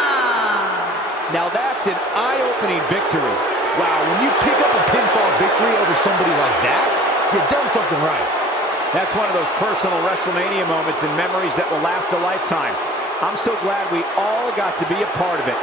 Now that's an eye-opening victory. Wow, when you pick up a pinfall victory over somebody like that, you've done something right. That's one of those personal WrestleMania moments and memories that will last a lifetime. I'm so glad we all got to be a part of it.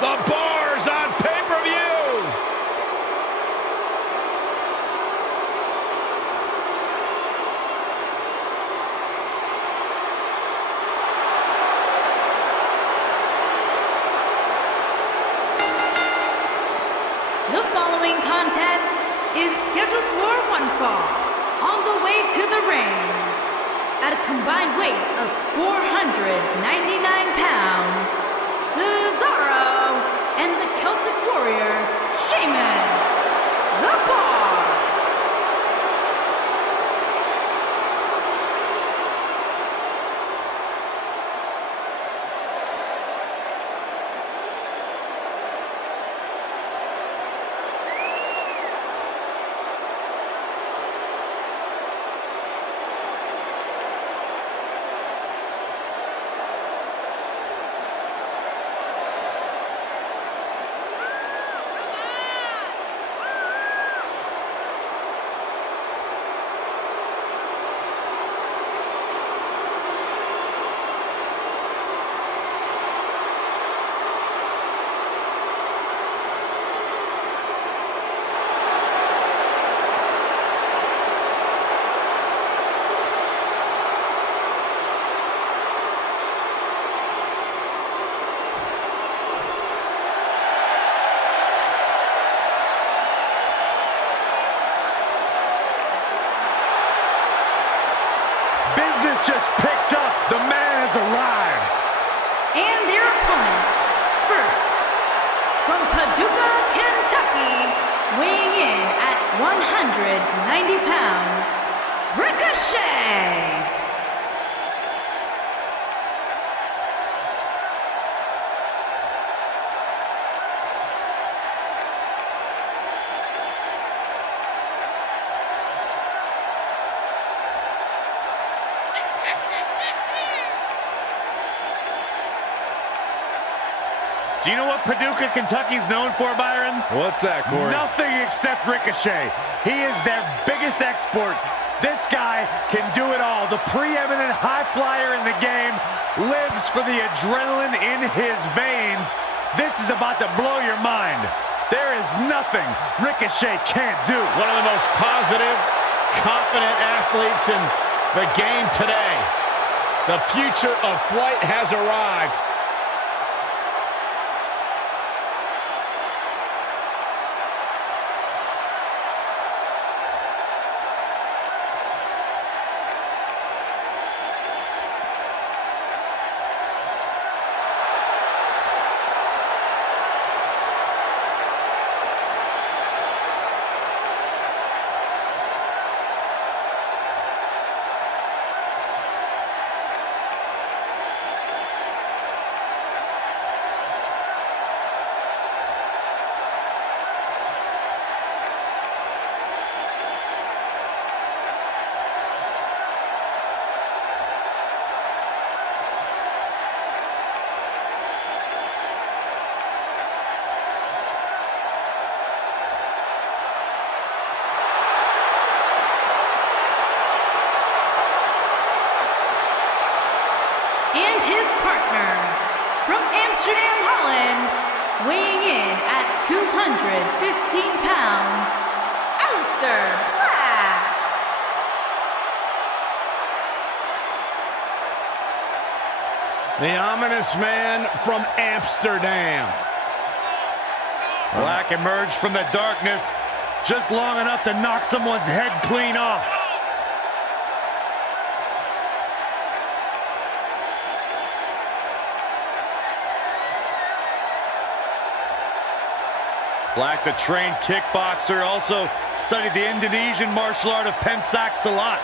The Bar's on pay-per-view. The following contest is scheduled for one fall. On the way to the ring, at a combined weight of 499 pounds, Cesaro and the Celtic Warrior, Sheamus, the Bar. Just picked up. The man has arrived. And their opponents, first, from Paducah, Kentucky, weighing in at 190 pounds, Ricochet. Do you know what Paducah, Kentucky's known for, Byron? What's that, Corey? Nothing except Ricochet. He is their biggest export. This guy can do it all. The preeminent high flyer in the game. lives for the adrenaline in his veins. This is about to blow your mind. There is nothing Ricochet can't do. One of the most positive, confident athletes in the game today. The future of flight has arrived. And his partner, from Amsterdam, Holland, weighing in at 215 pounds, Aleister Black. The ominous man from Amsterdam. Black emerged from the darkness just long enough to knock someone's head clean off. Black's a trained kickboxer, also studied the Indonesian martial art of Pencak Silat.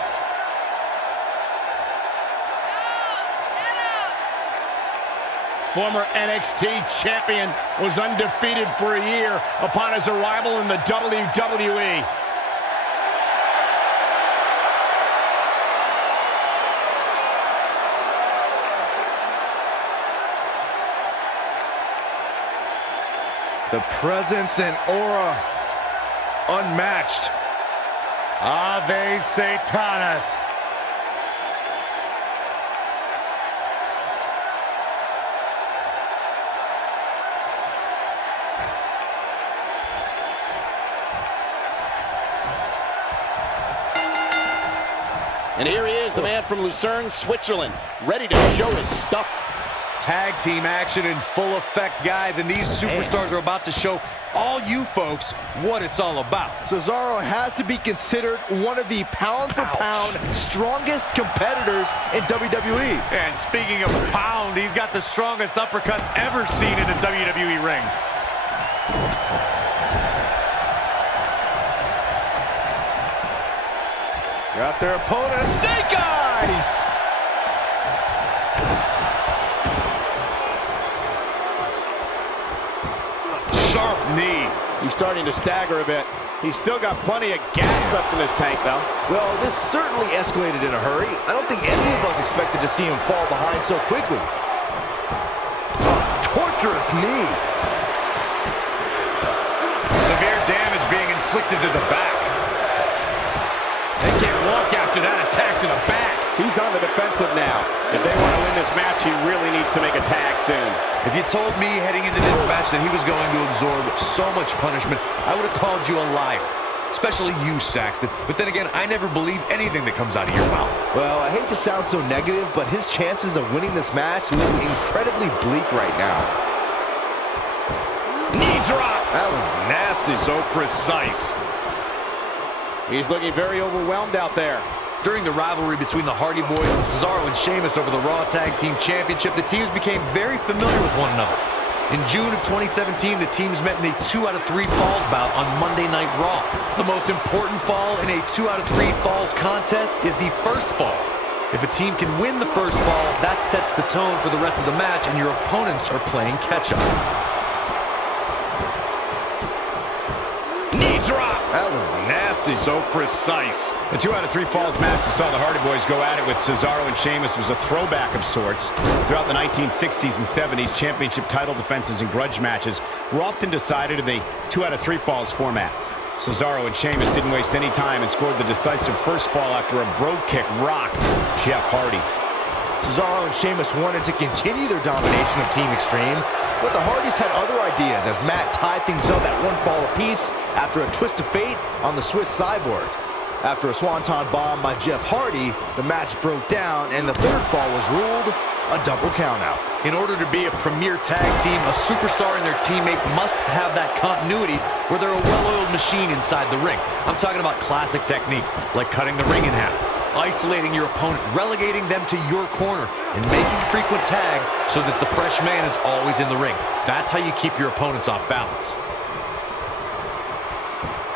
Former NXT champion was undefeated for a year upon his arrival in the WWE. The presence and aura unmatched. Ave Satanas. And here he is, the man from Lucerne, Switzerland, ready to show his stuff. Tag team action in full effect, guys, and these superstars are about to show all you folks what it's all about. Cesaro has to be considered one of the pound-for-pound strongest competitors in WWE. And speaking of pound, he's got the strongest uppercuts ever seen in a WWE ring. Got their opponent, Snake Eyes! Sharp knee. He's starting to stagger a bit. He's still got plenty of gas left in his tank, though. Well, this certainly escalated in a hurry. I don't think any of us expected to see him fall behind so quickly. Torturous knee. Severe damage being inflicted to the back. They can't walk after that attack to the back. He's on the defensive now. If they want to win this match, he really needs to make a tag soon. If you told me heading into this match that he was going to absorb so much punishment, I would have called you a liar. Especially you, Saxton. But then again, I never believe anything that comes out of your mouth. Well, I hate to sound so negative, but his chances of winning this match look incredibly bleak right now. Knee drop. That was nasty. So precise. He's looking very overwhelmed out there. During the rivalry between the Hardy Boys and Cesaro and Sheamus over the Raw Tag Team Championship, the teams became very familiar with one another. In June of 2017, the teams met in a 2 out of 3 falls bout on Monday Night Raw. The most important fall in a 2 out of 3 falls contest is the first fall. If a team can win the first fall, that sets the tone for the rest of the match, and your opponents are playing catch-up. Knee drop. That was nasty. So precise. The 2 out of 3 falls match that saw the Hardy Boys go at it with Cesaro and Sheamus was a throwback of sorts. Throughout the 1960s and 70s, championship title defenses and grudge matches were often decided in the 2 out of 3 falls format. Cesaro and Sheamus didn't waste any time and scored the decisive first fall after a brogue kick rocked Jeff Hardy. Cesaro and Sheamus wanted to continue their domination of Team Extreme, but the Hardys had other ideas as Matt tied things up at one fall apiece after a twist of fate on the Swiss Cyborg. After a swanton bomb by Jeff Hardy, the match broke down and the third fall was ruled a double countout. In order to be a premier tag team, a superstar and their teammate must have that continuity where they're a well-oiled machine inside the ring. I'm talking about classic techniques like cutting the ring in half, isolating your opponent, relegating them to your corner, and making frequent tags so that the fresh man is always in the ring. That's how you keep your opponents off balance.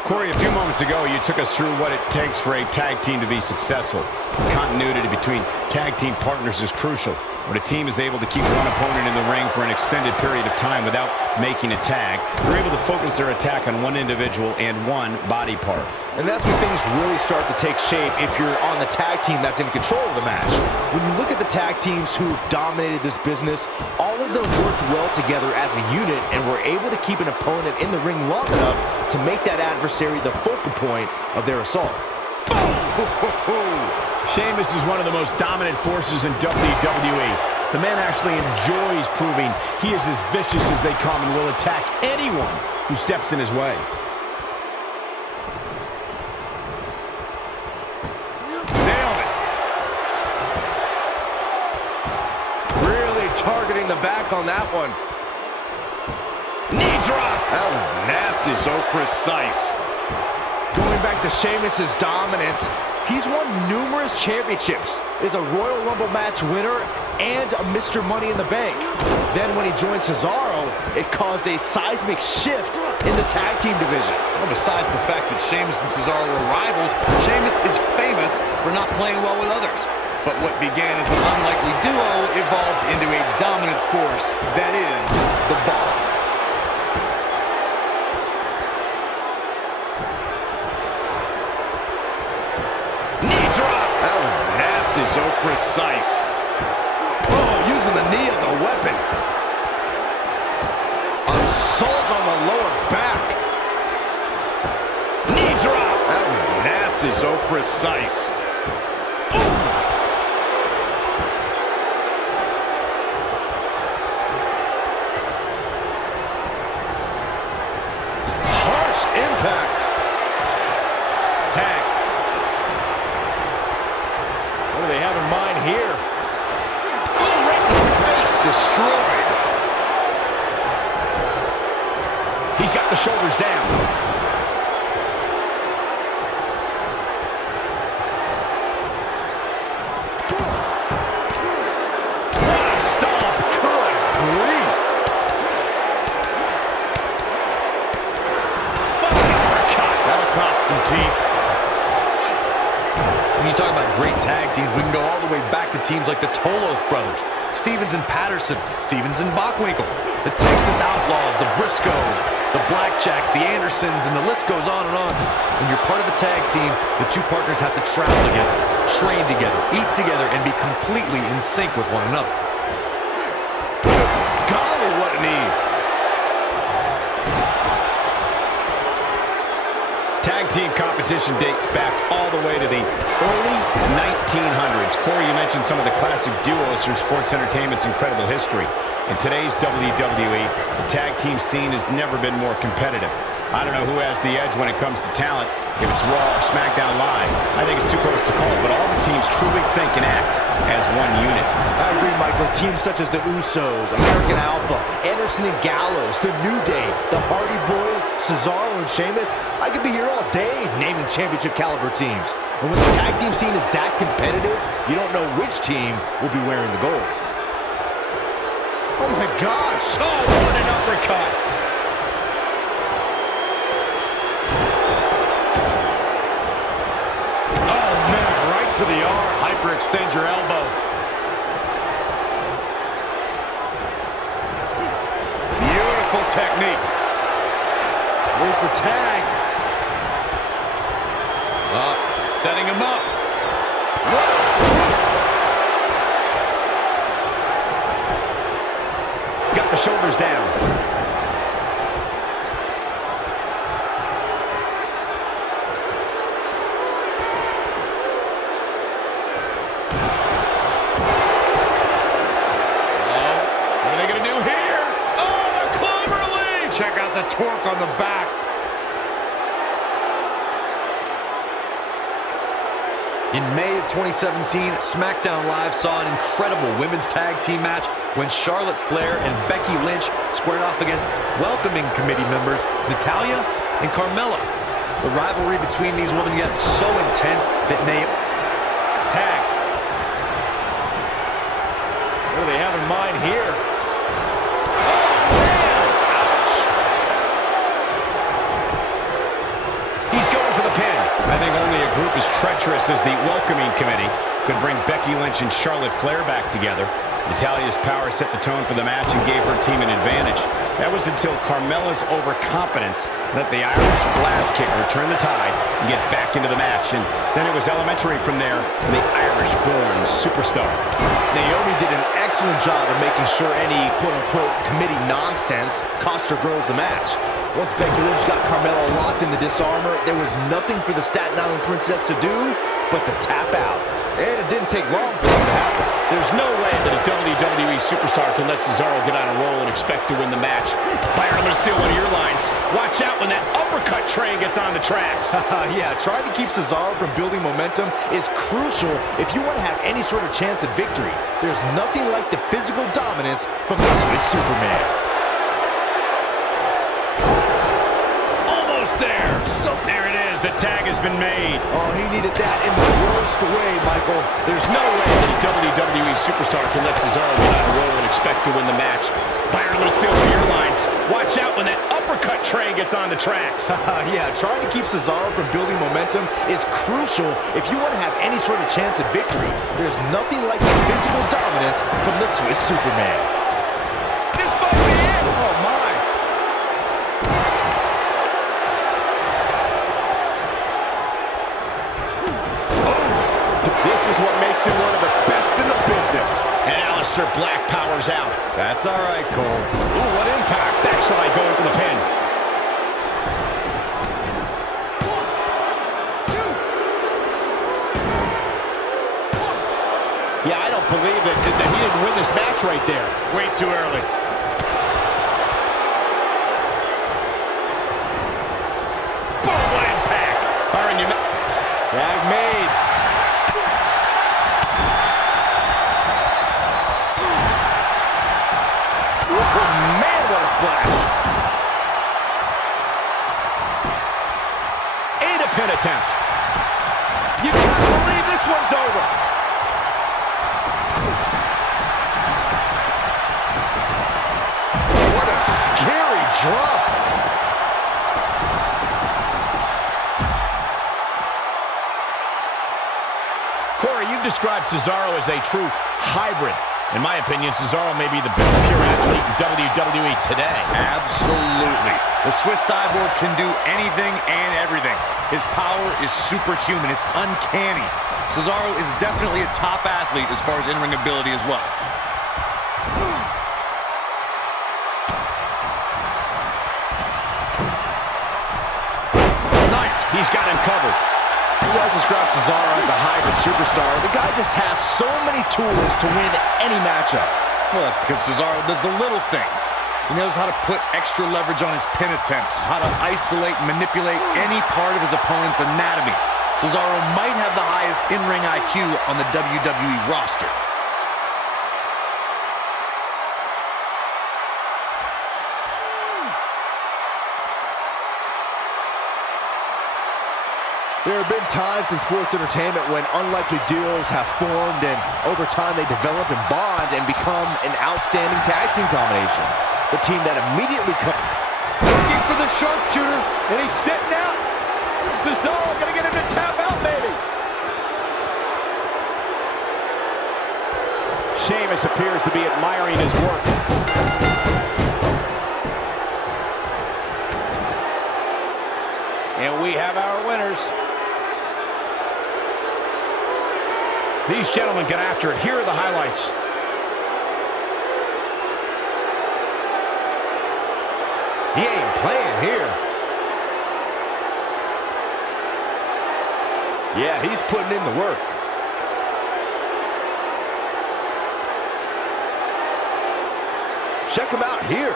Corey, a few moments ago, you took us through what it takes for a tag team to be successful. Continuity between tag team partners is crucial. When a team is able to keep one opponent in the ring for an extended period of time without making a tag, they're able to focus their attack on one individual and one body part. And that's when things really start to take shape if you're on the tag team that's in control of the match. When you look at the tag teams who dominated this business, all of them worked well together as a unit and were able to keep an opponent in the ring long enough to make that adversary the focal point of their assault. Sheamus is one of the most dominant forces in WWE. The man actually enjoys proving he is as vicious as they come and will attack anyone who steps in his way. Nailed it. Really targeting the back on that one. Knee drop. That was nasty. So precise. Going back to Sheamus's dominance, he's won numerous championships, is a Royal Rumble match winner, and a Mr. Money in the Bank. Then when he joined Cesaro, it caused a seismic shift in the tag team division. Well, besides the fact that Sheamus and Cesaro were rivals, Sheamus is famous for not playing well with others. But what began as an unlikely duo evolved into a dominant force that is the Bar. That was nasty. So precise. Oh, using the knee as a weapon. Assault on the lower back. Knee drop. That was nasty. So precise. Harsh impact. Tag. What do they have in mind here? Oh, right in the face. Destroyed. He's got the shoulders down. What a stomp. Good grief. What an uppercut. That'll cost some teeth. When you talk about great tag teams, we can go all the way back to teams like the Tolos brothers, Stevens and Patterson, Stevens and Bockwinkel, the Texas Outlaws, the Briscoes, the Blackjacks, the Andersons, and the list goes on and on. When you're part of a tag team, the two partners have to travel together, train together, eat together, and be completely in sync with one another. Golly, what a knee. Tag team competition dates back all the way to the early 1900s. Corey, you mentioned some of the classic duos from sports entertainment's incredible history. In today's WWE, the tag team scene has never been more competitive. I don't know who has the edge when it comes to talent, if it's Raw or SmackDown Live. I think it's too close to call, but all the teams truly think and act as one unit. I agree, Michael. Teams such as the Usos, American Alpha, Anderson and Gallows, The New Day, the Hardy Boys, Cesaro and Sheamus. I could be here all day naming championship caliber teams. And when the tag team scene is that competitive, you don't know which team will be wearing the gold. Oh my gosh. Oh, what an uppercut. Oh, man, right to the arm. Hyperextend your elbow. Beautiful technique. Where's the tag? Setting him up. Got the shoulders down. of torque on the back. In May of 2017, SmackDown Live saw an incredible women's tag team match when Charlotte Flair and Becky Lynch squared off against welcoming committee members Natalya and Carmella. The rivalry between these women got so intense that Naomi... Tag. What do they have in mind here? I think only a group as treacherous as the welcoming committee could bring Becky Lynch and Charlotte Flair back together. Natalya's power set the tone for the match and gave her team an advantage. That was until Carmella's overconfidence let the Irish blast kicker turn the tide and get back into the match. And then it was elementary from there for the Irish-born superstar. Naomi did an excellent job of making sure any quote-unquote committee nonsense cost her girls the match. Once Becky Lynch got Carmella locked in the disarmor, there was nothing for the Staten Island Princess to do but to tap out. And it didn't take long for that to happen. There's no way that a WWE superstar can let Cesaro get on a roll and expect to win the match. Byron, I'm going to steal one of your lines. Watch out when that uppercut train gets on the tracks. Yeah, trying to keep Cesaro from building momentum is crucial if you want to have any sort of chance at victory. There's nothing like the physical dominance from the Swiss Superman. Almost there. So there it is. The tag has been made. Oh, he needed that in the worst way, Michael. There's no way that a WWE superstar can let Cesaro get on a roll and expect to win the match. Byron, I'm going to steal one of your lines. Watch out when that uppercut train gets on the tracks. Yeah, trying to keep Cesaro from building momentum is crucial if you want to have any sort of chance at victory. There's nothing like the physical dominance from the Swiss Superman. This might be it. Oh, my. This is what makes him one of the best in the business. And Aleister Black powers out. That's all right, Cole. Ooh, what impact. Backslide going for the pin. 1, 2. Yeah, I don't believe that he didn't win this match right there. Way too early. Boom, what impact. Byron, you tag made. Man, what a splash. And a pin attempt. You can't believe this one's over. What a scary drop. Corey, you've described Cesaro as a true hybrid. In my opinion, Cesaro may be the best pure athlete in WWE today. Absolutely. The Swiss Cyborg can do anything and everything. His power is superhuman. It's uncanny. Cesaro is definitely a top athlete as far as in-ring ability as well. Nice. He's got him covered. You guys describe Cesaro as a hybrid superstar. The guy just has so many tools to win any matchup. Well, because Cesaro does the little things. He knows how to put extra leverage on his pin attempts, how to isolate and manipulate any part of his opponent's anatomy. Cesaro might have the highest in-ring IQ on the WWE roster. There have been times in sports entertainment when unlikely duos have formed, and over time they develop and bond and become an outstanding tag team combination. The team that immediately comes Looking for the sharpshooter, and he's sitting out. Cesaro gonna get him to tap out, maybe. Sheamus appears to be admiring his work. And we have our winners. These gentlemen get after it. Here are the highlights. He ain't playing here. Yeah, he's putting in the work. Check him out here.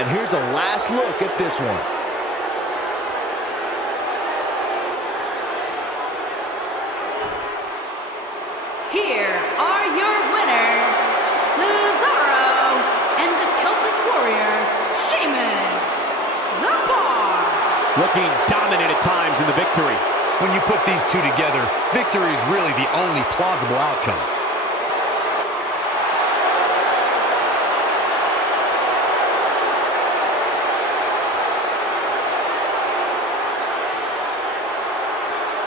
And here's a last look at this one. Here are your winners, Cesaro and the Celtic Warrior, Sheamus, the Bar. Looking dominant at times in the victory. When you put these two together, victory is really the only plausible outcome.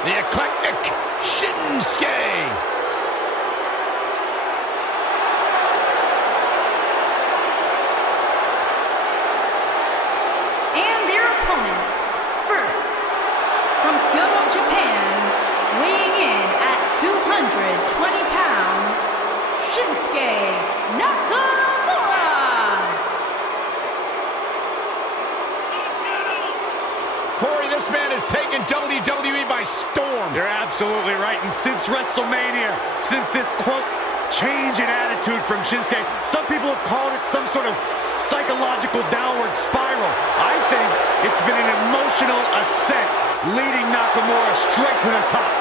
The eclectic Shinsuke. And their opponents, first, from Kyoto, Japan, weighing in at 220 pounds, Shinsuke Nakamura. Corey, this man has taken WWE by storm. You're absolutely right. And since WrestleMania, since this, quote, change in attitude from Shinsuke, some people have called it some sort of psychological downward spiral. I think it's been an emotional ascent, leading Nakamura straight to the top.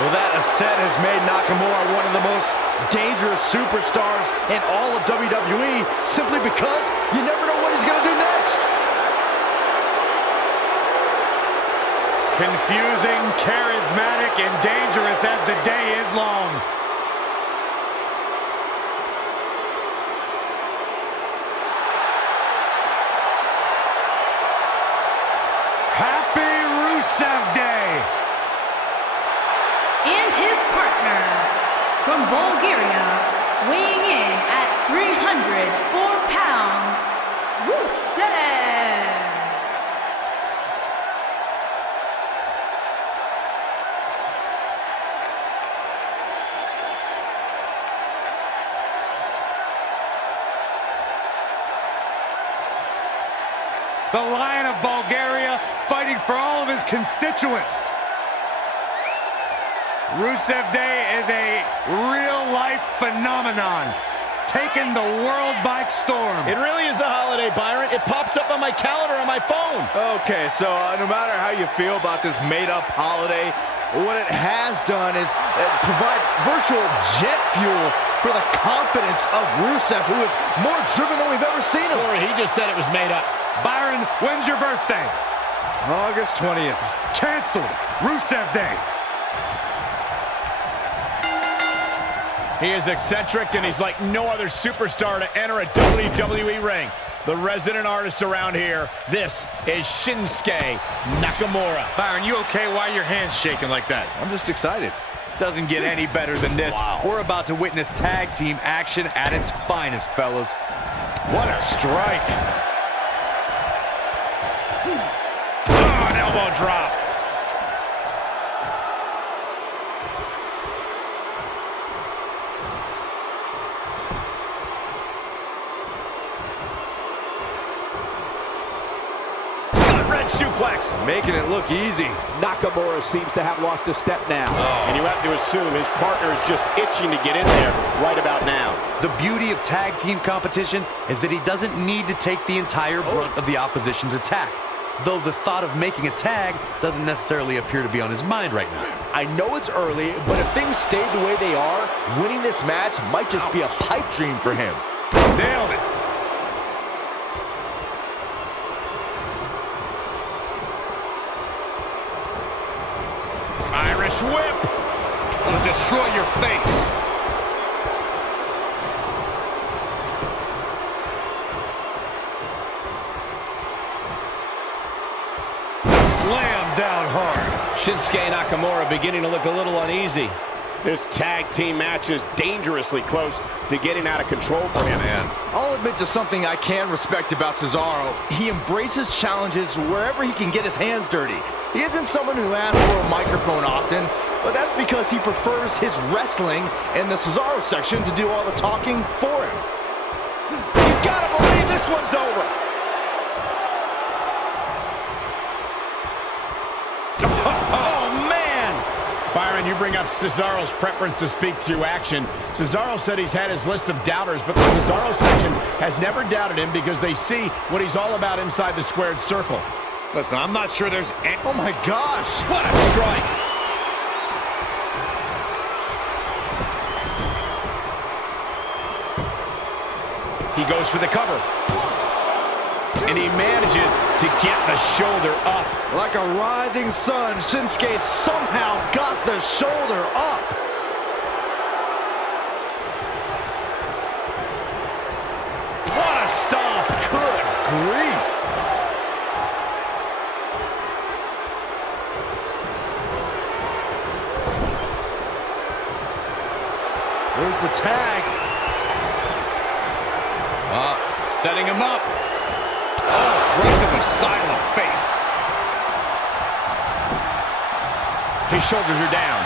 Well, that ascent has made Nakamura one of the most dangerous superstars in all of WWE, simply because you never know what he's going to do next. Confusing, charismatic, and dangerous as the day is long. Happy Rusev Day! And his partner, from Bulgaria, weighing in at 304 pounds, Rusev. The Lion of Bulgaria fighting for all of his constituents. Rusev Day is a real-life phenomenon, taking the world by storm. It really is a holiday, Byron. It pops up on my calendar on my phone. Okay, so no matter how you feel about this made-up holiday, what it has done is provide virtual jet fuel for the confidence of Rusev, who is more driven than we've ever seen him. Corey, he just said it was made up. Byron, when's your birthday? August 20th. Canceled. Rusev Day. He is eccentric, and he's like no other superstar to enter a WWE ring. The resident artist around here, this is Shinsuke Nakamura. Byron, you okay? Why are your hands shaking like that? I'm just excited. Doesn't get any better than this. Wow. We're about to witness tag team action at its finest, fellas. What a strike. Oh, an elbow drop. Red suplex. Making it look easy. Nakamura seems to have lost a step now. And you have to assume his partner is just itching to get in there right about now. The beauty of tag team competition is that he doesn't need to take the entire brunt of the opposition's attack. Though the thought of making a tag doesn't necessarily appear to be on his mind right now. I know it's early, but if things stay the way they are, winning this match might just be a pipe dream for him. Nailed it. Irish whip. It'll destroy your face. Slam down hard. Shinsuke Nakamura beginning to look a little uneasy. This tag team match is dangerously close to getting out of control for him. I'll admit to something I can respect about Cesaro. He embraces challenges wherever he can get his hands dirty. He isn't someone who asks for a microphone often, but that's because he prefers his wrestling in the Cesaro section to do all the talking for him. You gotta believe this one's over. Byron, you bring up Cesaro's preference to speak through action. Cesaro said he's had his list of doubters, but the Cesaro section has never doubted him because they see what he's all about inside the squared circle. Listen, I'm not sure there's any... Oh my gosh! What a strike! He goes for the cover. And he manages to get the shoulder up. Like a rising sun, Shinsuke somehow got the shoulder up. What a stomp! Good grief. There's the tag. Setting him up. Oh, right to the side of the face. His shoulders are down.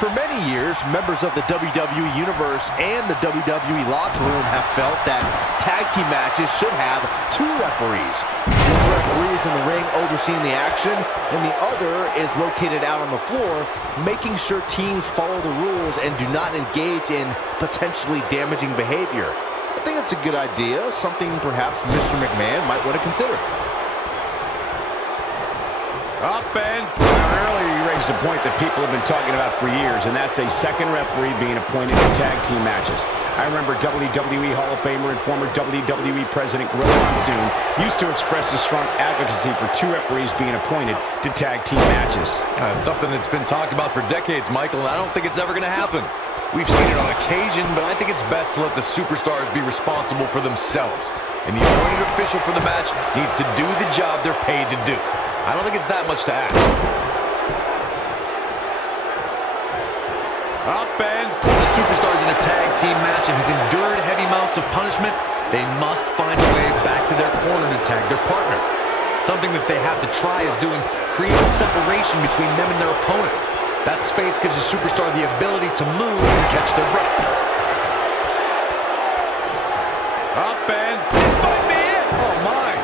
For many years, members of the WWE Universe and the WWE locker room have felt that tag team matches should have two referees. One referee is in the ring overseeing the action, and the other is located out on the floor, making sure teams follow the rules and do not engage in potentially damaging behavior. I think it's a good idea, something perhaps Mr. McMahon might want to consider. Up and... Earlier you raised a point that people have been talking about for years, and that's a second referee being appointed in tag team matches. I remember WWE Hall of Famer and former WWE President Gorilla Monsoon used to express a strong advocacy for two referees being appointed to tag team matches. It's something that's been talked about for decades, Michael, and I don't think it's ever going to happen. We've seen it on occasion, but I think it's best to let the superstars be responsible for themselves. And the appointed official for the match needs to do the job they're paid to do. I don't think it's that much to ask. Up and... The superstars in a tag team match and has endured heavy amounts of punishment, they must find a way back to their corner to tag their partner. Something that they have to try is doing create separation between them and their opponent. That space gives a superstar the ability to move and catch their breath. Up and... This might be it! Oh my!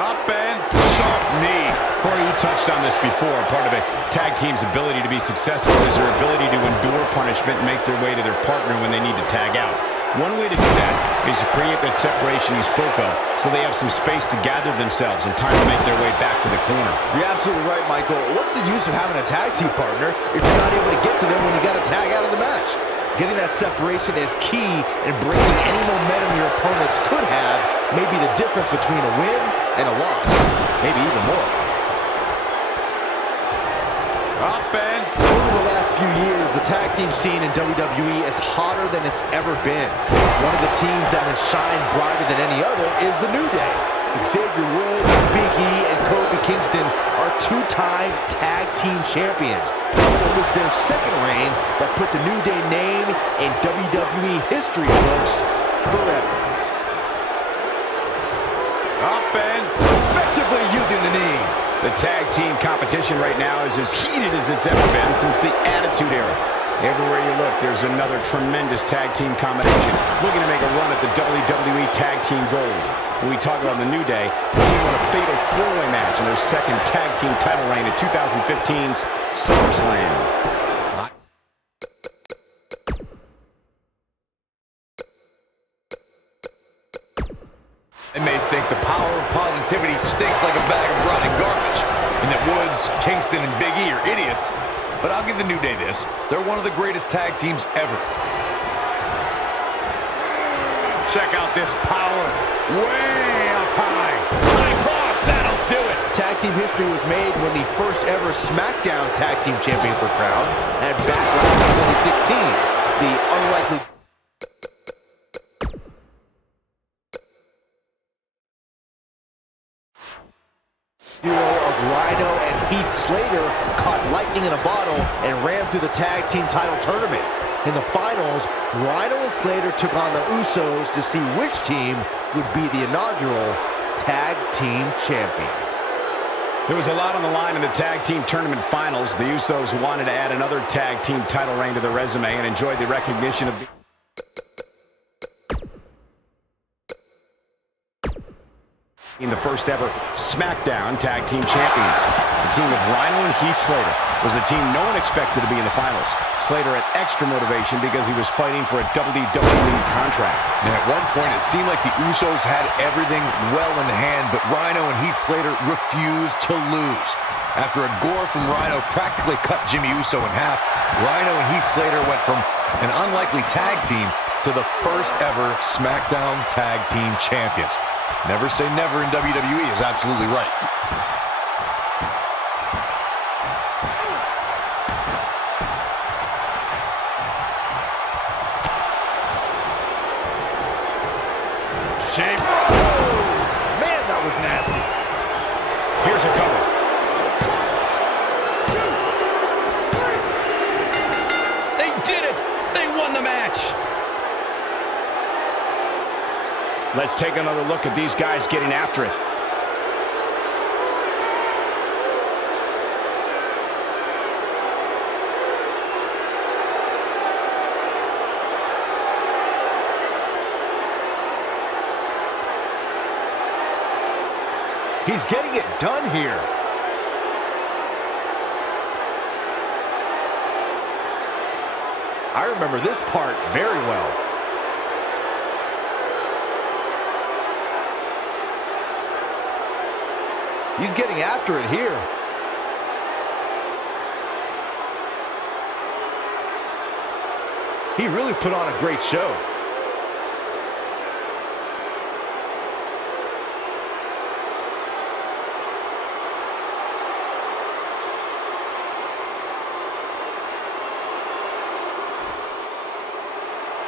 Up and... Sharp knee. Corey, you touched on this before. Part of a tag team's ability to be successful is their ability to endure punishment and make their way to their partner when they need to tag out. One way to do that is to create that separation you spoke of so they have some space to gather themselves and time to make their way back to the corner. You're absolutely right, Michael. What's the use of having a tag team partner if you're not able to get to them when you got to tag out of the match? Getting that separation is key in breaking any momentum your opponents could have, maybe the difference between a win and a loss, maybe even more. Up and... Over the last few years, the tag team scene in WWE is hotter than it's ever been. One of the teams that has shined brighter than any other is the New Day. Xavier Woods, Big E, and Kofi Kingston are two-time tag team champions. It was their second reign that put the New Day name in WWE history books forever. Up and... Effectively using the knee. The tag team competition right now is as heated as it's ever been since the Attitude Era. Everywhere you look, there's another tremendous tag team combination looking to make a run at the WWE Tag Team Gold. When we talk about the New Day, the team won a fatal four-way match in their second tag team title reign at 2015's SummerSlam. They may think the power of positivity stinks like a bag of rotting garbage, and that Woods, Kingston, and Big E are idiots, but I'll give the New Day this. They're one of the greatest tag teams ever. Check out this power. Way up high. High cross, that'll do it. Tag team history was made when the first ever SmackDown Tag Team Champions were crowned at Backlash 2016. The unlikely... of Rhino and Heath Slater caught lightning in a bottle and ran through the tag team title tournament. In the finals, Rhino and Slater took on the Usos to see which team would be the inaugural tag team champions. There was a lot on the line in the tag team tournament finals. The Usos wanted to add another tag team title reign to their resume and enjoyed the recognition of... In the first ever SmackDown Tag Team Champions. The team of Rhino and Heath Slater was the team no one expected to be in the finals. Slater had extra motivation because he was fighting for a WWE contract. And at one point, it seemed like the Usos had everything well in hand, but Rhino and Heath Slater refused to lose. After a gore from Rhino practically cut Jimmy Uso in half, Rhino and Heath Slater went from an unlikely tag team to the first ever SmackDown Tag Team Champions. Never say never in WWE is absolutely right. Shape. Oh, man, that was nasty. Here's a cover. 2, 3. They did it! They won the match! Let's take another look at these guys getting after it. He's getting it done here. I remember this part very well. He's getting after it here. He really put on a great show.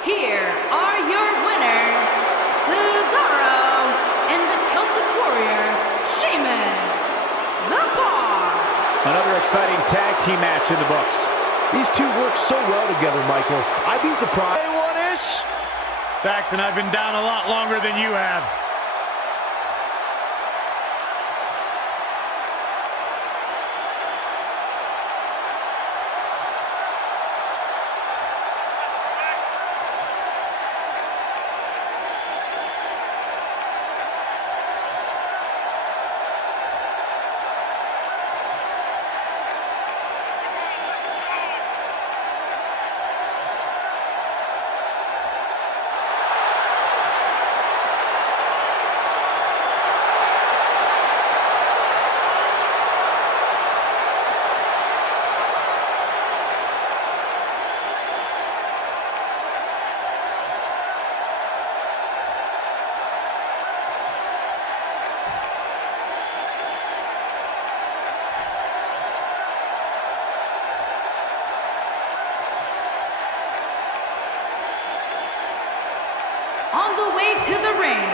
Here are your winners, Cesaro and the Celtic Warrior, Sheamus, The Bar. Another exciting tag team match in the books. These two work so well together, Michael. I'd be surprised. Day one-ish. Saxon, I've been down a lot longer than you have. On the way to the ring,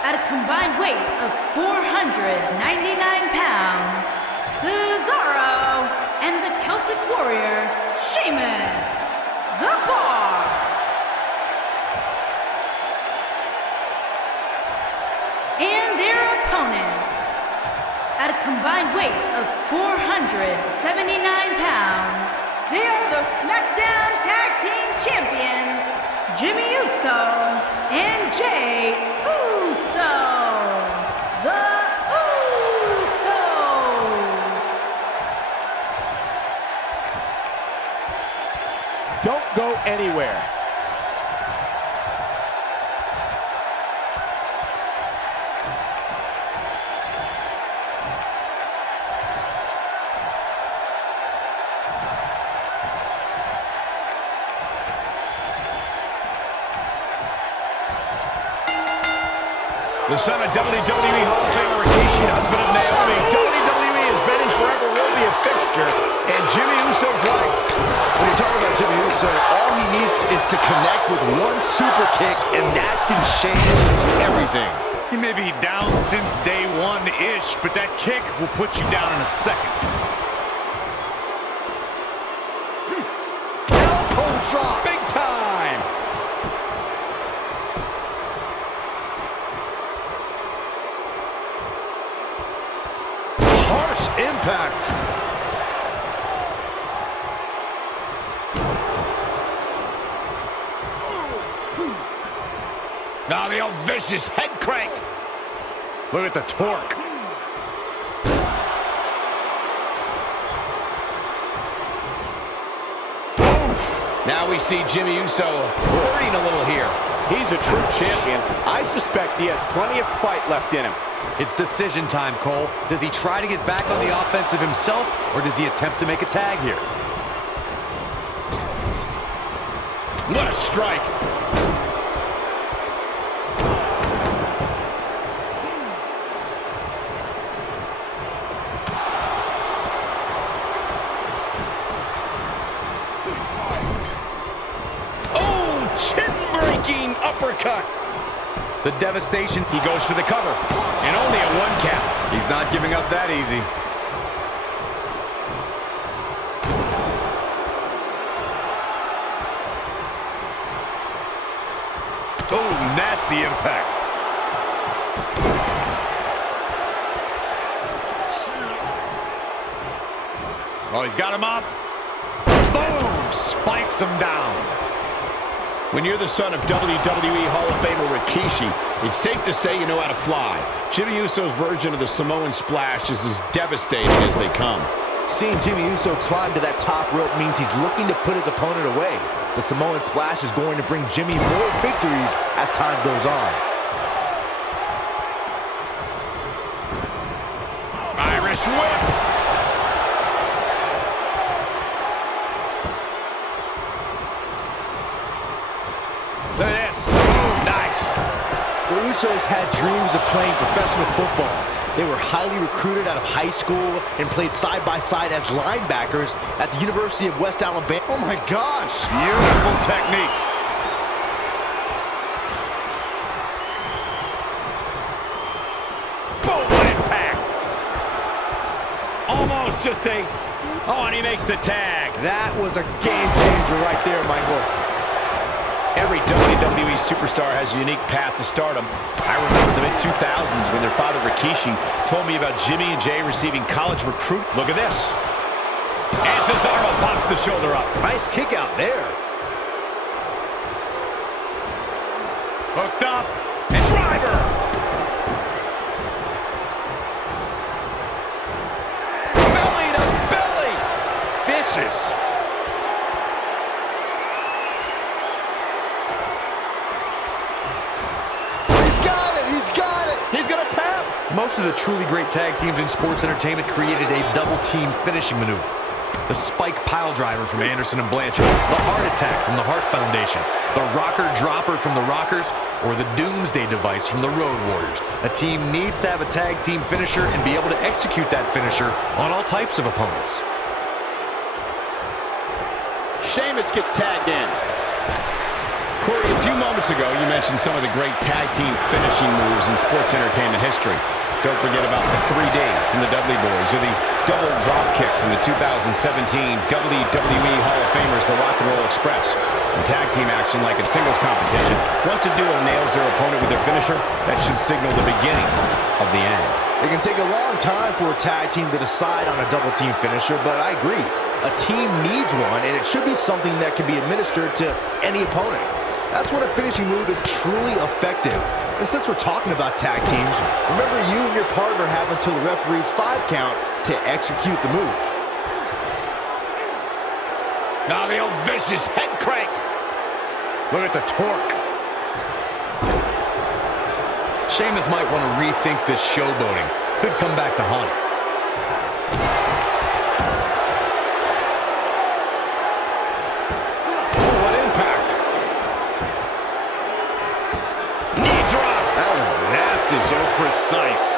at a combined weight of 499 pounds, Cesaro and the Celtic Warrior, Sheamus, The Bar. And their opponents, at a combined weight of 479 pounds, they are the SmackDown Tag Team Champions, Jimmy Uso and Jey Uso. The Usos. Don't go anywhere. The son of WWE Hall of Famer Rikishi, husband of Naomi. WWE has been and forever will be a fixture in Jimmy Uso's life. When you're talking about Jimmy Uso, all he needs is to connect with one super kick, and that can change everything. He may be down since day one-ish, but that kick will put you down in a second. Elbow drop, big time. Harsh impact. Now the old vicious head crank. Look at the torque. Now we see Jimmy Uso hurting a little here. He's a true champion. I suspect he has plenty of fight left in him. It's decision time, Cole. Does he try to get back on the offensive himself, or does he attempt to make a tag here? What a strike. Chin-breaking uppercut. The devastation. He goes for the cover. And only a 1 count. He's not giving up that easy. Oh, nasty impact. Oh, he's got him up. Boom! Spikes him down. When you're the son of WWE Hall of Famer Rikishi, it's safe to say you know how to fly. Jimmy Uso's version of the Samoan splash is as devastating as they come. Seeing Jimmy Uso climb to that top rope means he's looking to put his opponent away. The Samoan splash is going to bring Jimmy more victories as time goes on. Irish whip. Look at this. Oh, nice. The Usos had dreams of playing professional football. They were highly recruited out of high school and played side by side as linebackers at the University of West Alabama. Oh my gosh, beautiful technique. Boom, what impact. Almost just a... Oh, and he makes the tag. That was a game changer right there, Michael. Every WWE superstar has a unique path to stardom. I remember the mid-2000s when their father Rikishi told me about Jimmy and Jay receiving college recruit. Look at this. And Cesaro pops the shoulder up. Nice kick out there. Hooked up. And driver. Belly to belly. Vicious. Most of the truly great tag teams in sports entertainment created a double-team finishing maneuver. The spike pile driver from Anderson and Blanchard, the heart attack from the Hart Foundation, the rocker dropper from the Rockers, or the Doomsday device from the Road Warriors. A team needs to have a tag team finisher and be able to execute that finisher on all types of opponents. Sheamus gets tagged in. Corey, a few moments ago, you mentioned some of the great tag team finishing moves in sports entertainment history. Don't forget about the 3D from the Dudley Boys, or the double drop kick from the 2017 WWE Hall of Famers, the Rock and Roll Express. In tag team action, like in singles competition, once a duo nails their opponent with their finisher, that should signal the beginning of the end. It can take a long time for a tag team to decide on a double team finisher, but I agree. A team needs one, and it should be something that can be administered to any opponent. That's when a finishing move is truly effective. And since we're talking about tag teams, remember you and your partner have until the referee's 5 count to execute the move. Now the old vicious head crank. Look at the torque. Sheamus might want to rethink this showboating. Could come back to haunt him. So precise.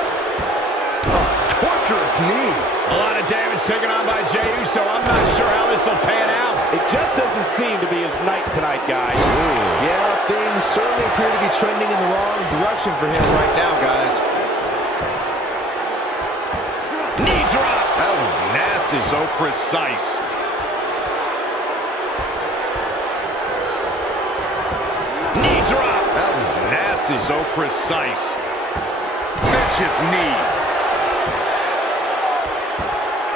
Torturous knee. A lot of damage taken on by Jey Uso. I'm not sure how this will pan out. It just doesn't seem to be his night tonight, guys. Ooh. Yeah, things certainly appear to be trending in the wrong direction for him right now, guys. Knee drop. That was nasty. So precise. Knee drop. That was nasty. So precise. Vicious knee.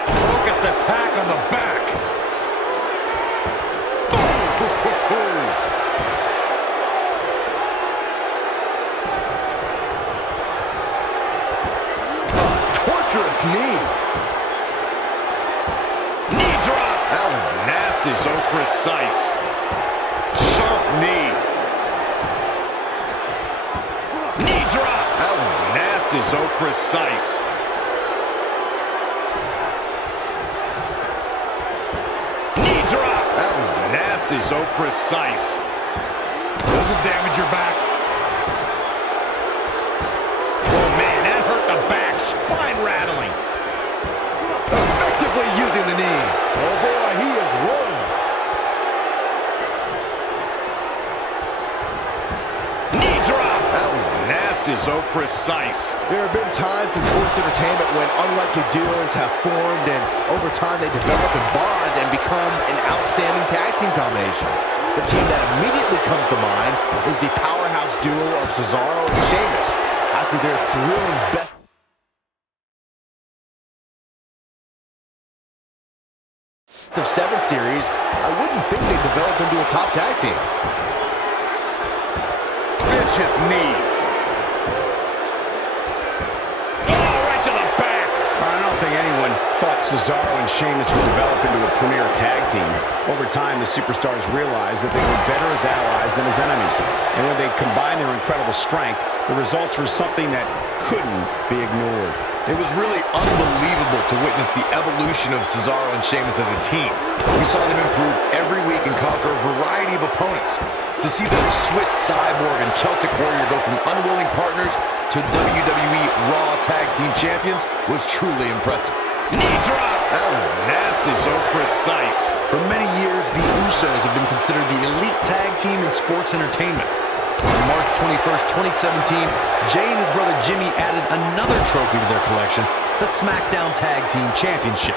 Focused attack on the back. nasty. So precise. Sharp knee. Knee drop. That was nasty. So precise. Knee drop. That was nasty. So precise. This will damage your back. Oh, man, that hurt the back. Spine rattling. Effectively using the knee. Oh, boy, he is rolling. Knee drop. That was nasty. So precise. There have been times in sports entertainment when unlikely duos have formed, and over time they develop and bond and become an outstanding tag team combination. The team that immediately comes to mind is the powerhouse duo of Cesaro and Sheamus. After their thrilling best of 7 series, I wouldn't think they'd develop into a top tag team. Vicious knee. Oh, right to the back. I don't think anyone thought Cesaro and Sheamus would develop into a premier tag team. Over time, the superstars realized that they were better as allies than as enemies. And when they combined their incredible strength, the results were something that couldn't be ignored. It was really unbelievable to witness the evolution of Cesaro and Sheamus as a team. We saw them improve every week and conquer a variety of opponents. To see the Swiss Cyborg and Celtic Warrior go from unwilling partners to WWE Raw Tag Team Champions was truly impressive. Knee drop. That was nasty. So precise. For many years, the Usos have been considered the elite tag team in sports entertainment. On March 21st, 2017, Jay and his brother Jimmy added another trophy to their collection, the SmackDown Tag Team Championship.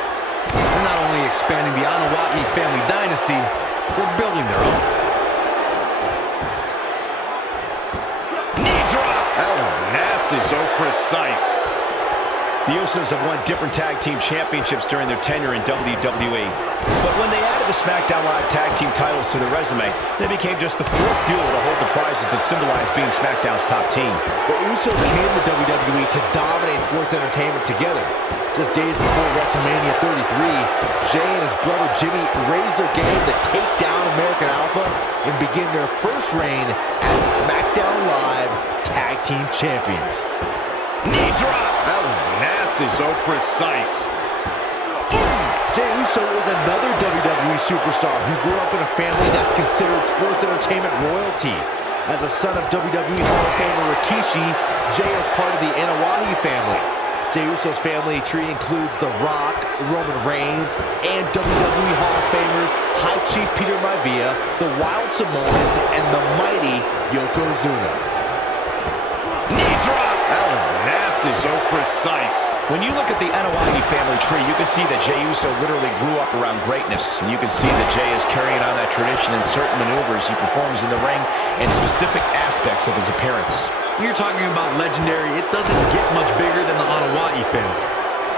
They're not only expanding the Anoa'i family dynasty, they're building their own. Knee drop. That was nasty. So precise. The Usos have won different tag team championships during their tenure in WWE. But when they added the SmackDown Live tag team titles to their resume, they became just the 4th duo to hold the prizes that symbolize being SmackDown's top team. The Usos came to WWE to dominate sports entertainment together. Just days before WrestleMania 33, Jay and his brother Jimmy raised their game to take down American Alpha and begin their first reign as SmackDown Live Tag Team Champions. Knee drop. That was nasty. So precise. Jey Uso is another WWE superstar who grew up in a family that's considered sports entertainment royalty. As a son of WWE Hall of Famer Rikishi, Jey is part of the Anoa'i family. Jey Uso's family tree includes The Rock, Roman Reigns, and WWE Hall of Famers High Chief Peter Maivia, the Wild Samoans, and the mighty Yokozuna. Knee drop. That was nasty. So precise. When you look at the Anoa'i family tree, you can see that Jey Uso literally grew up around greatness. And you can see that Jey is carrying on that tradition in certain maneuvers he performs in the ring and specific aspects of his appearance. When you're talking about legendary, it doesn't get much bigger than the Anoa'i family.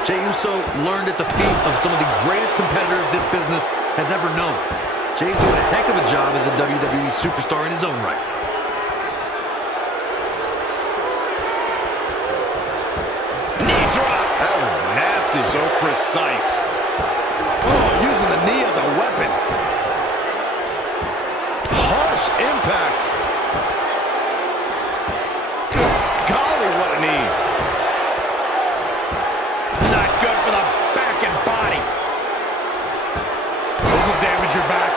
Jey Uso learned at the feet of some of the greatest competitors this business has ever known. Jey's doing a heck of a job as a WWE superstar in his own right. That was nasty. So precise. Oh, using the knee as a weapon. Harsh impact. Good golly, what a knee. Not good for the back and body. This will damage your back.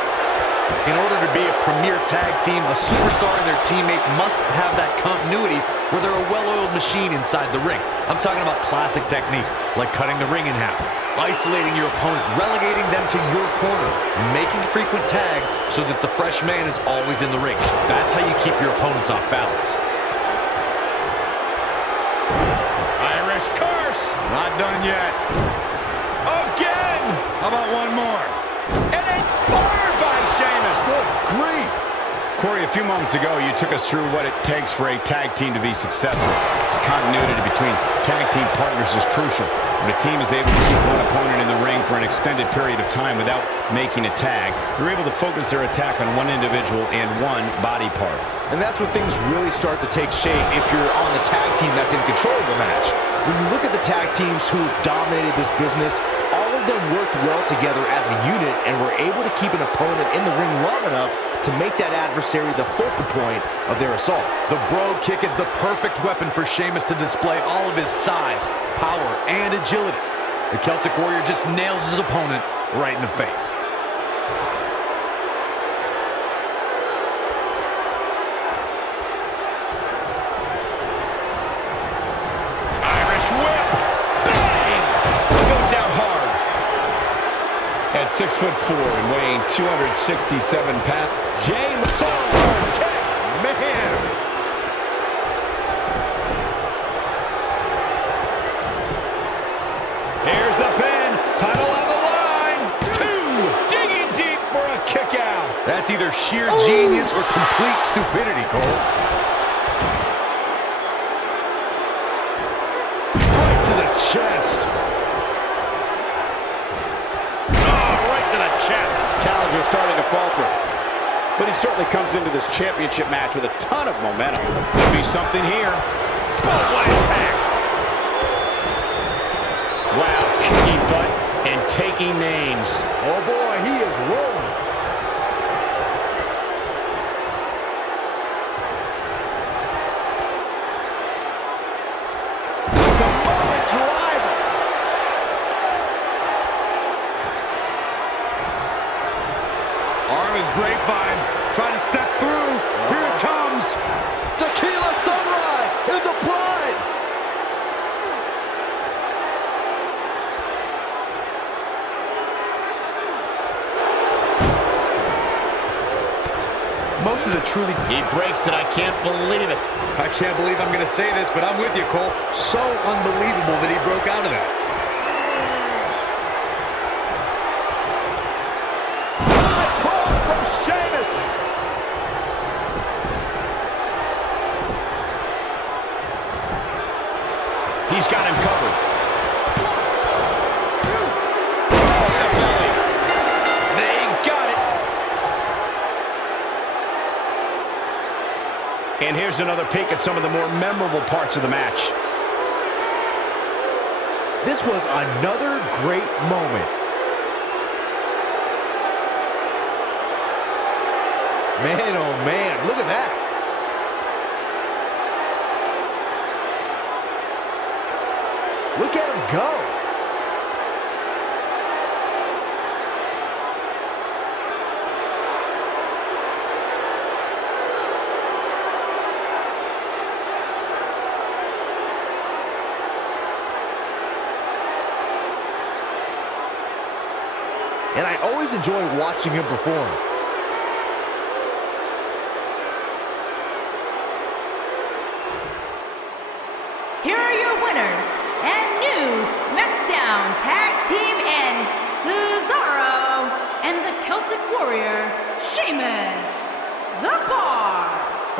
In order to be a premier tag team, a superstar and their teammate must have that continuity where they're a well-oiled machine inside the ring. I'm talking about classic techniques like cutting the ring in half, isolating your opponent, relegating them to your corner, and making frequent tags so that the fresh man is always in the ring. That's how you keep your opponents off balance. Irish curse. Not done yet. Again. How about one more? And it's fired by Sheamus. Good grief. Corey, a few moments ago, you took us through what it takes for a tag team to be successful. Continuity between tag team partners is crucial. When a team is able to keep one opponent in the ring for an extended period of time without making a tag, they're able to focus their attack on one individual and one body part. And that's when things really start to take shape if you're on the tag team that's in control of the match. When you look at the tag teams who have dominated this business, all of them worked well together as a unit and were able to keep an opponent in the ring long enough to make that adversary the focal point of their assault. The Brogue Kick is the perfect weapon for Sheamus to display all of his size, power, and agility. The Celtic Warrior just nails his opponent right in the face. Irish whip. Bang! Goes down hard. At 6'4" and weighing 267 pounds. James kick. Man. Here's the pin. Title on the line. 2. Digging deep for a kick out. That's either sheer genius or complete stupidity, Cole. Right to the chest. Oh, right to the chest. Challenger starting to falter. But he certainly comes into this championship match with a ton of momentum. Could be something here. Oh, what impact. Wow, kicking butt and taking names. Oh boy, he is rolling. Samoa driver. Arm is grapevine. Trying to step through. Here it comes. Tequila Sunrise is applied. Most of the truly... He breaks it. I can't believe it. I can't believe I'm going to say this, but I'm with you, Cole. So unbelievable that he broke out of that. High cross from Sheamus. He's got him covered. Oh, the belly. They got it. And here's another peek at some of the more memorable parts of the match. This was another great moment. Man, oh man, look at that. Look at him go. And I always enjoy watching him perform. Here are your winners and new SmackDown Tag Team in Cesaro and the Celtic Warrior, Sheamus, the Bar.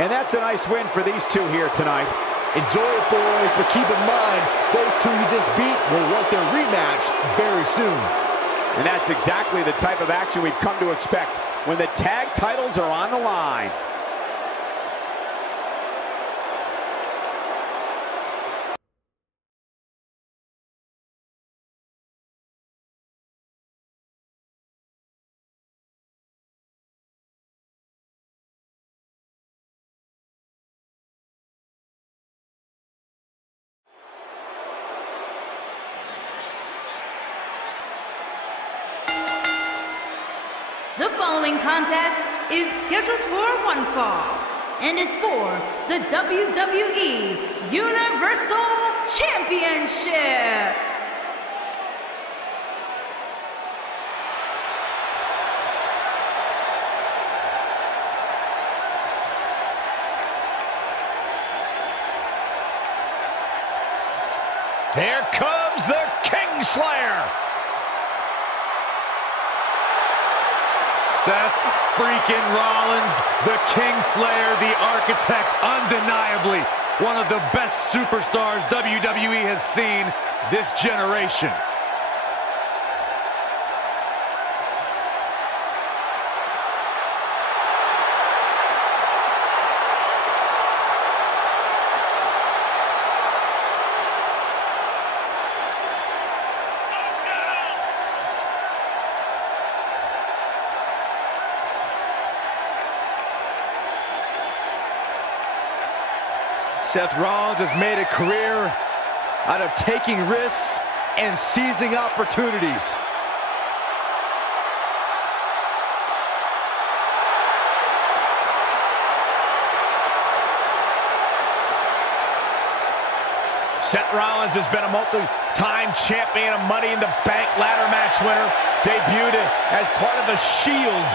And that's a nice win for these two here tonight. Enjoy it, boys, but keep in mind, those two you just beat will want their rematch very soon. And that's exactly the type of action we've come to expect when the tag titles are on the line. The following contest is scheduled for one fall and is for the WWE Universal Championship. Here comes the Kingslayer. Seth freaking Rollins, the Kingslayer, the Architect, undeniably one of the best superstars WWE has seen this generation. Seth Rollins has made a career out of taking risks and seizing opportunities. Seth Rollins has been a multi-time champion, a Money in the Bank ladder match winner. Debuted as part of the Shield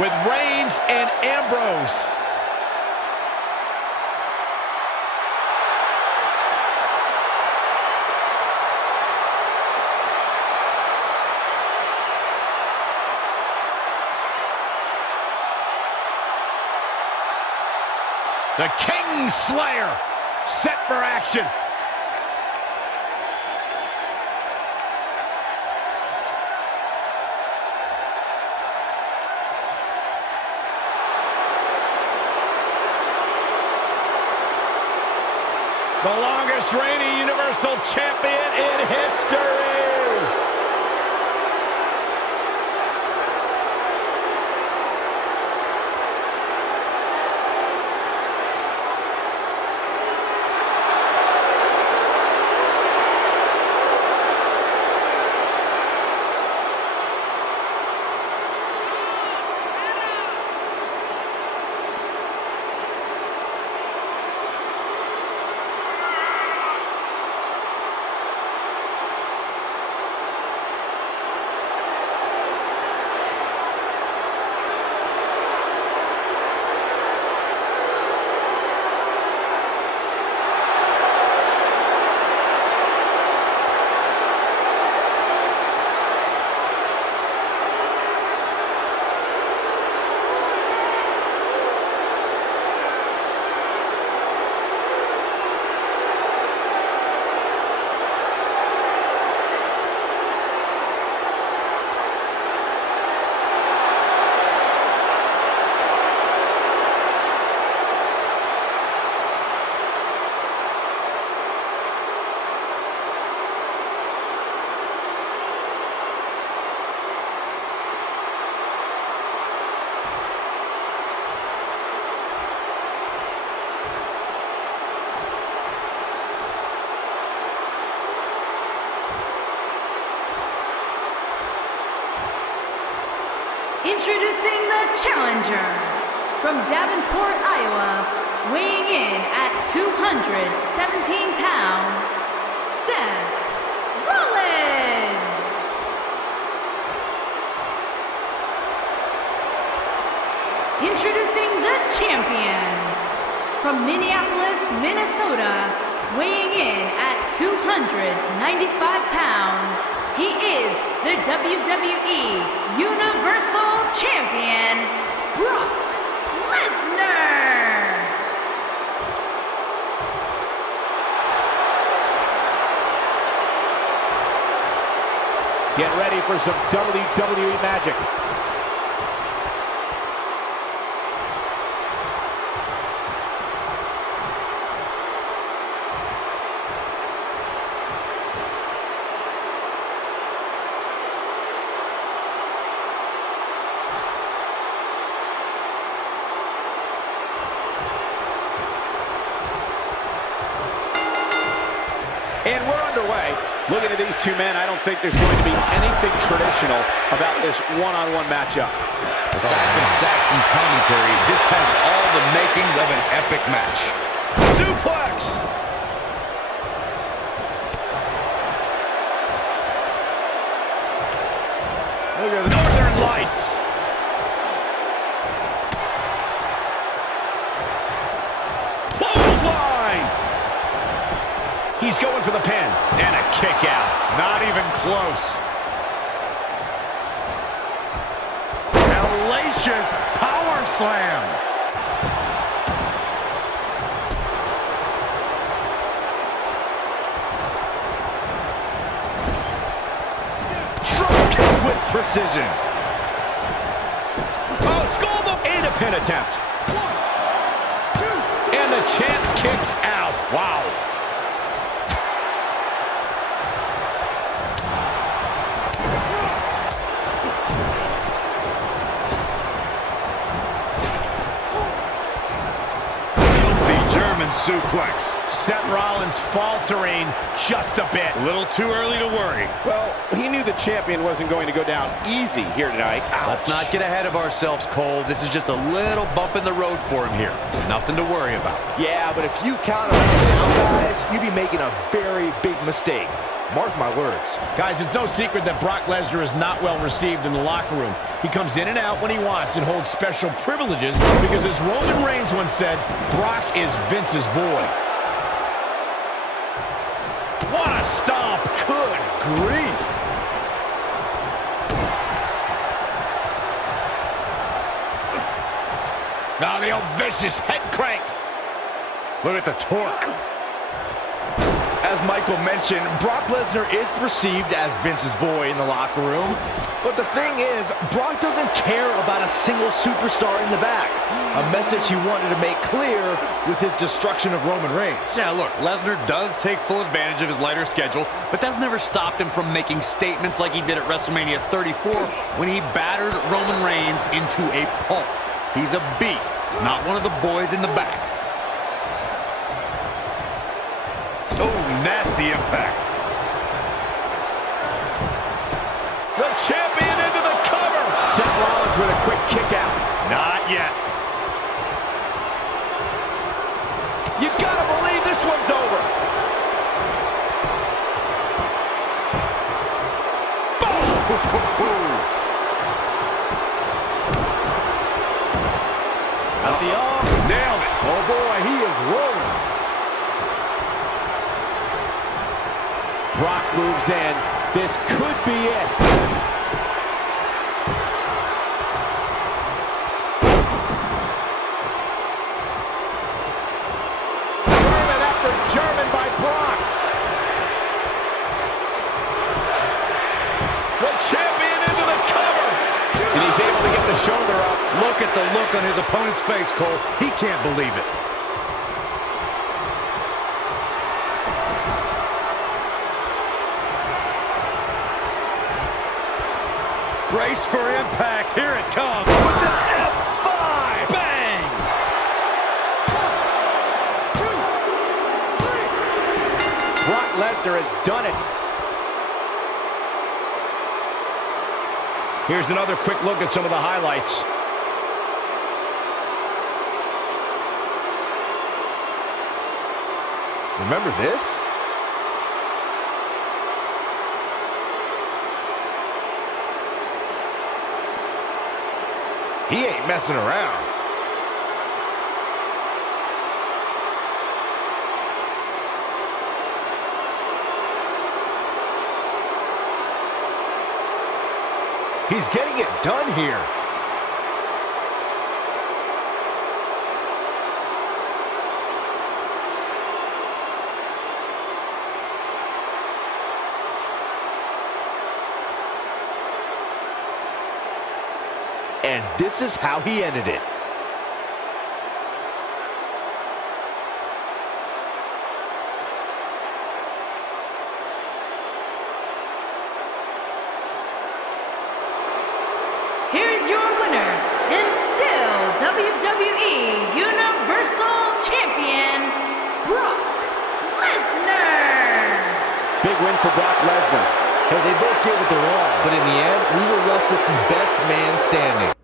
with Reigns and Ambrose. The King Slayer set for action. The longest reigning Universal Champion in history. Introducing the challenger from Davenport, Iowa, weighing in at 217 pounds, Seth Rollins. Introducing the champion from Minneapolis, Minnesota, weighing in at 295 pounds, he is the WWE Universal Champion, Brock Lesnar. Get ready for some WWE magic. And we're underway. Looking at these two men, I don't think there's going to be anything traditional about this one-on-one matchup. Aside from Saxton's commentary, this has all the makings of an epic match. Suplex! Look at the Northern Lights. Clothesline! He's going for the pin. And a kick out. Not even close. Hellacious power slam. Drop kick with precision. Oh, skullbuck and a pin attempt. 1, 2. And the champ kicks out. Wow. suplex. Seth Rollins faltering just a bit. A little too early to worry. Well, he knew the champion wasn't going to go down easy here tonight. Ouch. Let's not get ahead of ourselves, Cole. This is just a little bump in the road for him here. Nothing to worry about. Yeah, but if you count on him now, guys, you'd be making a very big mistake. Mark my words. Guys, it's no secret that Brock Lesnar is not well received in the locker room. He comes in and out when he wants and holds special privileges because, as Roman Reigns once said, Brock is Vince's boy. What a stomp! Good grief! Now the old vicious head crank. Look at the torque. As Michael mentioned, Brock Lesnar is perceived as Vince's boy in the locker room. But the thing is, Brock doesn't care about a single superstar in the back. A message he wanted to make clear with his destruction of Roman Reigns. Yeah, look, Lesnar does take full advantage of his lighter schedule, but that's never stopped him from making statements like he did at WrestleMania 34 when he battered Roman Reigns into a pulp. He's a beast, not one of the boys in the back. Oh, nasty impact. The champion into the cover. Seth Rollins with a quick kick out. Not yet. You gotta believe this one's over. Boom! Out the arm. Nailed it. Oh boy, he is rolling. Brock moves in. This could be it. German after German by Brock. The champion into the cover. And he's able to get the shoulder up. Look at the look on his opponent's face, Cole. He can't believe it. Brace for impact. Here it comes. With the F5. Bang! 1, 2, 3. Brock Lesnar has done it. Here's another quick look at some of the highlights. Remember this? He ain't messing around. He's getting it done here. And this is how he ended it. Here's your winner, and still WWE Universal Champion, Brock Lesnar. Big win for Brock Lesnar. Hey, they both gave it their all, but in the end, we were left with the best man standing.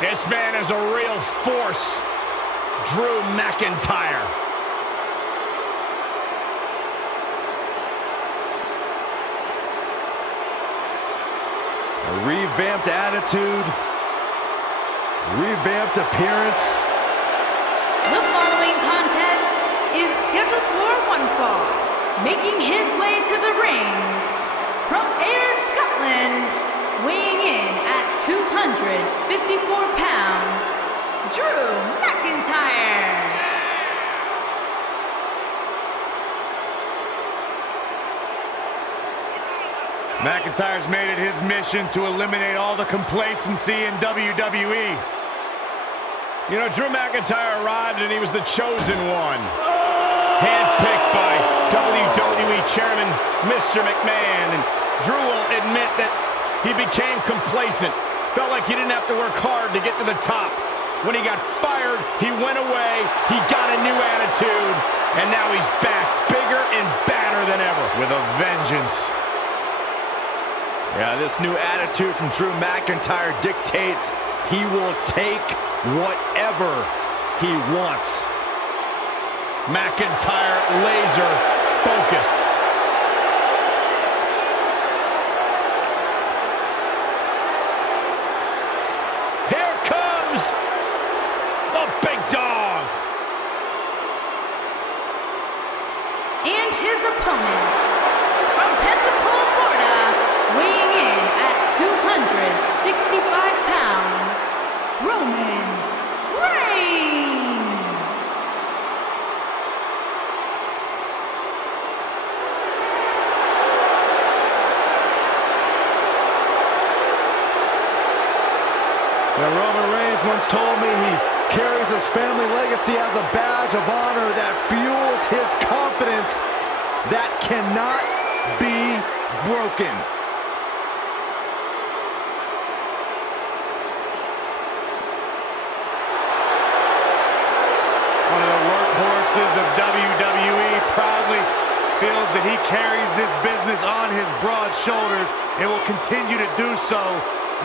This man is a real force. Drew McIntyre. A revamped attitude, revamped appearance. The following scheduled for one fall. Making his way to the ring, from Ayr, Scotland, weighing in at 254 pounds, Drew McIntyre. McIntyre's made it his mission to eliminate all the complacency in WWE. You know, Drew McIntyre arrived and he was the chosen one. Handpicked by WWE Chairman Mr. McMahon. And Drew will admit that he became complacent. Felt like he didn't have to work hard to get to the top. When he got fired, he went away. He got a new attitude. And now he's back, bigger and badder than ever. With a vengeance. Yeah, this new attitude from Drew McIntyre dictates he will take whatever he wants. McIntyre laser focused. Here comes the big dog. And his opponent, from Pensacola, Florida, weighing in at 265 pounds, Roman Reigns. Now, Roman Reigns once told me he carries his family legacy as a badge of honor that fuels his confidence that cannot be broken. One of the workhorses of WWE proudly feels that he carries this business on his broad shoulders and will continue to do so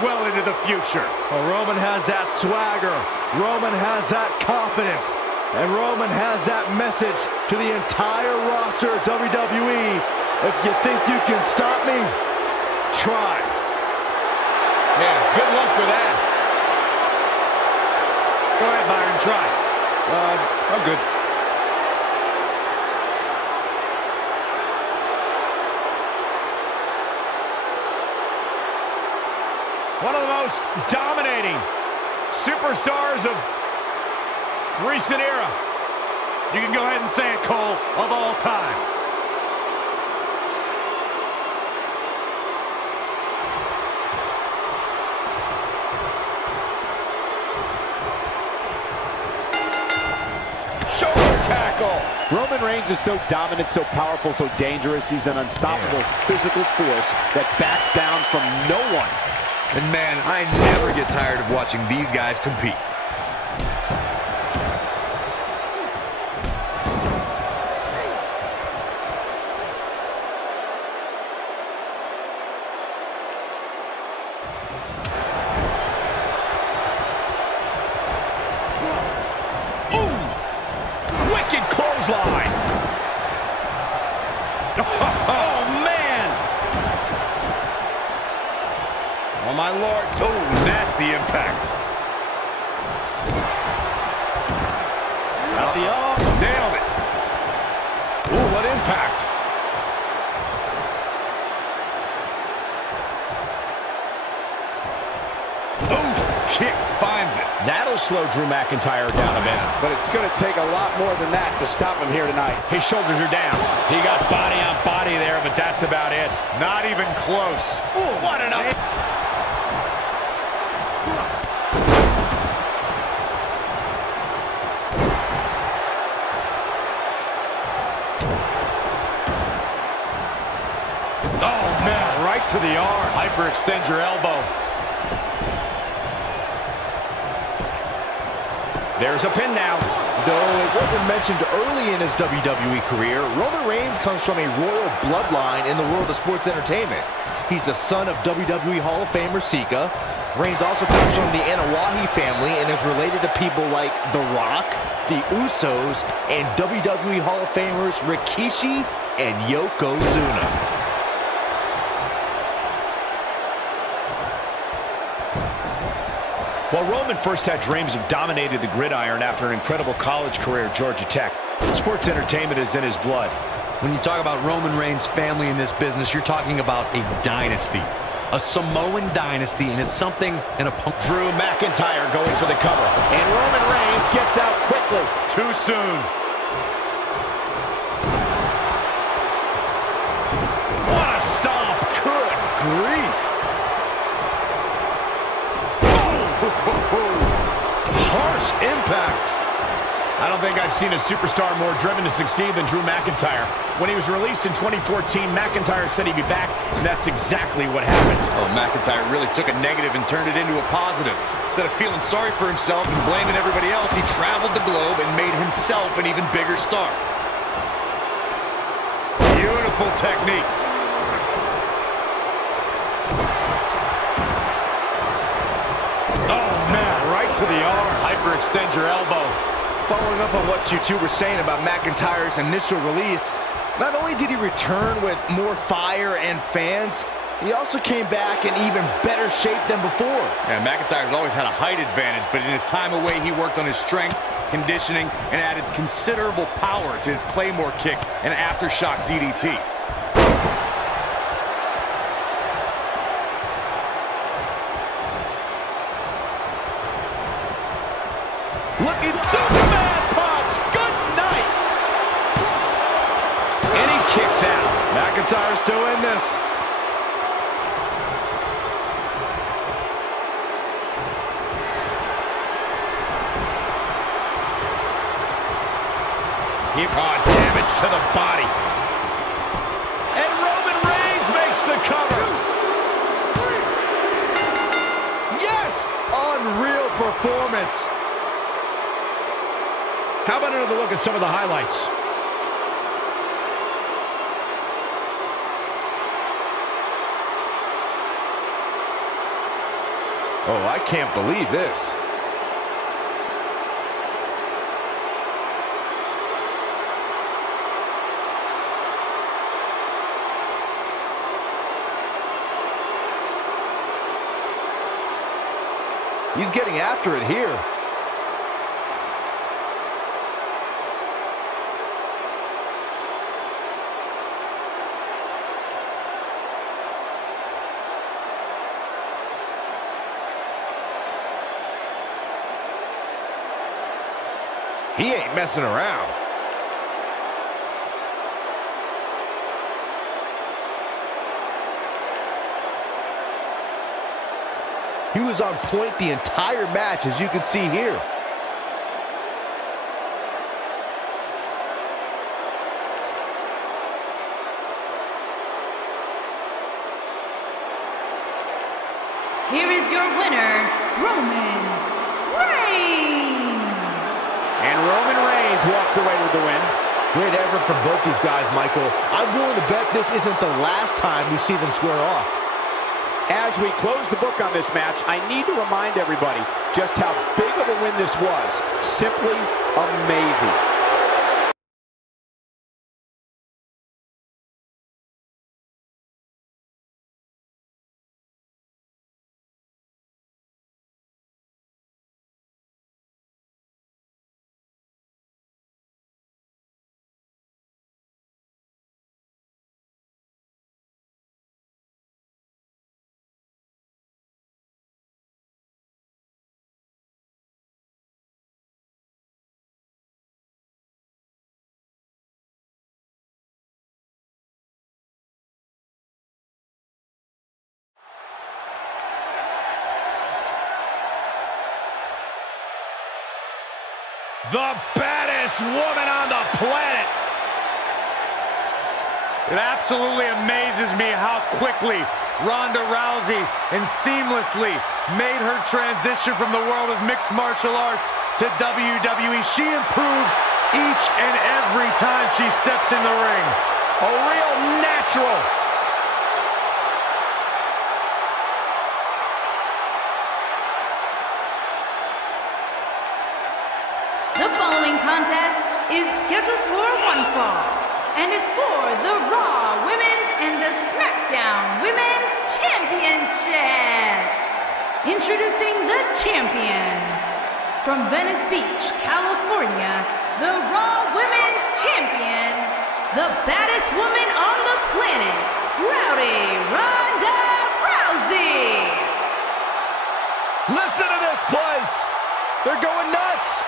well into the future. Well, Roman has that swagger. Roman has that confidence. And Roman has that message to the entire roster of WWE. If you think you can stop me, try. Yeah, good luck with that. Go ahead, Byron, try. I'm good. One of the most dominating superstars of recent era. You can go ahead and say it, Cole, of all time. Shoulder tackle. Roman Reigns is so dominant, so powerful, so dangerous. He's an unstoppable physical force that backs down from no one. And man, I never get tired of watching these guys compete. Ooh! Wicked clothesline. Oh, man! Oh, my Lord. Oh, nasty impact. Got the arm. Nailed it. Ooh, what impact. Oof, kick finds it. That'll slow Drew McIntyre down a bit. But it's going to take a lot more than that to stop him here tonight. His shoulders are down. He got body on body there, but that's about it. Not even close. Ooh, what an up. Oh, man. Right to the arm. Hyperextend your elbow. There's a pin now. Though it wasn't mentioned early in his WWE career, Roman Reigns comes from a royal bloodline in the world of sports entertainment. He's the son of WWE Hall of Famer Sika. Reigns also comes from the Anawahi family and is related to people like The Rock, the Usos, and WWE Hall of Famers Rikishi and Yokozuna. While Roman first had dreams of dominating the gridiron after an incredible college career at Georgia Tech, Sports entertainment is in his blood. When you talk about Roman Reigns' family in this business, you're talking about a dynasty. A Samoan dynasty, and it's something in a punk. Drew McIntyre going for the cover. And Roman Reigns gets out quickly. Too soon. What a stomp. Good grief. Harsh impact. I don't think I've seen a superstar more driven to succeed than Drew McIntyre. When he was released in 2014, McIntyre said he'd be back, and that's exactly what happened. Oh, McIntyre really took a negative and turned it into a positive. Instead of feeling sorry for himself and blaming everybody else, he traveled the globe and made himself an even bigger star. Beautiful technique. Oh, man, right to the arm. Hyperextend your elbow. Following up on what you two were saying about McIntyre's initial release, not only did he return with more fire and fans, he also came back in even better shape than before. Yeah, McIntyre's always had a height advantage, but in his time away, he worked on his strength, conditioning, and added considerable power to his Claymore kick and aftershock DDT. Looking Superman punch. Good night. And he kicks out. McIntyre's still in this. Damage to the body. And Roman Reigns makes the cover. 2, 3. Yes! Unreal performance. How about another look at some of the highlights? Oh, I can't believe this. He's getting after it here. He ain't messing around. He was on point the entire match, as you can see here. Here is your winner, Roman Reigns. And Roman Reigns walks away with the win. Great effort from both these guys, Michael. I'm willing to bet this isn't the last time we see them square off. As we close the book on this match, I need to remind everybody just how big of a win this was. Simply amazing. The baddest woman on the planet. It absolutely amazes me how quickly Ronda Rousey and seamlessly made her transition from the world of mixed martial arts to WWE. She improves each and every time she steps in the ring. A real natural. The following contest is scheduled for one fall and is for the Raw Women's and the SmackDown Women's Championship. Introducing the champion from Venice Beach, California, the Raw Women's Champion, the baddest woman on the planet, Rowdy Ronda Rousey. Listen to this place. They're going nuts.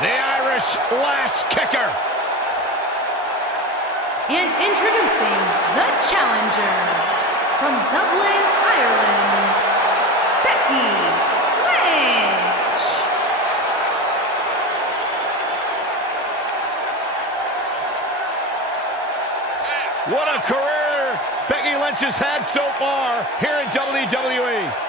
The Irish lash kicker. And introducing the challenger from Dublin, Ireland, Becky Lynch. What a career Becky Lynch has had so far here in WWE.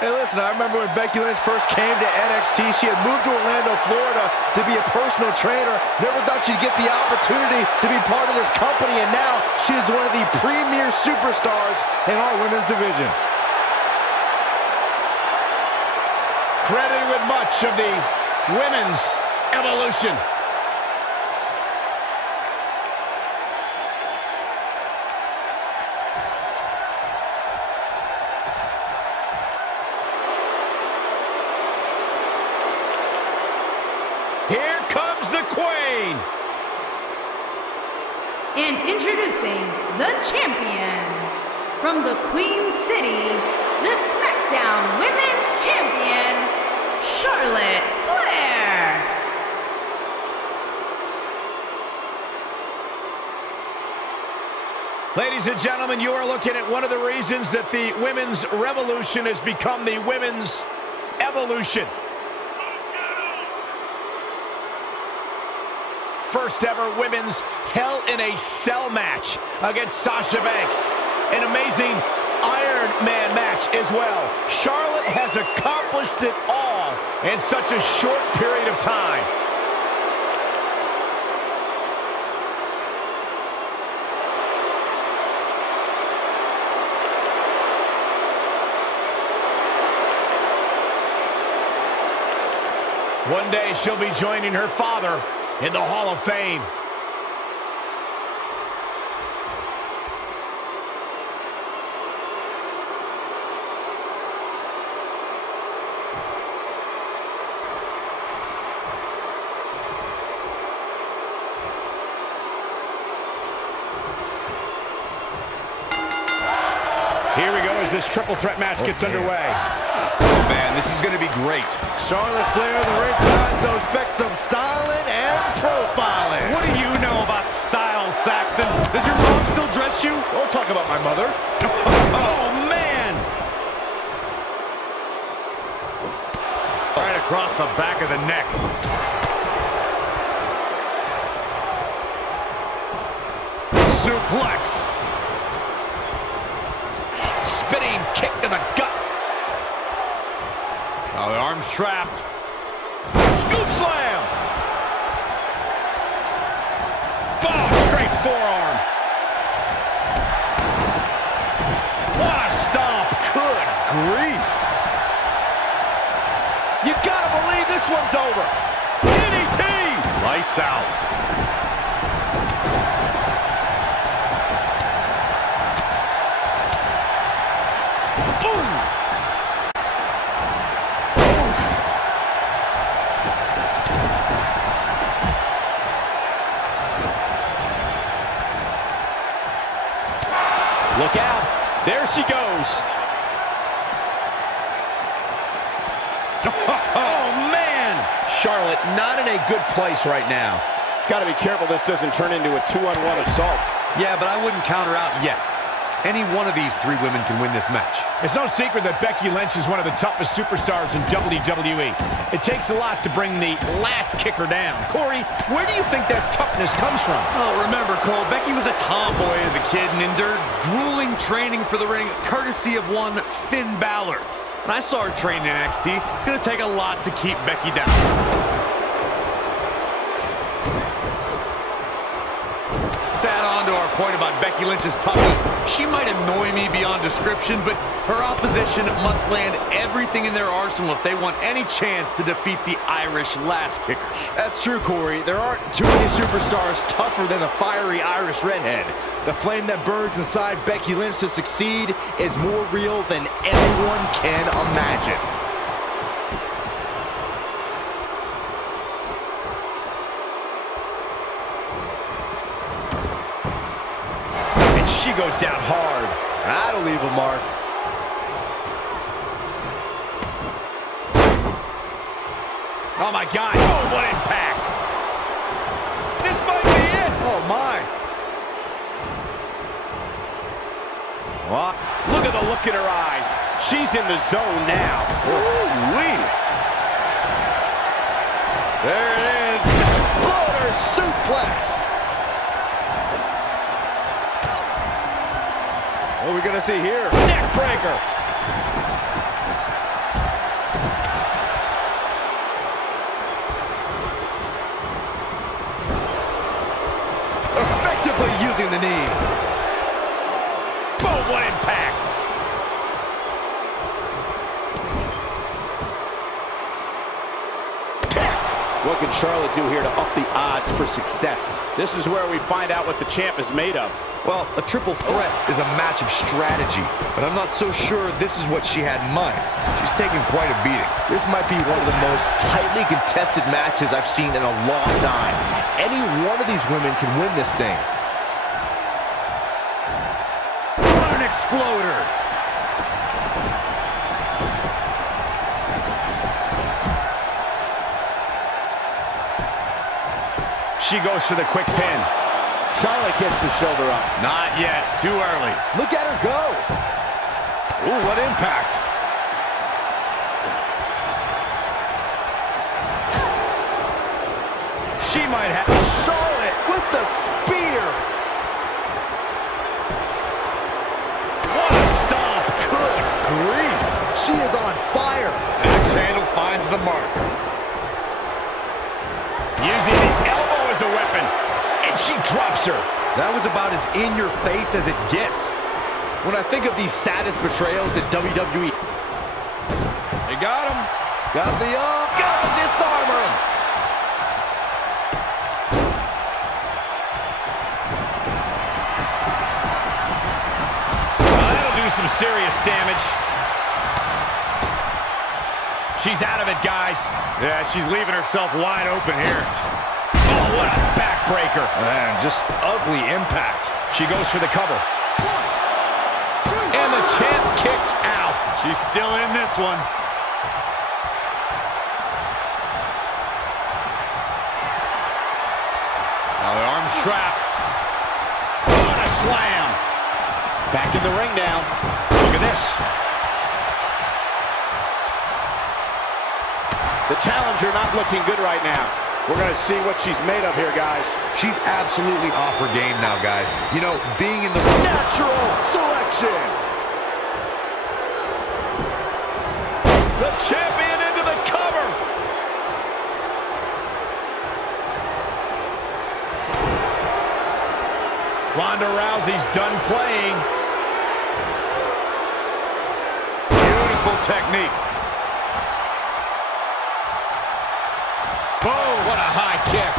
Hey, listen, I remember when Becky Lynch first came to NXT, she had moved to Orlando, Florida to be a personal trainer. Never thought she'd get the opportunity to be part of this company, and now she is one of the premier superstars in our women's division. Credited with much of the women's evolution. Here comes the Queen. And introducing the champion from the Queen City, the SmackDown Women's Champion, Charlotte Flair. Ladies and gentlemen, you are looking at one of the reasons that the women's revolution has become the women's evolution. First ever women's Hell in a Cell match against Sasha Banks. An amazing Iron Man match as well. Charlotte has accomplished it all in such a short period of time. One day she'll be joining her father in the Hall of Fame. Here we go as this triple threat match gets underway. Oh, man, this is going to be great. Charlotte Flair in the ring tonight, so expect some styling and profiling. What do you know about style, Saxton? Does your mom still dress you? Don't talk about my mother. Oh, man! Right across the back of the neck. Suplex. Spinning kick to the gut. Oh, the arm's trapped. Scoop slam. Oh, straight forearm. What a stomp. Good grief. You gotta believe this one's over. DDT. Lights out. Look out. There she goes. Oh, man. Charlotte not in a good place right now. Got to be careful this doesn't turn into a 2-on-1 assault. Yeah, but I wouldn't count her out yet. Any one of these three women can win this match. It's no secret that Becky Lynch is one of the toughest superstars in WWE. It takes a lot to bring the last kicker down. Corey, where do you think that toughness comes from? Oh, remember, Cole, Becky was a tomboy as a kid and endured grueling training for the ring, courtesy of one Finn Balor. When I saw her train in NXT, it's going to take a lot to keep Becky down. To add on to our point about Becky Lynch's toughness, She might annoy me beyond description, but her opposition must land everything in their arsenal if they want any chance to defeat the Irish lass kickers. That's true, Corey. There aren't too many superstars tougher than the fiery Irish redhead. The flame that burns inside Becky Lynch to succeed is more real than anyone can imagine. And she goes down hard. That'll leave a mark. Oh, my God. Oh, what impact. This might be it. Oh, my. Well, look at the look in her eyes. She's in the zone now. Ooh-wee. There it is. Exploder suplex. What are we going to see here? Neck breaker. Effectively using the knee. Boom, what impact. What can Charlotte do here to up the odds for success? This is where we find out what the champ is made of. Well, a triple threat is a match of strategy, but I'm not so sure this is what she had in mind. She's taking quite a beating. This might be one of the most tightly contested matches I've seen in a long time. Any one of these women can win this thing. What an exploder! She goes for the quick pin. Charlotte gets the shoulder up. Not yet. Too early. Look at her go. Ooh, what impact. She might have... Charlotte with the spear. What a stomp. Good grief. She is on fire. Axe handle finds the mark. Using the elbow as a weapon. And she drops her. That was about as in your face as it gets. When I think of these saddest betrayals in WWE. They got him. Got the disarmer. That'll do some serious damage. She's out of it, guys. Yeah, she's leaving herself wide open here. Oh, what a backbreaker. Man, just ugly impact. She goes for the cover. And the champ kicks out. She's still in this one. Now the arm's trapped. What a slam. Back in the ring now. Look at this. The challenger not looking good right now. We're going to see what she's made of here, guys. She's absolutely off her game now, guys. You know, being in the... Natural selection. The champion into the cover. Ronda Rousey's done playing. Beautiful technique. Oh, what a high kick.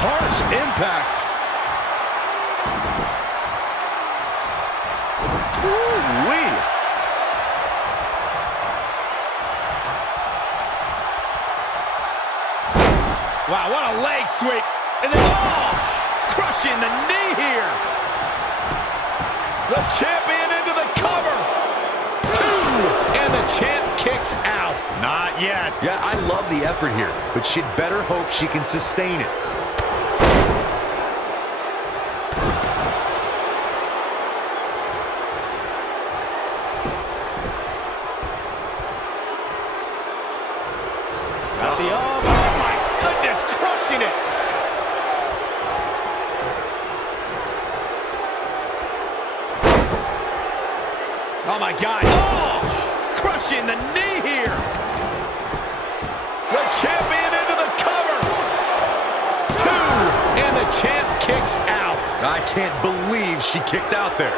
Harsh impact. Woo-wee. Wow, what a leg sweep. And then, oh, crushing the knee here. The champion into the cover. 2. And the champ kicks out. Not yet. Yeah, I love the effort here, but she'd better hope she can sustain it. Got the arm. Oh, my goodness, crushing it. Oh, my God. Oh, crushing the knee here. champion into the cover. 2, and the champ kicks out. I can't believe she kicked out there.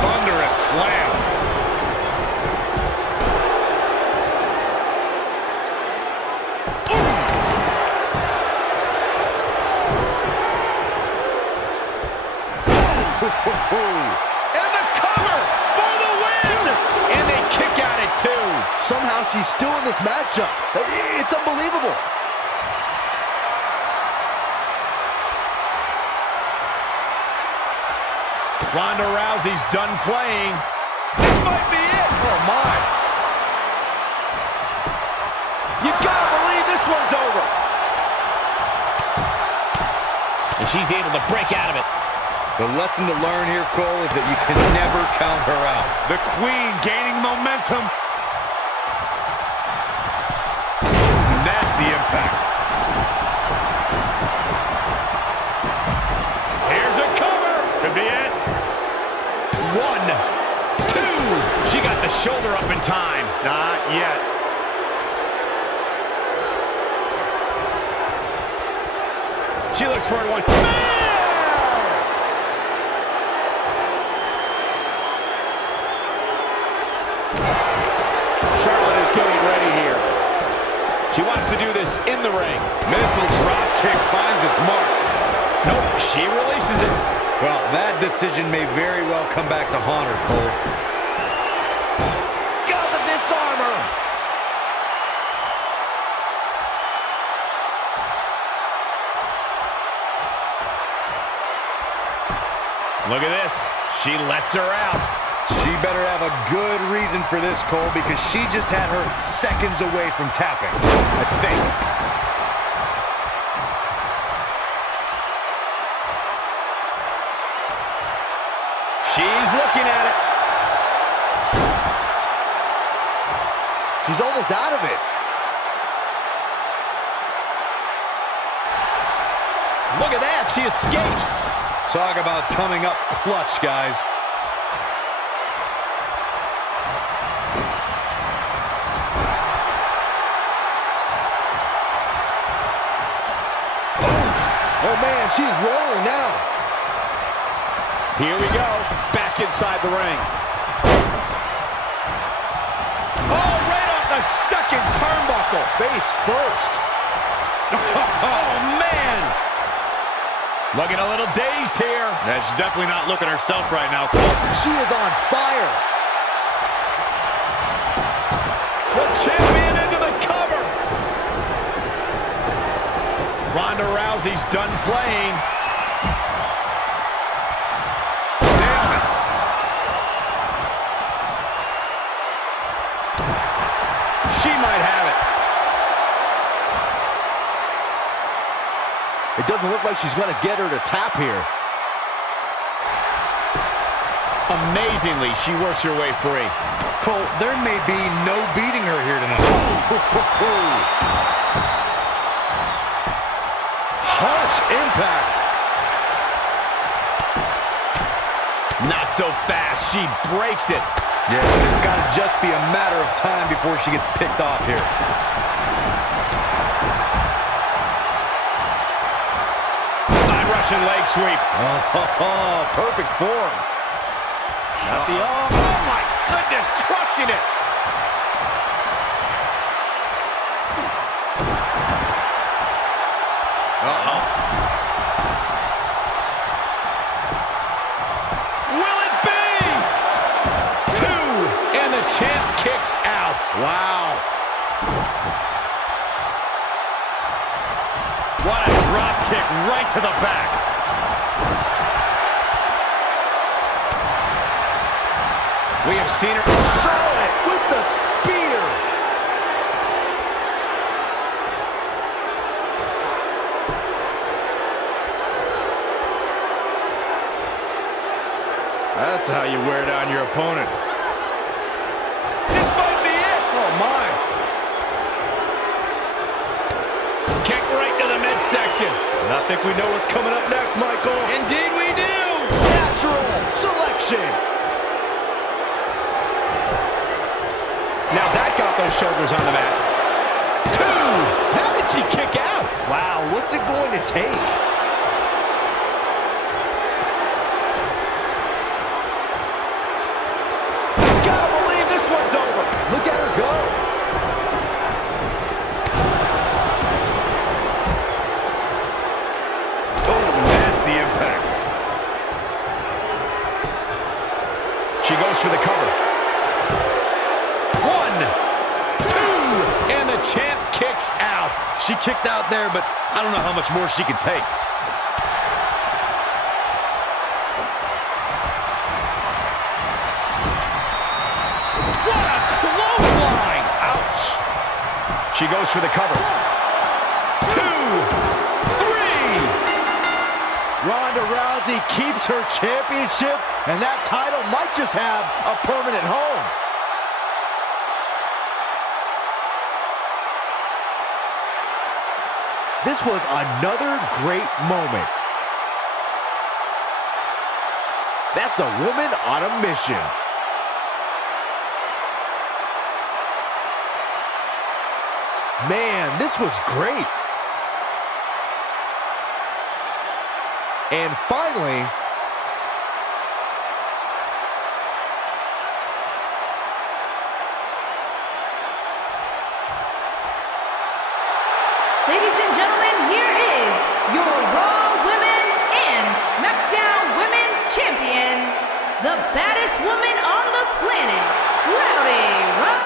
Thunderous slam. And the cover for the win! And they kick out at 2. Somehow she's still in this matchup. It's unbelievable. Ronda Rousey's done playing. This might be it. Oh, my. You gotta believe this one's over. And she's able to break out of it. The lesson to learn here, Cole, is that you can never count her out. The Queen gaining momentum. Nasty impact. Here's a cover. Could be it. 1, 2. She got the shoulder up in time. Not yet. She looks for it. 1. Charlotte is getting ready here. She wants to do this in the ring. Missile drop kick finds its mark. Nope, she releases it. Well, that decision may very well come back to haunt her, Cole. Got the disarmer. Look at this. She lets her out. She better have a good reason for this, Cole, because she just had her seconds away from tapping, I think. She's looking at it. She's almost out of it. Look at that. She escapes. Talk about coming up clutch, guys. Oh, man, she's rolling now. Here we go. Back inside the ring. Oh, right off the second turnbuckle. Face first. Oh, man. Looking a little dazed here. Yeah, she's definitely not looking herself right now, Cole. She is on fire. The champion into the cover. Ronda Rousey's done playing. Damn it. She might have it. It doesn't look like she's going to get her to tap here. Amazingly, she works her way free. Cole, there may be no beating her here tonight. Harsh impact. Not so fast. She breaks it. Yeah, but it's got to just be a matter of time before she gets picked off here. Side Russian leg sweep. Oh, perfect form. Got the arm. Oh, my goodness. Crushing it. Uh-oh. Will it be? 2, and the champ kicks out. Wow. What a drop kick right to the back. We have seen her solid With the spear. That's how you wear down your opponent. This might be it. Oh, my. Kick right to the midsection. And I think we know what's coming up next, Michael. Indeed we do. Natural selection. got those shoulders on the mat. 2! How did she kick out? Wow, what's it going to take? Gotta believe this one's over. Look at her go. Oh, nasty impact. She goes for the cover. 1, 2, and the champ kicks out. She kicked out there, but I don't know how much more she can take. What a clothesline! Ouch. She goes for the cover. 2, 3. Ronda Rousey keeps her championship, and that title might just have a permanent home. This was another great moment. That's a woman on a mission. Man, this was great. And finally, Ladies and gentlemen, here is your Raw Women's and SmackDown Women's Champions, the baddest woman on the planet, Ronda Rousey.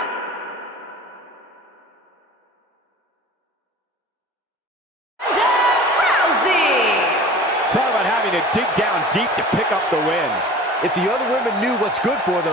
Talk about having to dig down deep to pick up the win. if the other women knew what's good for them,